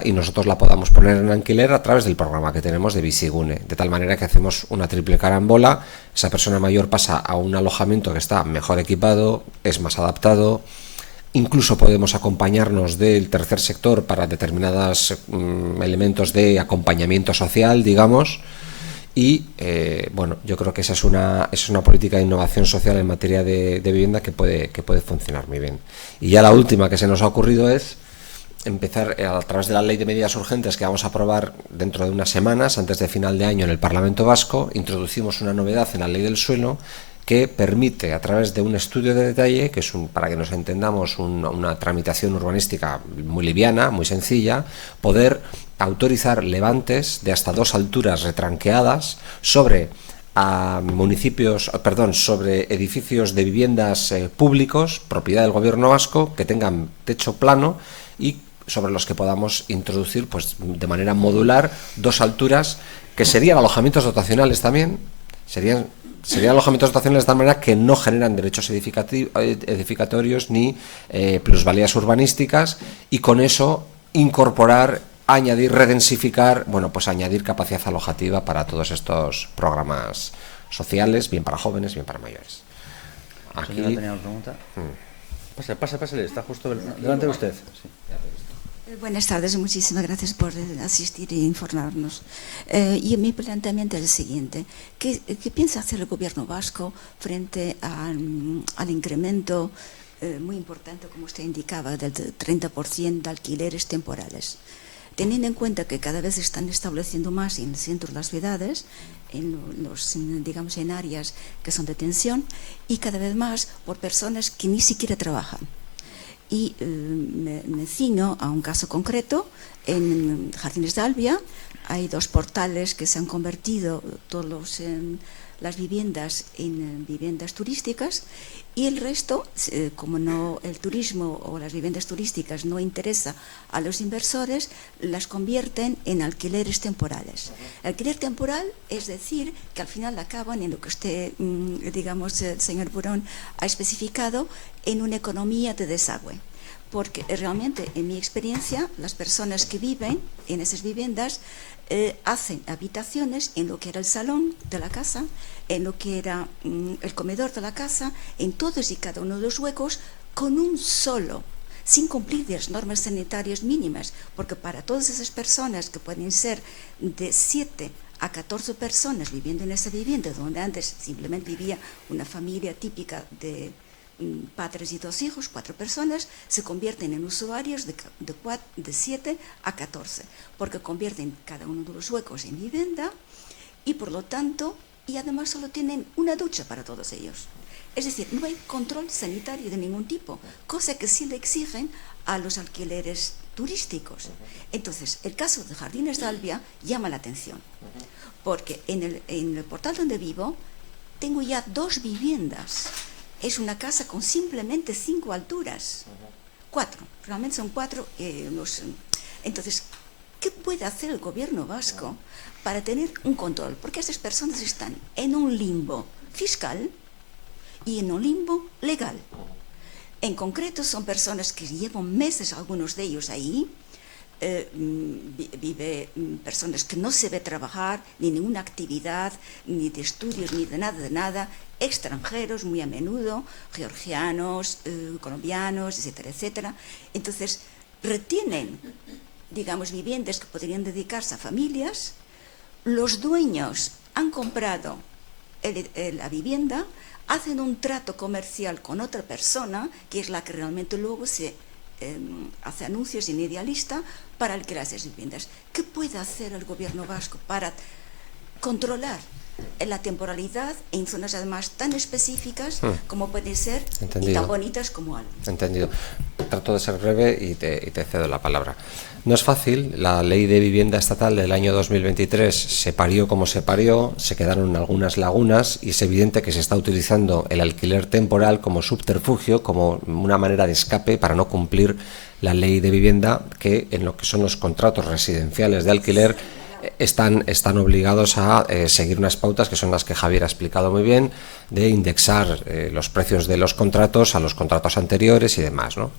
y nosotros la podamos poner en alquiler a través del programa que tenemos de Bizigune, de tal manera que hacemos una triple carambola. Esa persona mayor pasa a un alojamiento que está mejor equipado, es más adaptado. Incluso podemos acompañarnos del tercer sector para determinados elementos de acompañamiento social, digamos. Y bueno, yo creo que esa es una política de innovación social en materia de vivienda que puede funcionar muy bien. Y ya la última que se nos ha ocurrido es empezar a través de la ley de medidas urgentes que vamos a aprobar dentro de unas semanas, antes de final de año en el Parlamento Vasco. Introducimos una novedad en la ley del suelo que permite, a través de un estudio de detalle, que es para que nos entendamos una tramitación urbanística muy liviana, muy sencilla, poder autorizar levantes de hasta 2 alturas retranqueadas sobre sobre edificios de viviendas públicos, propiedad del gobierno vasco, que tengan techo plano y sobre los que podamos introducir pues de manera modular 2 alturas, que serían alojamientos dotacionales también, serían alojamientos dotacionales de tal manera que no generan derechos edificatorios ni plusvalías urbanísticas, y con eso incorporar, añadir, redensificar, bueno, pues añadir capacidad alojativa para todos estos programas sociales, bien para jóvenes, bien para mayores. Aquí tenía una pregunta. Pásale, está justo delante de usted. Sí. Buenas tardes, muchísimas gracias por asistir e informarnos. Y mi planteamiento es el siguiente. ¿Qué piensa hacer el gobierno vasco frente al incremento muy importante, como usted indicaba, del 30% de alquileres temporales? Teniendo en cuenta que cada vez se están estableciendo más en el centro de las ciudades, digamos en áreas que son de tensión, y cada vez más por personas que ni siquiera trabajan. Y me ciño a un caso concreto. En Jardines de Albia hay 2 portales que se han convertido las viviendas en viviendas turísticas, y el resto, como el turismo o las viviendas turísticas no interesa a los inversores, las convierten en alquileres temporales. Alquiler temporal es decir que al final acaban en lo que usted, digamos, el señor Burón ha especificado, en una economía de desagüe. Porque realmente, en mi experiencia, las personas que viven en esas viviendas hacen habitaciones en lo que era el salón de la casa, en lo que era el comedor de la casa, en todos y cada uno de los huecos, con un solo, sin cumplir las normas sanitarias mínimas, porque para todas esas personas, que pueden ser de 7 a 14 personas viviendo en esa vivienda, donde antes simplemente vivía una familia típica de padres y 2 hijos, 4 personas, se convierten en usuarios de 7 a 14, porque convierten cada uno de los huecos en vivienda, y por lo tanto, y además solo tienen una ducha para todos ellos. Es decir, no hay control sanitario de ningún tipo, cosa que sí le exigen a los alquileres turísticos. Entonces, el caso de Jardines de Albia llama la atención, porque en el portal donde vivo tengo ya 2 viviendas. Es una casa con simplemente 5 alturas. 4, realmente son 4. Entonces, ¿qué puede hacer el gobierno vasco para tener un control? Porque estas personas están en un limbo fiscal y en un limbo legal. En concreto son personas que llevan meses, algunos de ellos ahí, vive personas que no se ve trabajar, ni ninguna actividad, ni de estudios, ni de nada, extranjeros muy a menudo, georgianos, colombianos, etcétera, etcétera. Entonces, retienen, digamos, viviendas que podrían dedicarse a familias. Los dueños han comprado la vivienda, hacen un trato comercial con otra persona, que es la que realmente luego se hace anuncios en Idealista para alquilar esas viviendas. ¿Qué puede hacer el gobierno vasco para controlar la temporalidad en zonas además tan específicas como pueden ser y tan bonitas como Albi? Entendido. Trato de ser breve y te cedo la palabra. No es fácil, la ley de vivienda estatal del año 2023 se parió como se parió, se quedaron algunas lagunas y es evidente que se está utilizando el alquiler temporal como subterfugio, como una manera de escape para no cumplir la ley de vivienda, que en lo que son los contratos residenciales de alquiler están obligados a seguir unas pautas que son las que Javier ha explicado muy bien, de indexar los precios de los contratos a los contratos anteriores y demás, ¿no?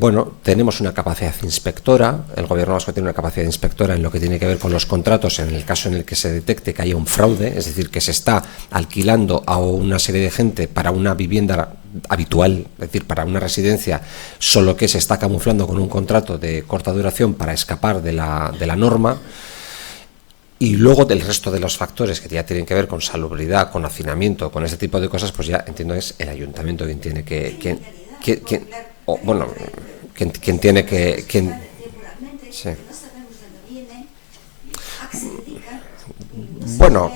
Bueno, tenemos una capacidad inspectora, el gobierno vasco tiene una capacidad inspectora en lo que tiene que ver con los contratos en el caso en el que se detecte que haya un fraude, es decir, que se está alquilando a una serie de gente para una vivienda habitual, es decir, para una residencia, solo que se está camuflando con un contrato de corta duración para escapar de la norma. Y luego del resto de los factores que ya tienen que ver con salubridad, con hacinamiento, con ese tipo de cosas, pues ya entiendo que es el ayuntamiento quien tiene quien tiene que sí. Bueno,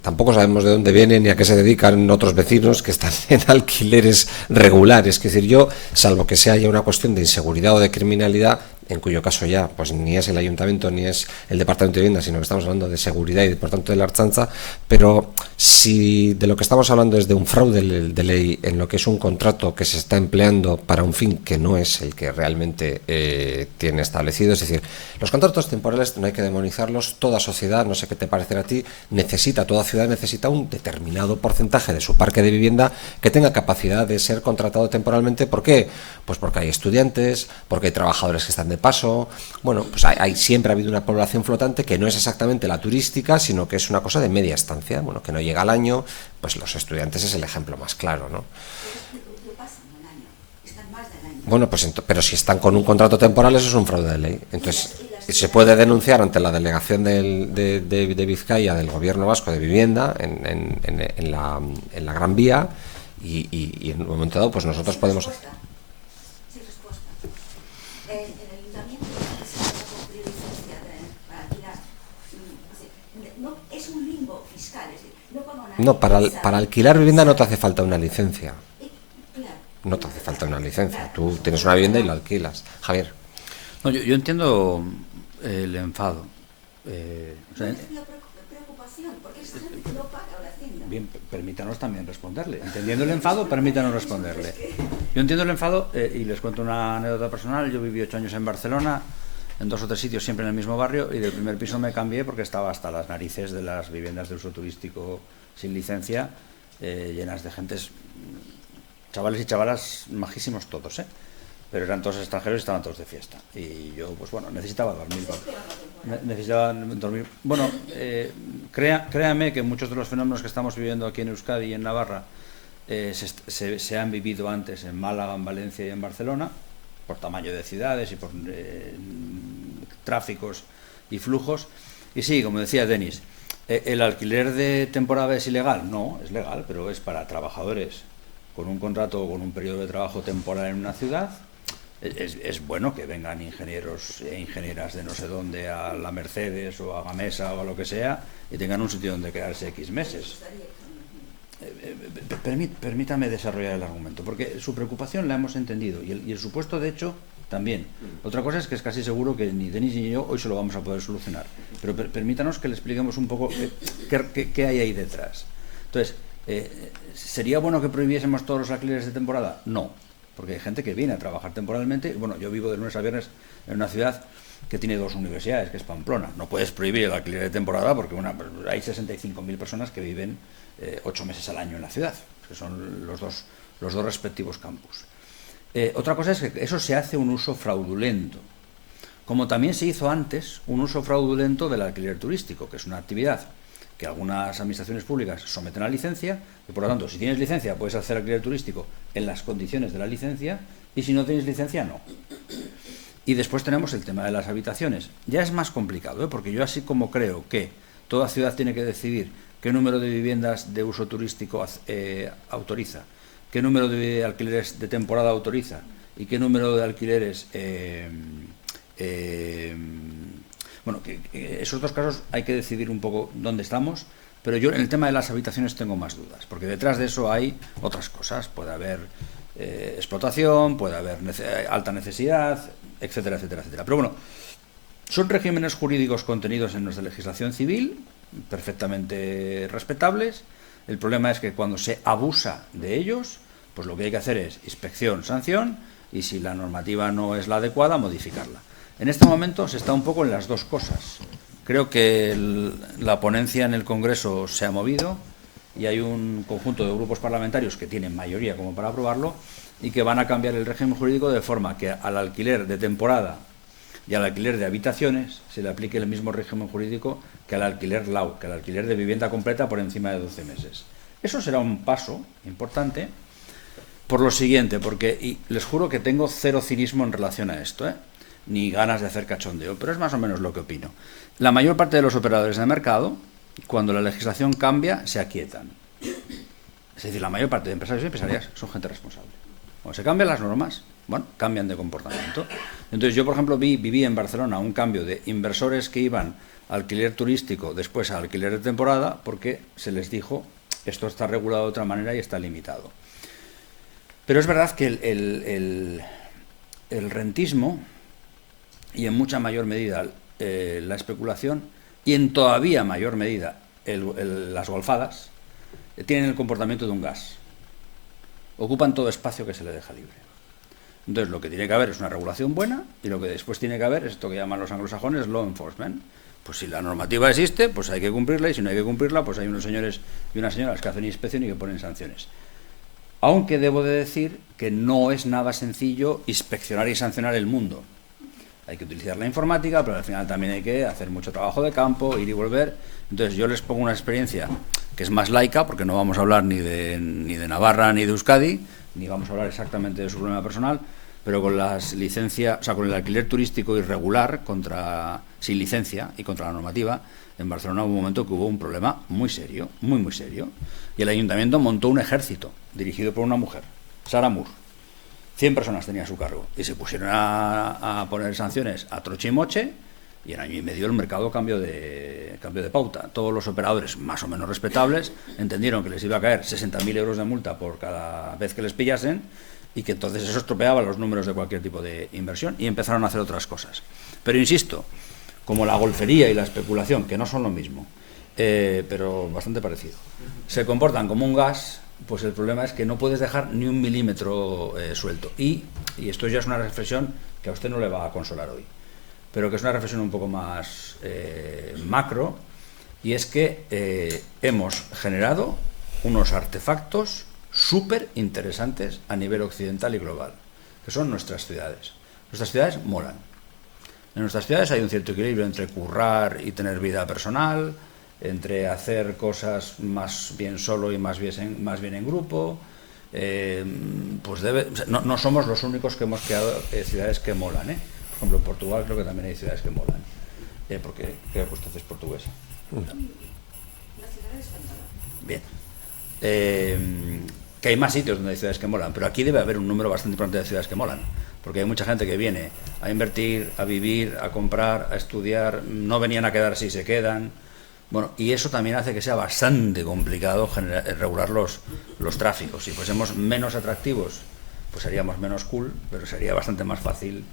tampoco sabemos de dónde vienen ni a qué se dedican otros vecinos que están en alquileres regulares. Es decir, yo, salvo que sea ya una cuestión de inseguridad o de criminalidad, en cuyo caso ya pues ni es el ayuntamiento ni es el departamento de vivienda, sino que estamos hablando de seguridad y por tanto de la Ertzaintza, pero si de lo que estamos hablando es de un fraude de ley en lo que es un contrato que se está empleando para un fin que no es el que realmente tiene establecido, es decir, los contratos temporales no hay que demonizarlos, toda sociedad, no sé qué te parecerá a ti, toda ciudad necesita un determinado porcentaje de su parque de vivienda que tenga capacidad de ser contratado temporalmente. ¿Por qué? Pues porque hay estudiantes, porque hay trabajadores que están de paso. Bueno, pues siempre ha habido una población flotante que no es exactamente la turística, sino que es una cosa de media estancia, bueno, que no llega al año. Pues los estudiantes es el ejemplo más claro, ¿no? Bueno, pues pero si están con un contrato temporal, eso es un fraude de ley. Entonces se puede denunciar ante la delegación de Vizcaya del Gobierno Vasco de Vivienda en la Gran Vía y en un momento dado pues nosotros podemos... No, para alquilar vivienda no te hace falta una licencia. No te hace falta una licencia. Tú tienes una vivienda y la alquilas. Javier. No, yo entiendo el enfado. Bien, permítanos también responderle. Entendiendo el enfado, permítanos responderle. Yo entiendo el enfado y les cuento una anécdota personal. Yo viví 8 años en Barcelona, en 2 o 3 sitios, siempre en el mismo barrio, y del primer piso me cambié porque estaba hasta las narices de las viviendas de uso turístico sin licencia, llenas de gentes, chavales y chavalas majísimos todos, pero eran todos extranjeros y estaban todos de fiesta. Y yo, pues bueno, necesitaba dormir. Bueno, créame que muchos de los fenómenos que estamos viviendo aquí en Euskadi y en Navarra se han vivido antes en Málaga, en Valencia y en Barcelona, por tamaño de ciudades y por tráficos y flujos. Y sí, como decía Denis, ¿el alquiler de temporada es ilegal? No, es legal, pero es para trabajadores con un contrato o con un periodo de trabajo temporal en una ciudad. Es bueno que vengan ingenieros e ingenieras de no sé dónde a la Mercedes o a Gamesa o a lo que sea y tengan un sitio donde quedarse X meses. Permítame desarrollar el argumento, porque su preocupación la hemos entendido y el supuesto de hecho también. Otra cosa es que es casi seguro que ni Denis ni yo hoy se lo vamos a poder solucionar, pero permítanos que le expliquemos un poco qué hay ahí detrás. Entonces, ¿sería bueno que prohibiésemos todos los alquileres de temporada? No, porque hay gente que viene a trabajar temporalmente. Bueno, yo vivo de lunes a viernes en una ciudad que tiene 2 universidades, que es Pamplona. No puedes prohibir el alquiler de temporada porque hay 65.000 personas que viven 8 meses al año en la ciudad. que son los dos respectivos campus. Otra cosa es que eso se hace un uso fraudulento, como también se hizo antes un uso fraudulento del alquiler turístico, que es una actividad que algunas administraciones públicas someten a licencia, y por lo tanto, si tienes licencia puedes hacer alquiler turístico en las condiciones de la licencia, y si no tienes licencia, no. Y después tenemos el tema de las habitaciones. Ya es más complicado, porque yo así como creo que toda ciudad tiene que decidir qué número de viviendas de uso turístico autoriza, qué número de alquileres de temporada autoriza y qué número de alquileres... bueno, esos dos casos hay que decidir un poco dónde estamos, pero yo en el tema de las habitaciones tengo más dudas, porque detrás de eso hay otras cosas. Puede haber explotación, puede haber alta necesidad, etcétera, etcétera, etcétera. Pero bueno, son regímenes jurídicos contenidos en nuestra legislación civil, perfectamente respetables. El problema es que cuando se abusa de ellos, pues lo que hay que hacer es inspección, sanción, y si la normativa no es la adecuada, modificarla. En este momento se está un poco en las dos cosas. Creo que la ponencia en el Congreso se ha movido y hay un conjunto de grupos parlamentarios que tienen mayoría como para aprobarlo y que van a cambiar el régimen jurídico de forma que al alquiler de temporada y al alquiler de habitaciones se le aplique el mismo régimen jurídico que al alquiler LAU, que al alquiler de vivienda completa por encima de 12 meses. Eso será un paso importante por lo siguiente, porque y les juro que tengo cero cinismo en relación a esto, ni ganas de hacer cachondeo, pero es más o menos lo que opino. La mayor parte de los operadores de mercado, cuando la legislación cambia, se aquietan. Es decir, la mayor parte de empresarios y empresarias son gente responsable. Cuando se cambian las normas, bueno, cambian de comportamiento. Entonces yo, por ejemplo, viví en Barcelona un cambio de inversores que iban a alquiler turístico, después a alquiler de temporada, porque se les dijo, esto está regulado de otra manera y está limitado. Pero es verdad que el rentismo y en mucha mayor medida la especulación y en todavía mayor medida las golfadas tienen el comportamiento de un gas. Ocupan todo espacio que se le deja libre. Entonces lo que tiene que haber es una regulación buena y lo que después tiene que haber es esto que llaman los anglosajones law enforcement. Pues si la normativa existe, pues hay que cumplirla, y si no hay que cumplirla, pues hay unos señores y unas señoras que hacen inspección y que ponen sanciones. Aunque debo de decir que no es nada sencillo inspeccionar y sancionar el mundo. Hay que utilizar la informática, pero al final también hay que hacer mucho trabajo de campo, ir y volver. Entonces yo les pongo una experiencia que es más laica, porque no vamos a hablar ni de Navarra ni de Euskadi, ni vamos a hablar exactamente de su problema personal, pero con las licencias, o sea, con el alquiler turístico irregular sin licencia y contra la normativa, en Barcelona hubo un momento que hubo un problema muy serio, muy serio, y el ayuntamiento montó un ejército dirigido por una mujer, Sara Moore. 100 personas tenía a su cargo y se pusieron a poner sanciones a troche y moche, y en año y medio el mercado cambió de pauta. Todos los operadores más o menos respetables entendieron que les iba a caer 60.000 euros de multa por cada vez que les pillasen, y que entonces eso estropeaba los números de cualquier tipo de inversión, y empezaron a hacer otras cosas. Pero insisto, como la golfería y la especulación, que no son lo mismo, pero bastante parecido, se comportan como un gas, pues el problema es que no puedes dejar ni un milímetro suelto. Y esto ya es una reflexión que a usted no le va a consolar hoy, pero que es una reflexión un poco más macro, y es que hemos generado unos artefactos súper interesantes a nivel occidental y global, que son nuestras ciudades. Nuestras ciudades molan. En nuestras ciudades hay un cierto equilibrio entre currar y tener vida personal, entre hacer cosas más bien solo y más bien en grupo. No somos los únicos que hemos creado ciudades que molan. Por ejemplo, en Portugal creo que también hay ciudades que molan, porque creo que usted es portuguesa. Bien. Que hay más sitios donde hay ciudades que molan, pero aquí debe haber un número bastante importante de ciudades que molan, porque hay mucha gente que viene a invertir, a vivir, a comprar, a estudiar, no venían a quedarse y se quedan. Bueno, y eso también hace que sea bastante complicado regular los tráficos. Si fuésemos menos atractivos, pues seríamos menos cool, pero sería bastante más fácil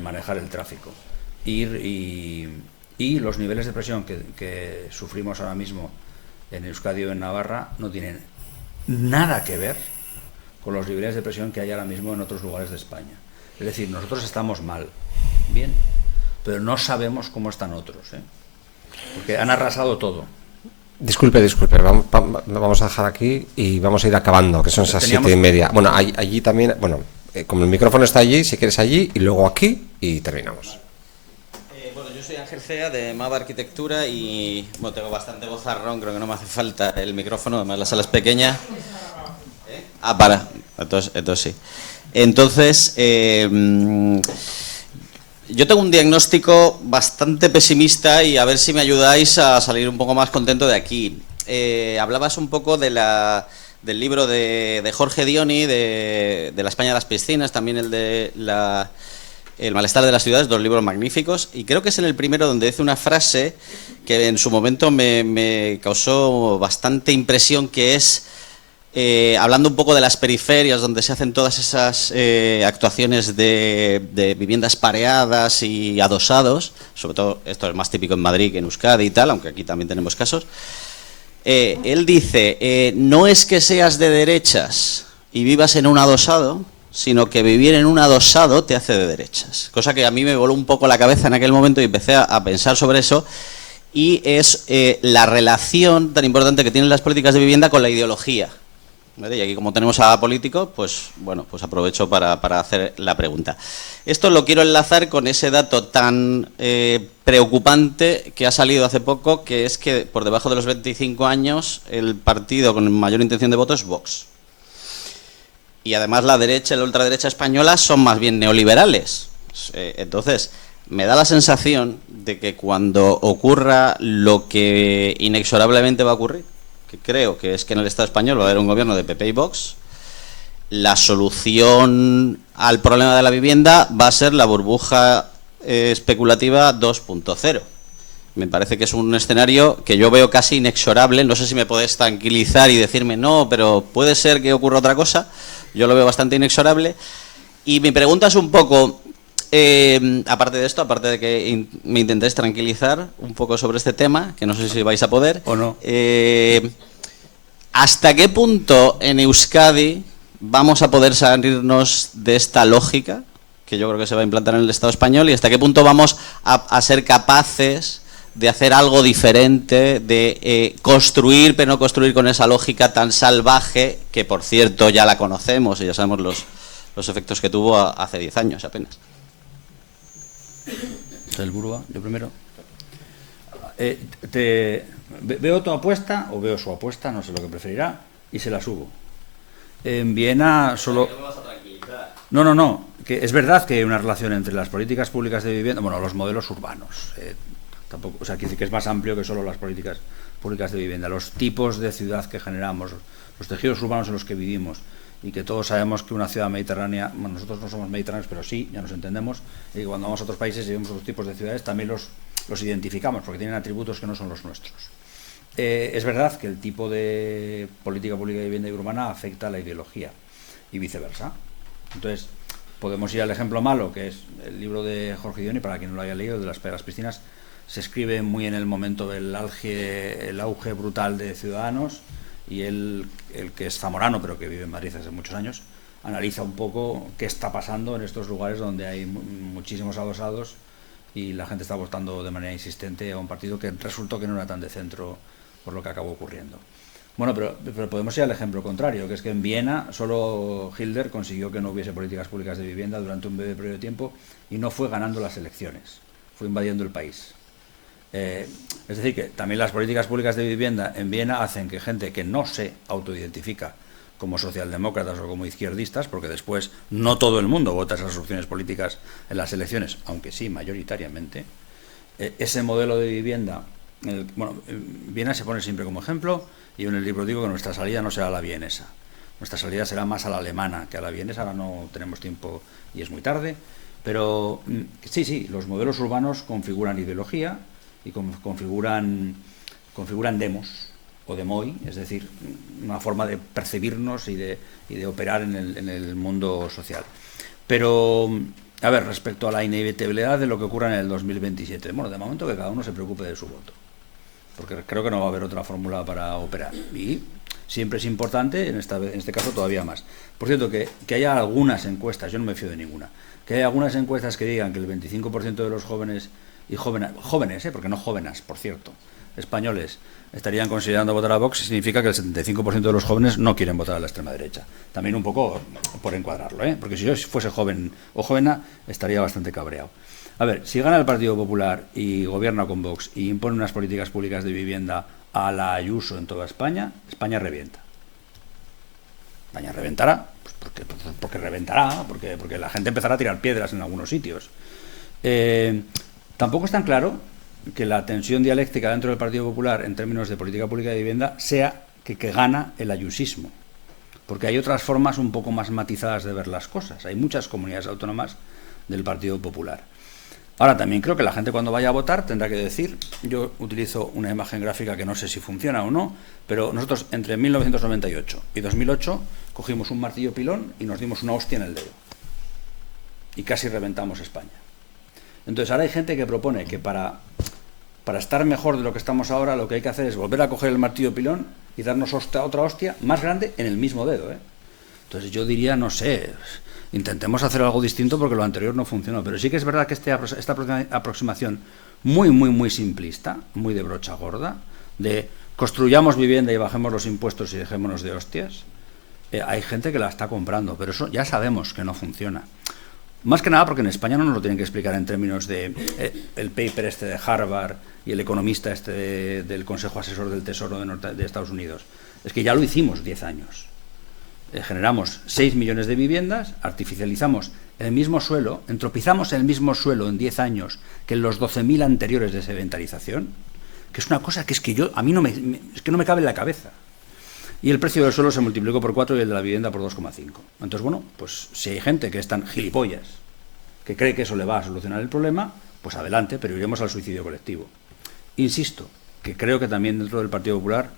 manejar el tráfico. Y los niveles de presión que sufrimos ahora mismo en Euskadi o en Navarra no tienen nada que ver con los niveles de presión que hay ahora mismo en otros lugares de España. Es decir, nosotros estamos mal, bien, pero no sabemos cómo están otros, porque han arrasado todo. Disculpe, vamos a dejar aquí y vamos a ir acabando, que son esas 7:30. Bueno, allí también, bueno, como el micrófono está allí, si quieres allí, y luego aquí, y terminamos. Bueno, yo soy Ángel Cea, de MAVA Arquitectura, y bueno, tengo bastante vozarrón, creo que no me hace falta el micrófono, además la sala es pequeña. Entonces sí. Entonces, yo tengo un diagnóstico bastante pesimista y a ver si me ayudáis a salir un poco más contento de aquí. Hablabas un poco del libro de Jorge Dioni, de la España de las piscinas, también el de El malestar de las ciudades, 2 libros magníficos, y creo que es en el primero donde dice una frase que en su momento me causó bastante impresión, que es, hablando un poco de las periferias donde se hacen todas esas actuaciones de viviendas pareadas y adosados, sobre todo esto es más típico en Madrid que en Euskadi y tal, aunque aquí también tenemos casos. Él dice, no es que seas de derechas y vivas en un adosado, sino que vivir en un adosado te hace de derechas. Cosa que a mí me voló un poco la cabeza en aquel momento y empecé a pensar sobre eso, y es la relación tan importante que tienen las políticas de vivienda con la ideología. ¿Vale? Y aquí, como tenemos a políticos, pues bueno, pues aprovecho para hacer la pregunta. Esto lo quiero enlazar con ese dato tan preocupante que ha salido hace poco, que es que por debajo de los 25 años el partido con mayor intención de voto es Vox. Y además la derecha y la ultraderecha española son más bien neoliberales. Entonces, me da la sensación de que cuando ocurra lo que inexorablemente va a ocurrir, que creo que es que en el Estado español va a haber un gobierno de PP y Vox, la solución al problema de la vivienda va a ser la burbuja especulativa 2.0. Me parece que es un escenario que yo veo casi inexorable. No sé si me podés tranquilizar y decirme no, pero puede ser que ocurra otra cosa. Yo lo veo bastante inexorable. Y mi pregunta es un poco, aparte de esto, aparte de que me intentéis tranquilizar un poco sobre este tema, que no sé si vais a poder, o no, ¿hasta qué punto en Euskadi vamos a poder salirnos de esta lógica, que yo creo que se va a implantar en el Estado español, y hasta qué punto vamos a ser capaces de hacer algo diferente, de construir, pero no construir con esa lógica tan salvaje, que por cierto ya la conocemos y ya sabemos los efectos que tuvo hace 10 años apenas? El Burba, yo primero. Veo tu apuesta, o veo su apuesta, no sé lo que preferirá, y se la subo. En Viena solo... No, que es verdad que hay una relación entre las políticas públicas de vivienda, bueno, los modelos urbanos, tampoco, o sea, quiere decir que es más amplio que solo las políticas públicas de vivienda, los tipos de ciudad que generamos, los tejidos urbanos en los que vivimos, y que todos sabemos que una ciudad mediterránea, bueno, nosotros no somos mediterráneos, pero sí, ya nos entendemos, y cuando vamos a otros países y vemos otros tipos de ciudades, también los identificamos, porque tienen atributos que no son los nuestros. Es verdad que el tipo de política pública de vivienda y urbana afecta a la ideología, y viceversa. Entonces, podemos ir al ejemplo malo, que es el libro de Jorge Dioni, para quien no lo haya leído, de las piscinas. Se escribe muy en el momento del auge brutal de Ciudadanos, y el que es zamorano, pero que vive en Madrid hace muchos años, analiza un poco qué está pasando en estos lugares donde hay muchísimos adosados y la gente está votando de manera insistente a un partido que resultó que no era tan de centro, por lo que acabó ocurriendo. Bueno, pero podemos ir al ejemplo contrario, que es que en Viena solo Hilder consiguió que no hubiese políticas públicas de vivienda durante un breve periodo de tiempo, y no fue ganando las elecciones, fue invadiendo el país. Es decir, que también las políticas públicas de vivienda en Viena hacen que gente que no se autoidentifica como socialdemócratas o como izquierdistas, porque después no todo el mundo vota esas opciones políticas en las elecciones, aunque sí mayoritariamente, ese modelo de vivienda, Viena se pone siempre como ejemplo, y en el libro digo que nuestra salida no será la vienesa, nuestra salida será más a la alemana que a la vienesa. Ahora no tenemos tiempo y es muy tarde, pero sí, los modelos urbanos configuran ideología y configuran demos o demoi, es decir, una forma de percibirnos y de operar en el mundo social. Pero, a ver, respecto a la inevitabilidad de lo que ocurra en el 2027, bueno, de momento que cada uno se preocupe de su voto, porque creo que no va a haber otra fórmula para operar, y siempre es importante, en este caso todavía más. Por cierto, que haya algunas encuestas, yo no me fío de ninguna, que haya algunas encuestas que digan que el 25% de los jóvenes, y jóvenes, porque no jóvenes, por cierto, españoles estarían considerando votar a Vox, significa que el 75% de los jóvenes no quieren votar a la extrema derecha. También un poco por encuadrarlo, porque si yo fuese joven o jovena estaría bastante cabreado. A ver, si gana el Partido Popular y gobierna con Vox y impone unas políticas públicas de vivienda a la Ayuso en toda España, España revienta. España reventará, pues porque reventará, porque la gente empezará a tirar piedras en algunos sitios. Tampoco es tan claro que la tensión dialéctica dentro del Partido Popular en términos de política pública de vivienda sea que gana el ayusismo, porque hay otras formas un poco más matizadas de ver las cosas. Hay muchas comunidades autónomas del Partido Popular. Ahora, también creo que la gente cuando vaya a votar tendrá que decir, yo utilizo una imagen gráfica que no sé si funciona o no, pero nosotros entre 1998 y 2008 cogimos un martillo pilón y nos dimos una hostia en el dedo. Y casi reventamos España. Entonces ahora hay gente que propone que para estar mejor de lo que estamos ahora, lo que hay que hacer es volver a coger el martillo pilón y darnos otra hostia más grande en el mismo dedo. Entonces yo diría, no sé, intentemos hacer algo distinto porque lo anterior no funcionó. Pero sí que es verdad que esta aproximación muy simplista, muy de brocha gorda, de construyamos vivienda y bajemos los impuestos y dejémonos de hostias, hay gente que la está comprando, pero eso ya sabemos que no funciona. Más que nada porque en España no nos lo tienen que explicar en términos de el paper este de Harvard y el economista este del Consejo Asesor del Tesoro de Estados Unidos. Es que ya lo hicimos 10 años. Generamos 6 millones de viviendas, artificializamos el mismo suelo, entropizamos el mismo suelo en 10 años que en los 12.000 anteriores de sedentarización, que es una cosa que es que a mí no me cabe en la cabeza. Y el precio del suelo se multiplicó por 4 y el de la vivienda por 2,5. Entonces, bueno, pues si hay gente que es tan gilipollas, que cree que eso le va a solucionar el problema, pues adelante, pero iremos al suicidio colectivo. Insisto, que creo que también dentro del Partido Popular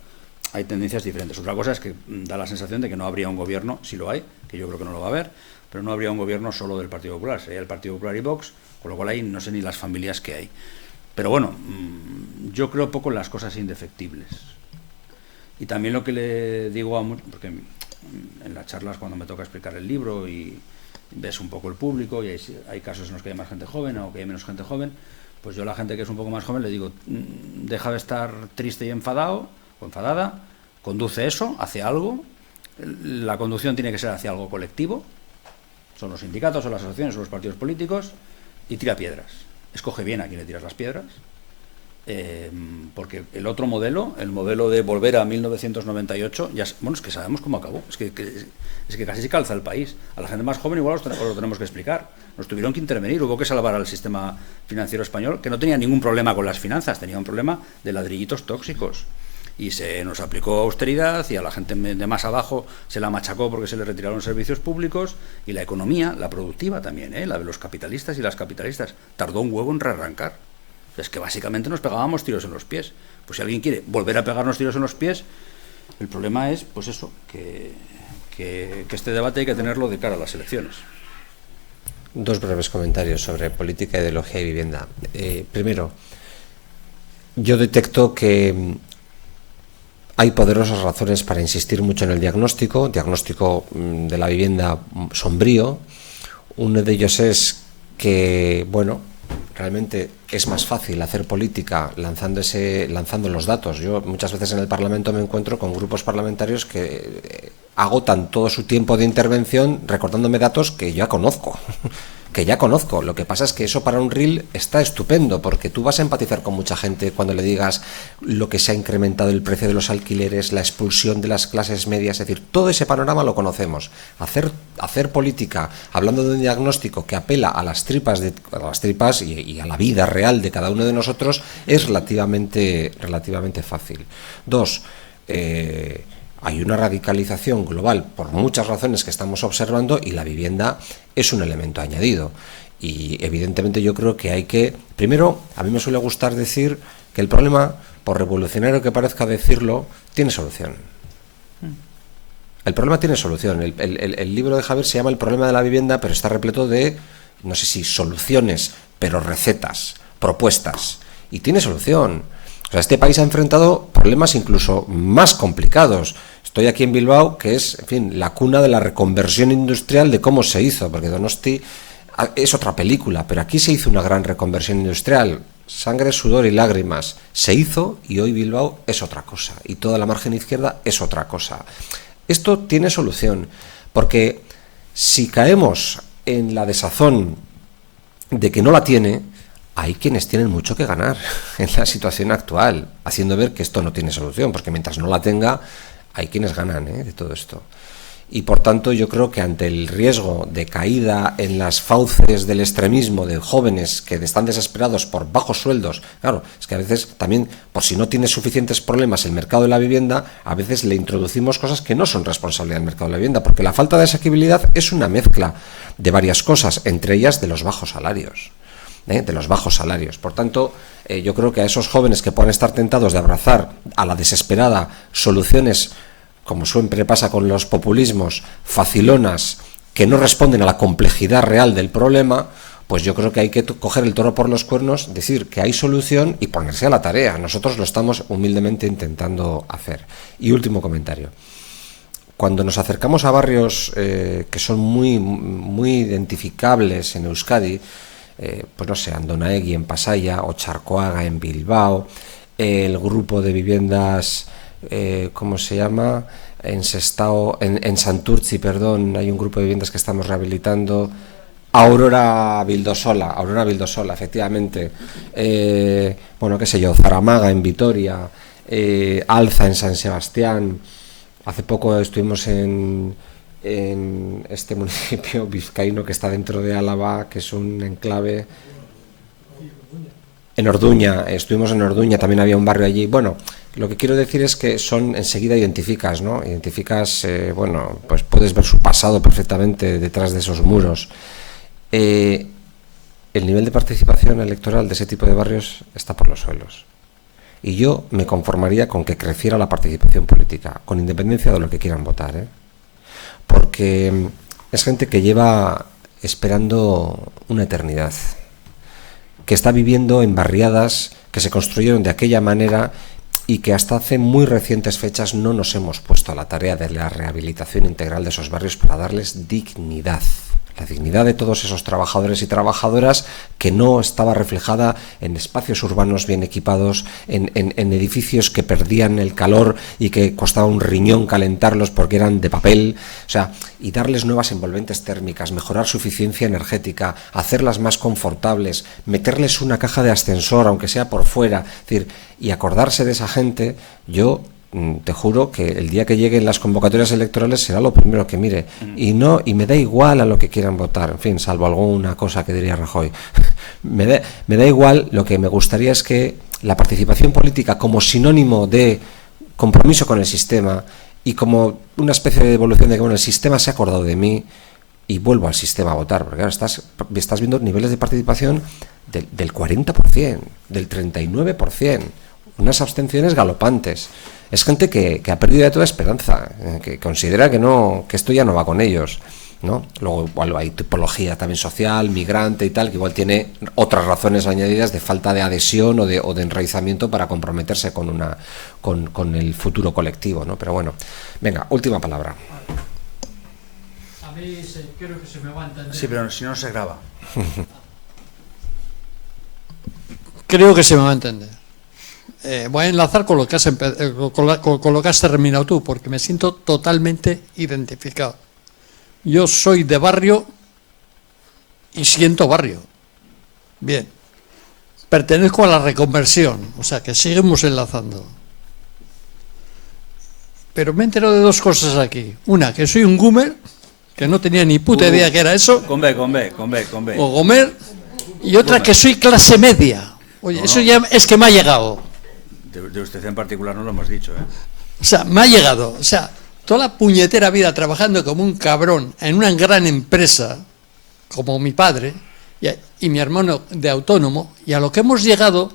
hay tendencias diferentes. Otra cosa es que da la sensación de que no habría un gobierno, si lo hay, que yo creo que no lo va a haber, pero no habría un gobierno solo del Partido Popular, sería el Partido Popular y Vox, con lo cual ahí no sé ni las familias que hay. Pero bueno, yo creo poco en las cosas indefectibles. Y también lo que le digo a muchos, porque en las charlas cuando me toca explicar el libro y ves un poco el público y hay casos en los que hay más gente joven o que hay menos gente joven, pues yo a la gente que es un poco más joven le digo, deja de estar triste y enfadado o enfadada, conduce eso hacia algo, la conducción tiene que ser hacia algo colectivo, son los sindicatos, son las asociaciones, son los partidos políticos, y tira piedras. Escoge bien a quién le tiras las piedras. Porque el otro modelo, el modelo de volver a 1998, es que sabemos cómo acabó, es que casi se calza el país. A la gente más joven igual os lo tenemos que explicar. Nos tuvieron que intervenir, hubo que salvar al sistema financiero español, que no tenía ningún problema con las finanzas, tenía un problema de ladrillitos tóxicos. Y se nos aplicó austeridad y a la gente de más abajo se la machacó porque se le retiraron servicios públicos, y la economía, la productiva también, la de los capitalistas y las capitalistas, tardó un huevo en rearrancar. Es que básicamente nos pegábamos tiros en los pies. Pues si alguien quiere volver a pegarnos tiros en los pies, el problema es, pues eso, que este debate hay que tenerlo de cara a las elecciones. Dos breves comentarios sobre política, ideología y vivienda. Primero, yo detecto que hay poderosas razones para insistir mucho en el diagnóstico de la vivienda sombrío. Uno de ellos es que, realmente es más fácil hacer política lanzando los datos. Yo muchas veces en el Parlamento me encuentro con grupos parlamentarios que agotan todo su tiempo de intervención recordándome datos que ya conozco. Lo que pasa es que eso para un reel está estupendo, porque tú vas a empatizar con mucha gente cuando le digas lo que se ha incrementado el precio de los alquileres, la expulsión de las clases medias, es decir, todo ese panorama lo conocemos. Hacer política hablando de un diagnóstico que apela a las tripas y a la vida real de cada uno de nosotros es relativamente fácil. Dos, hay una radicalización global por muchas razones que estamos observando, y la vivienda es un elemento añadido. Y evidentemente yo creo que hay que... Primero, a mí me suele gustar decir que el problema, por revolucionario que parezca decirlo, tiene solución. El problema tiene solución. El libro de Javier se llama El problema de la vivienda, pero está repleto de, no sé si soluciones, pero recetas, propuestas. Y tiene solución. O sea, este país ha enfrentado problemas incluso más complicados. Estoy aquí en Bilbao, que es, en fin, la cuna de la reconversión industrial, de cómo se hizo, porque Donosti es otra película, pero aquí se hizo una gran reconversión industrial. sangre, sudor y lágrimas. Se hizo y hoy Bilbao es otra cosa y toda la margen izquierda es otra cosa. Esto tiene solución, porque si caemos en la desazón de que no la tiene, hay quienes tienen mucho que ganar en la situación actual, haciendo ver que esto no tiene solución, porque mientras no la tenga, hay quienes ganan de todo esto. Y por tanto yo creo que ante el riesgo de caída en las fauces del extremismo de jóvenes que están desesperados por bajos sueldos, claro, es que a veces también, por si no tiene suficientes problemas el mercado de la vivienda, a veces le introducimos cosas que no son responsabilidad del mercado de la vivienda, porque la falta de asequibilidad es una mezcla de varias cosas, entre ellas de los bajos salarios. De los bajos salarios. Por tanto, yo creo que a esos jóvenes que puedan estar tentados de abrazar a la desesperada soluciones, como siempre pasa con los populismos, facilonas, que no responden a la complejidad real del problema, pues yo creo que hay que coger el toro por los cuernos, decir que hay solución y ponerse a la tarea. Nosotros lo estamos humildemente intentando hacer. Y último comentario. Cuando nos acercamos a barrios que son muy identificables en Euskadi, pues no sé, Andonaegui en Pasaia o Charcoaga en Bilbao, el grupo de viviendas, ¿cómo se llama? En Sestao, en Santurtzi, perdón, hay un grupo de viviendas que estamos rehabilitando. Aurora Vildosola, efectivamente. Bueno, qué sé yo, Zaramaga en Vitoria, Alza en San Sebastián. Hace poco estuvimos en este municipio vizcaíno que está dentro de Álava, que es un enclave. En Orduña, estuvimos en Orduña, también había un barrio allí. Bueno, lo que quiero decir es que enseguida identificas, ¿no? Bueno, pues puedes ver su pasado perfectamente detrás de esos muros. El nivel de participación electoral de ese tipo de barrios está por los suelos. Y yo me conformaría con que creciera la participación política, con independencia de lo que quieran votar, porque es gente que lleva esperando una eternidad, que está viviendo en barriadas que se construyeron de aquella manera y que hasta hace muy recientes fechas no nos hemos puesto a la tarea de la rehabilitación integral de esos barrios para darles dignidad. La dignidad de todos esos trabajadores y trabajadoras que no estaba reflejada en espacios urbanos bien equipados, en edificios que perdían el calor y que costaba un riñón calentarlos porque eran de papel, o sea, y darles nuevas envolventes térmicas, mejorar su eficiencia energética, hacerlas más confortables, meterles una caja de ascensor, aunque sea por fuera, es decir, y acordarse de esa gente. Yo te juro que el día que lleguen las convocatorias electorales será lo primero que mire, y me da igual a lo que quieran votar, en fin, salvo alguna cosa que diría Rajoy. me da igual. Lo que me gustaría es que la participación política, como sinónimo de compromiso con el sistema y como una especie de devolución de que el sistema se ha acordado de mí y vuelvo al sistema a votar, porque ahora estás viendo niveles de participación del 40%, del 39%, unas abstenciones galopantes. Es gente que ha perdido ya toda esperanza, que considera que esto ya no va con ellos, ¿no? Luego igual hay tipología también social, migrante y tal, que igual tiene otras razones añadidas de falta de adhesión o de enraizamiento para comprometerse con el futuro colectivo, ¿no? Pero bueno, venga, última palabra. A mí creo que se me va a entender. Sí, pero si no se graba. Creo que se me va a entender. Voy a enlazar con lo que con lo que has terminado tú, porque me siento totalmente identificado. Yo soy de barrio y siento barrio. Bien. Pertenezco a la reconversión, o sea que seguimos enlazando. Pero me he enterado de dos cosas aquí. Una, que soy un Gumer, que no tenía ni puta idea que era eso. Con B. O Gomer. Y otra, Gumer. que soy clase media. Oye, No, eso no. ya es que me ha llegado. De usted en particular no lo hemos dicho, O sea, me ha llegado. O sea, toda la puñetera vida trabajando como un cabrón en una gran empresa, como mi padre y mi hermano de autónomo, y a lo que hemos llegado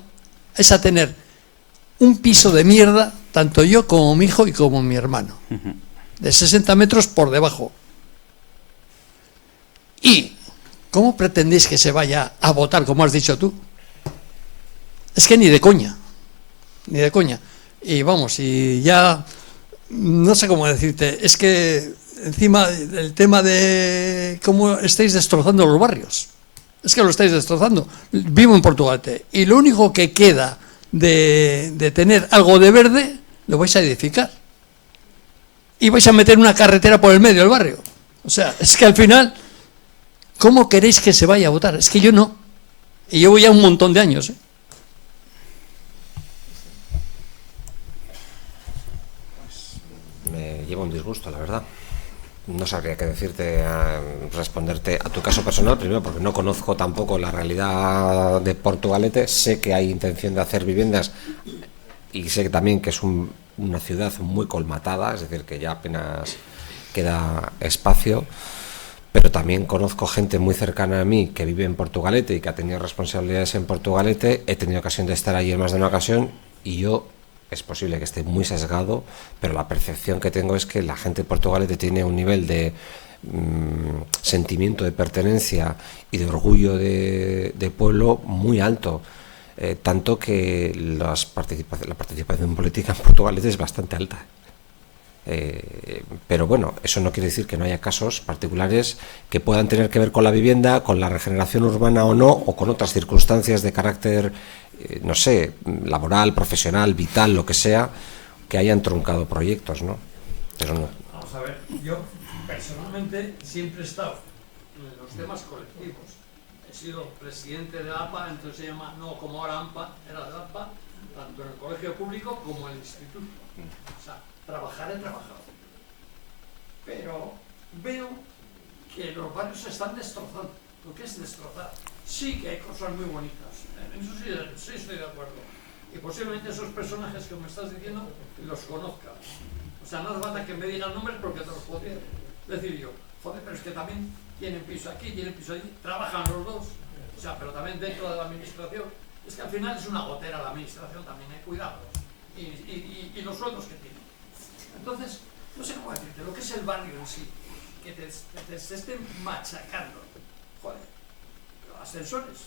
es a tener un piso de mierda, tanto yo como mi hijo y como mi hermano, de 60 metros por debajo. ¿Y cómo pretendéis que se vaya a votar, como has dicho tú? Es que ni de coña. Ni de coña. Y vamos, y ya no sé cómo decirte, es que encima del tema de cómo estáis destrozando los barrios. Es que lo estáis destrozando. Vivo en Portugalete y lo único que queda de tener algo de verde lo vais a edificar. Y vais a meter una carretera por el medio del barrio. O sea, es que al final, ¿cómo queréis que se vaya a votar? Es que yo no. Y llevo ya un montón de años, ¿eh? Me lleva un disgusto, la verdad. No sabría qué decirte, responderte a tu caso personal, primero porque no conozco tampoco la realidad de Portugalete. Sé que hay intención de hacer viviendas y sé también que es una ciudad muy colmatada, es decir, que ya apenas queda espacio, pero también conozco gente muy cercana a mí que vive en Portugalete y que ha tenido responsabilidades en Portugalete. He tenido ocasión de estar allí en más de una ocasión y yo, es posible que esté muy sesgado, pero la percepción que tengo es que la gente de Portugalete tiene un nivel de sentimiento de pertenencia y de orgullo de pueblo muy alto. Tanto que la participación política en Portugalete es bastante alta. Pero bueno, eso no quiere decir que no haya casos particulares que puedan tener que ver con la vivienda, con la regeneración urbana o no, o con otras circunstancias de carácter, no sé, laboral, profesional, vital, lo que sea, que hayan truncado proyectos, ¿no? Pero no. Vamos a ver, yo personalmente siempre he estado en los temas colectivos. He sido presidente de la APA, entonces se llama, no como ahora AMPA, era de la APA, tanto en el colegio público como en el instituto. O sea, trabajar he trabajado. Pero veo que los barrios se están destrozando. Lo que es destrozar. Sí que hay cosas muy bonitas. En eso sí estoy de acuerdo. Y posiblemente esos personajes que me estás diciendo los conozca. O sea, no hace falta que me digan nombres porque te los podría decir yo. Joder, pero es que también tienen piso aquí, tienen piso allí, trabajan los dos. O sea, pero también dentro de la administración. Es que al final es una gotera la administración también, cuidado. Y los sueldos que tienen. Entonces, no sé cómo decirte, lo que es el barrio en sí, que te estén machacando. Joder, ascensores,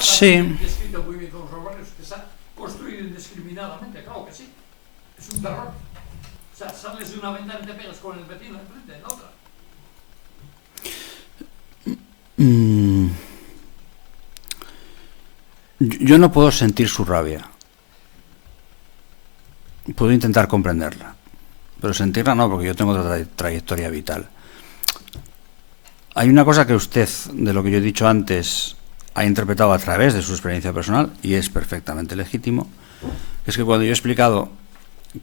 Sí. Descrito muy bien con los barrios que se han construido indiscriminadamente, claro que sí. Es un terror. O sea, sales de una ventana y te pegas con el vecino enfrente, en la otra. Yo no puedo sentir su rabia. Puedo intentar comprenderla, pero sentirla no, porque yo tengo otra trayectoria vital. Hay una cosa que usted, de lo que yo he dicho antes, ha interpretado a través de su experiencia personal, y es perfectamente legítimo, es que cuando yo he explicado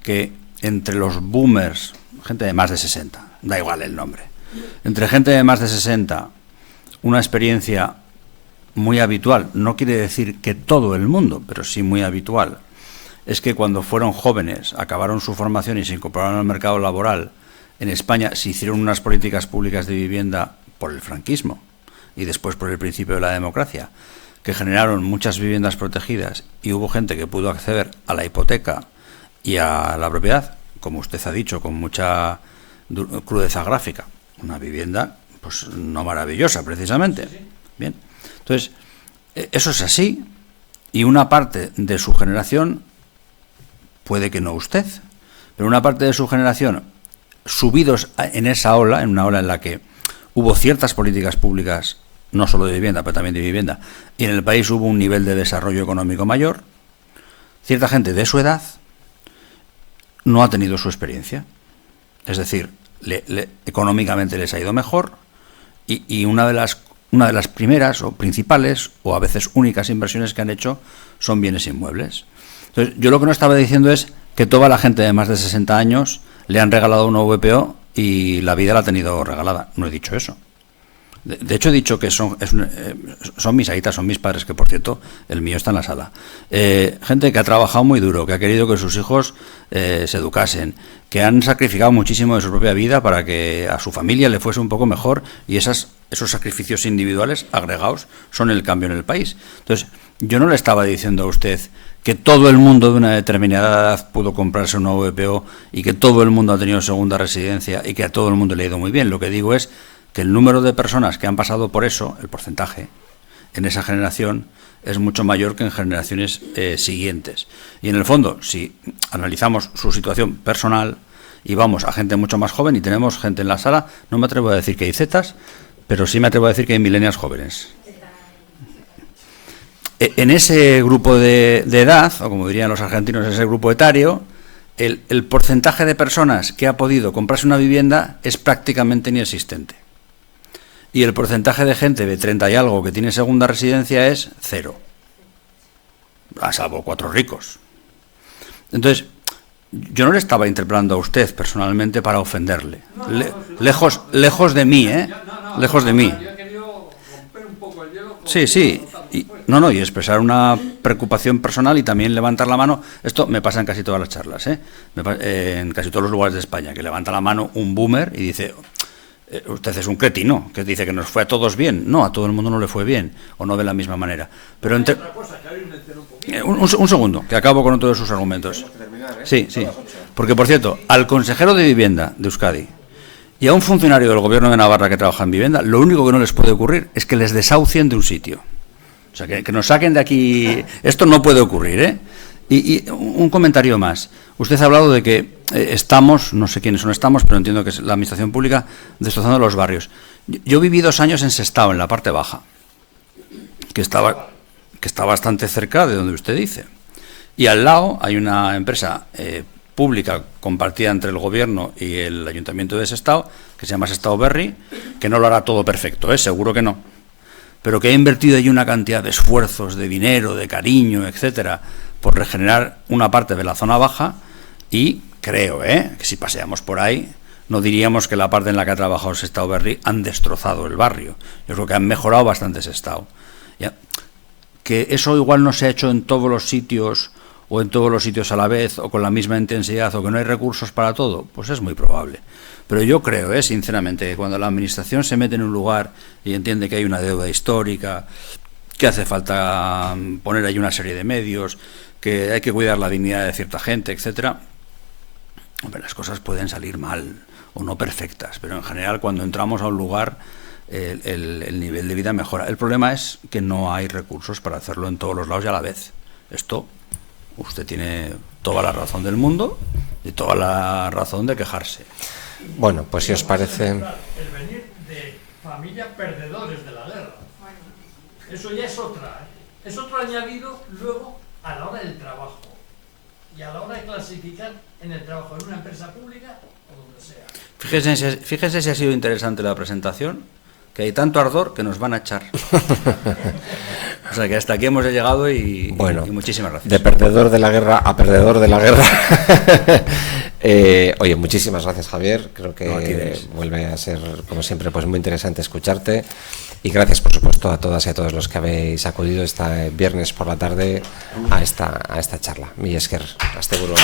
que entre los boomers, gente de más de 60, da igual el nombre, entre gente de más de 60, una experiencia muy habitual, no quiere decir que todo el mundo, pero sí muy habitual, es que cuando fueron jóvenes, acabaron su formación y se incorporaron al mercado laboral, en España se hicieron unas políticas públicas de vivienda por el franquismo y después por el principio de la democracia, que generaron muchas viviendas protegidas y hubo gente que pudo acceder a la hipoteca y a la propiedad, como usted ha dicho, con mucha crudeza gráfica. Una vivienda, pues no maravillosa, precisamente. Bien. Entonces, eso es así, y una parte de su generación, puede que no usted, pero una parte de su generación, subidos en esa ola, en una ola en la que hubo ciertas políticas públicas, no solo de vivienda, pero también de vivienda, y en el país hubo un nivel de desarrollo económico mayor, cierta gente de su edad no ha tenido su experiencia. Es decir, económicamente les ha ido mejor, y una de las primeras o principales o a veces únicas inversiones que han hecho son bienes inmuebles. Entonces, yo lo que no estaba diciendo es que toda la gente de más de 60 años le han regalado una VPO y la vida la ha tenido regalada. No he dicho eso. De hecho, he dicho que son mis aitas, son mis padres, que por cierto, el mío está en la sala. Gente que ha trabajado muy duro, que ha querido que sus hijos se educasen, que han sacrificado muchísimo de su propia vida para que a su familia le fuese un poco mejor, y esos sacrificios individuales agregados son el cambio en el país. Entonces, yo no le estaba diciendo a usted que todo el mundo de una determinada edad pudo comprarse una VPO y que todo el mundo ha tenido segunda residencia y que a todo el mundo le ha ido muy bien. Lo que digo es que el número de personas que han pasado por eso, el porcentaje, en esa generación es mucho mayor que en generaciones siguientes. Y en el fondo, si analizamos su situación personal y vamos a gente mucho más joven y tenemos gente en la sala, no me atrevo a decir que hay zetas, pero sí me atrevo a decir que hay millennials jóvenes. En ese grupo de edad, o como dirían los argentinos, ese grupo etario, el porcentaje de personas que ha podido comprarse una vivienda es prácticamente inexistente. Y el porcentaje de gente de 30 y algo que tiene segunda residencia es 0. A salvo 4 ricos. Entonces, yo no le estaba interpelando a usted personalmente para ofenderle. Lejos de mí, ¿eh? Lejos de mí. Sí, sí. Y expresar una preocupación personal y también levantar la mano. Esto me pasa en casi todas las charlas, ¿eh? En casi todos los lugares de España, que levanta la mano un boomer y dice, usted es un cretino, que dice que nos fue a todos bien. No, a todo el mundo no le fue bien, o no de la misma manera. Pero un segundo, que acabo con otro de sus argumentos. Sí, sí. Porque, por cierto, al consejero de vivienda de Euskadi y a un funcionario del gobierno de Navarra que trabaja en vivienda, lo único que no les puede ocurrir es que les desahucien de un sitio. O sea, que nos saquen de aquí. Esto no puede ocurrir, ¿eh? Y un comentario más. Usted ha hablado de que estamos, no sé quiénes son estamos, pero entiendo que es la administración pública, destrozando los barrios. Yo viví 2 años en Sestao, en la parte baja, que está bastante cerca de donde usted dice. Y al lado hay una empresa pública compartida entre el gobierno y el ayuntamiento de Sestao, que se llama Sestao Berri, que no lo hará todo perfecto, seguro que no, pero que ha invertido allí una cantidad de esfuerzos, de dinero, de cariño, etcétera, por regenerar una parte de la zona baja, y creo que si paseamos por ahí no diríamos que la parte en la que ha trabajado Sestao Berri han destrozado el barrio. Yo creo que han mejorado bastante Sestao. ¿Ya? Que eso igual no se ha hecho en todos los sitios o en todos los sitios a la vez o con la misma intensidad o que no hay recursos para todo, pues es muy probable. Pero yo creo, sinceramente, que cuando la administración se mete en un lugar y entiende que hay una deuda histórica, que hace falta poner ahí una serie de medios, que hay que cuidar la dignidad de cierta gente, etcétera, hombre, las cosas pueden salir mal o no perfectas, pero en general cuando entramos a un lugar el nivel de vida mejora. El problema es que no hay recursos para hacerlo en todos los lados y a la vez. Esto, usted tiene toda la razón del mundo y toda la razón de quejarse. Bueno, pues si os parece... El venir de familias perdedores de la guerra. Eso ya es otra. Es otro añadido luego a la hora del trabajo y a la hora de clasificar en el trabajo en una empresa pública o donde sea. Fíjense si ha sido interesante la presentación, que hay tanto ardor que nos van a echar. O sea que hasta aquí hemos llegado y muchísimas gracias. De perdedor de la guerra a perdedor de la guerra. Oye, muchísimas gracias, Javier. Creo que vuelve a ser, como siempre, pues muy interesante escucharte. Y gracias, por supuesto, a todas y a todos los que habéis acudido este viernes por la tarde a esta charla. Mila esker, asteburua.